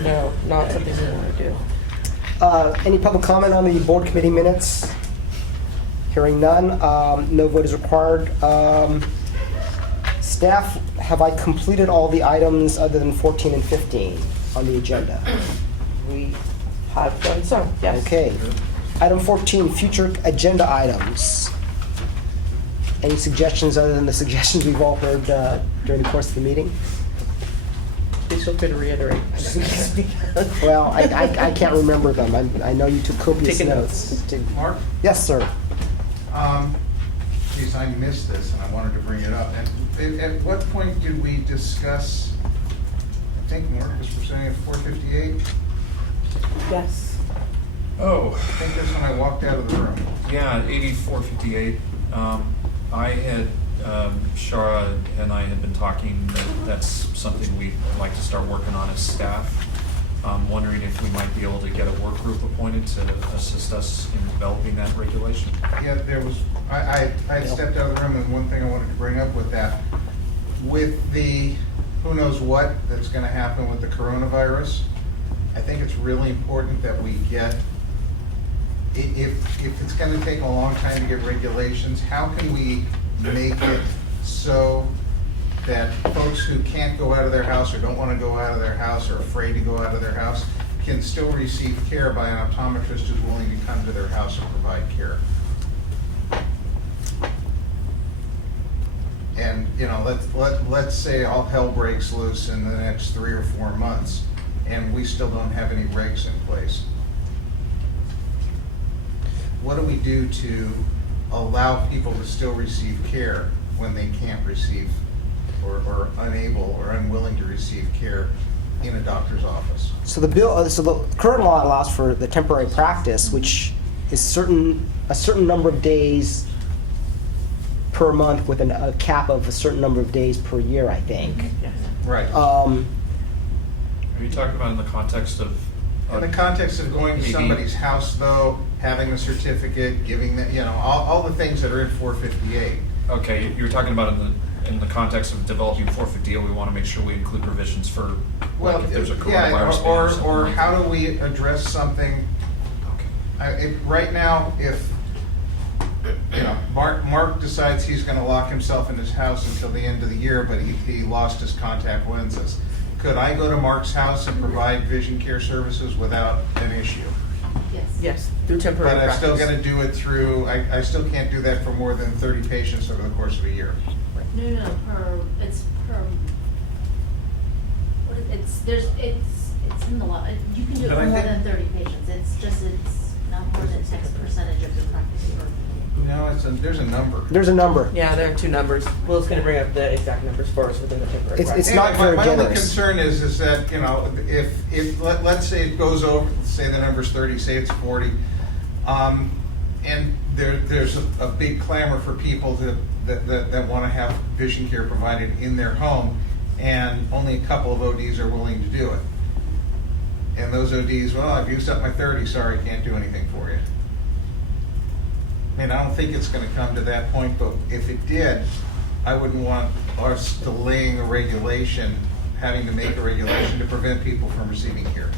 No, not something we want to do. Any public comment on the board committee minutes? Hearing none, no vote is required. Staff, have I completed all the items other than 14 and 15 on the agenda? We have done so, yes. Okay. Item 14, future agenda items. Any suggestions other than the suggestions we've all heard during the course of the meeting? Please feel free to reiterate. Well, I can't remember them. I know you took copious Taking notes. Mark? Yes, sir. Geez, I missed this and I wanted to bring it up. And at what point did we discuss, I think Mark was presenting at 4:58? Yes. Oh. I think that's when I walked out of the room. Yeah, 8458. I had, Shara and I had been talking that that's something we'd like to start working on as staff. I'm wondering if we might be able to get a work group appointed to assist us in developing that regulation. Yeah, there was, I had stepped out of the room, and one thing I wanted to bring up with that, with the who knows what that's going to happen with the coronavirus, I think it's really important that we get, if it's going to take a long time to get regulations, how can we make it so that folks who can't go out of their house or don't want to go out of their house or afraid to go out of their house can still receive care by an optometrist who's willing to come to their house and provide care. And, you know, let's say all hell breaks loose in the next 3 or 4 months and we still don't have any regs in place. What do we do to allow people to still receive care when they can't receive or unable or unwilling to receive care in a doctor's office? So the bill, so the current law allows for the temporary practice, which is a certain number of days per month with a cap of a certain number of days per year, I think. Yes. Right. Are you talking about in the context of? In the context of going to maybe- somebody's house, though, having a certificate, giving them, you know, all the things that are in 458. Okay, you're talking about in the context of developing 458, we want to make sure we include provisions for, Well, like, if there's a yeah, coronavirus ban or something or like how that. do we address something? Okay. Right now, if, you know, Mark decides he's gonna lock himself in his house until the end of the year, but he lost his contact lenses. Could I go to Mark's house and provide vision care services without an issue? Yes. Yes, through temporary But I've still practice. gotta do it through, I still can't do that for more than 30 patients over the course of a year. No, it's per, what is, it's in the law. You can do it But for I more think- than 30 patients. It's not more than X percentage of the practice. No, there's a number. There's a number. Yeah, there are two numbers. Will's going to bring up the exact numbers for us within the temporary practice. It's not very my only generous. concern is that, you know, if let's say it goes over, say the number's 30, say it's 40, and there's a big clamor for people that want to have vision care provided in their home, and only a couple of ODs are willing to do it. And those ODs, well, I've used up my 30, sorry, can't do anything for you. I mean, I don't think it's going to come to that point, but if it did, I wouldn't want us delaying a regulation, having to make a regulation to prevent people from receiving care.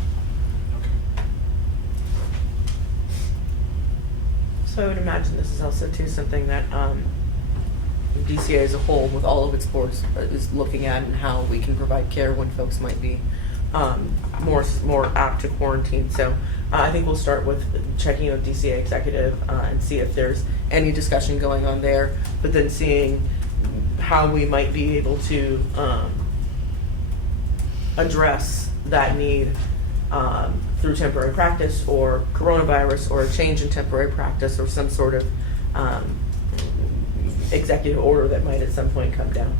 So I would imagine this is also too something that DCA as a whole, with all of its boards, is looking at, and how we can provide care when folks might be more apt to quarantine. So I think we'll start with checking with DCA executive and see if there's any discussion going on there, but then seeing how we might be able to address that need through temporary practice or coronavirus or a change in temporary practice or some sort of executive order that might at some point come down.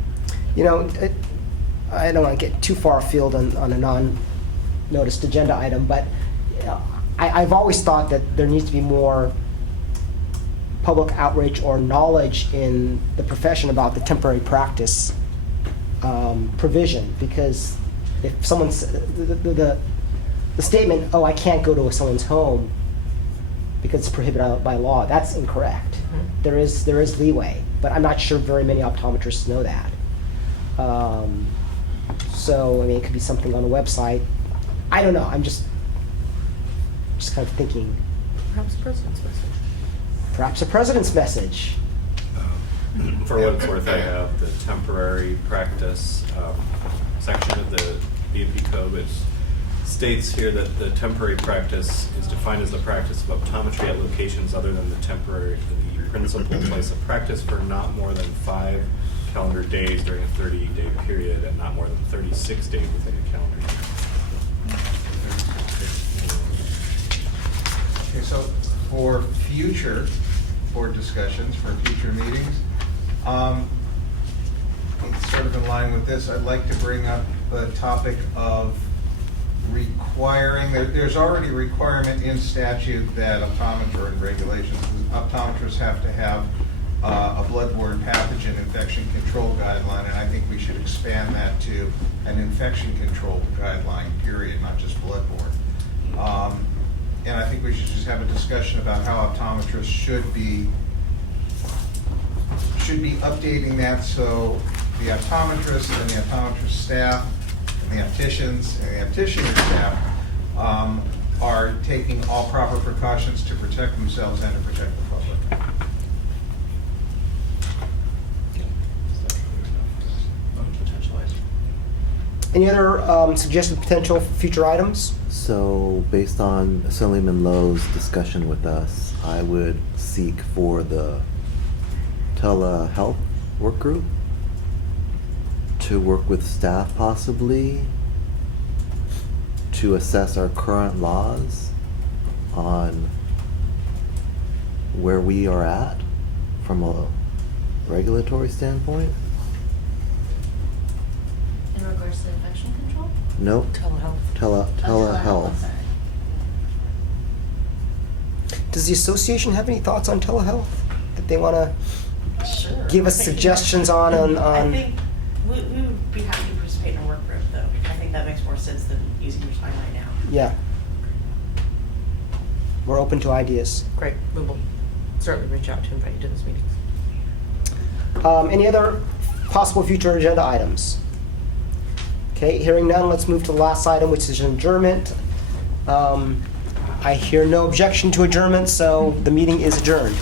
You know, I don't want to get too far afield on a non-noticed agenda item, but I've always thought that there needs to be more public outreach or knowledge in the profession about the temporary practice provision, because if someone's the statement, oh, I can't go to someone's home because it's prohibited by law, that's incorrect. Mm-hmm. There is leeway, but I'm not sure very many optometrists know that. So I mean, it could be something on a website. I don't know. I'm just kind of thinking. Perhaps the president's message. Perhaps a president's message. For what it's worth, I have the temporary practice section of the BMP code. It states here that the temporary practice is defined as the practice of optometry at locations other than the principal place of practice for not more than 5 calendar days during a 30-day period and not more than 36 days within a calendar year. Okay, so for future board discussions, for future meetings, it's sort of in line with this, I'd like to bring up the topic of requiring, there's already a requirement in statute that optometer and regulations, optometrists have to have a bloodborne pathogen infection control guideline, and I think we should expand that to an infection control guideline, period, not just bloodborne. And I think we should just have a discussion about how optometrists should be updating that, so the optometrists and the optometrist staff and the opticians and the optician staff are taking all proper precautions to protect themselves and to protect the public. Any other suggested potential future items? So, based on Assemblyman Lowe's discussion with us, I would seek for the telehealth work group to work with staff possibly to assess our current laws on where we are at from a regulatory standpoint. In regards to infection control? Nope. Telehealth. Telehealth. Does the association have any thoughts on telehealth that they want to Sure. give us suggestions on? I think we would be happy to participate in a work group, though. I think that makes more sense than using your time right now. Yeah. We're open to ideas. Great. We will certainly reach out to invite you to this meeting. Any other possible future agenda items? Okay, hearing none, let's move to the last item, which is adjournment. I hear no objection to adjournment, so the meeting is adjourned.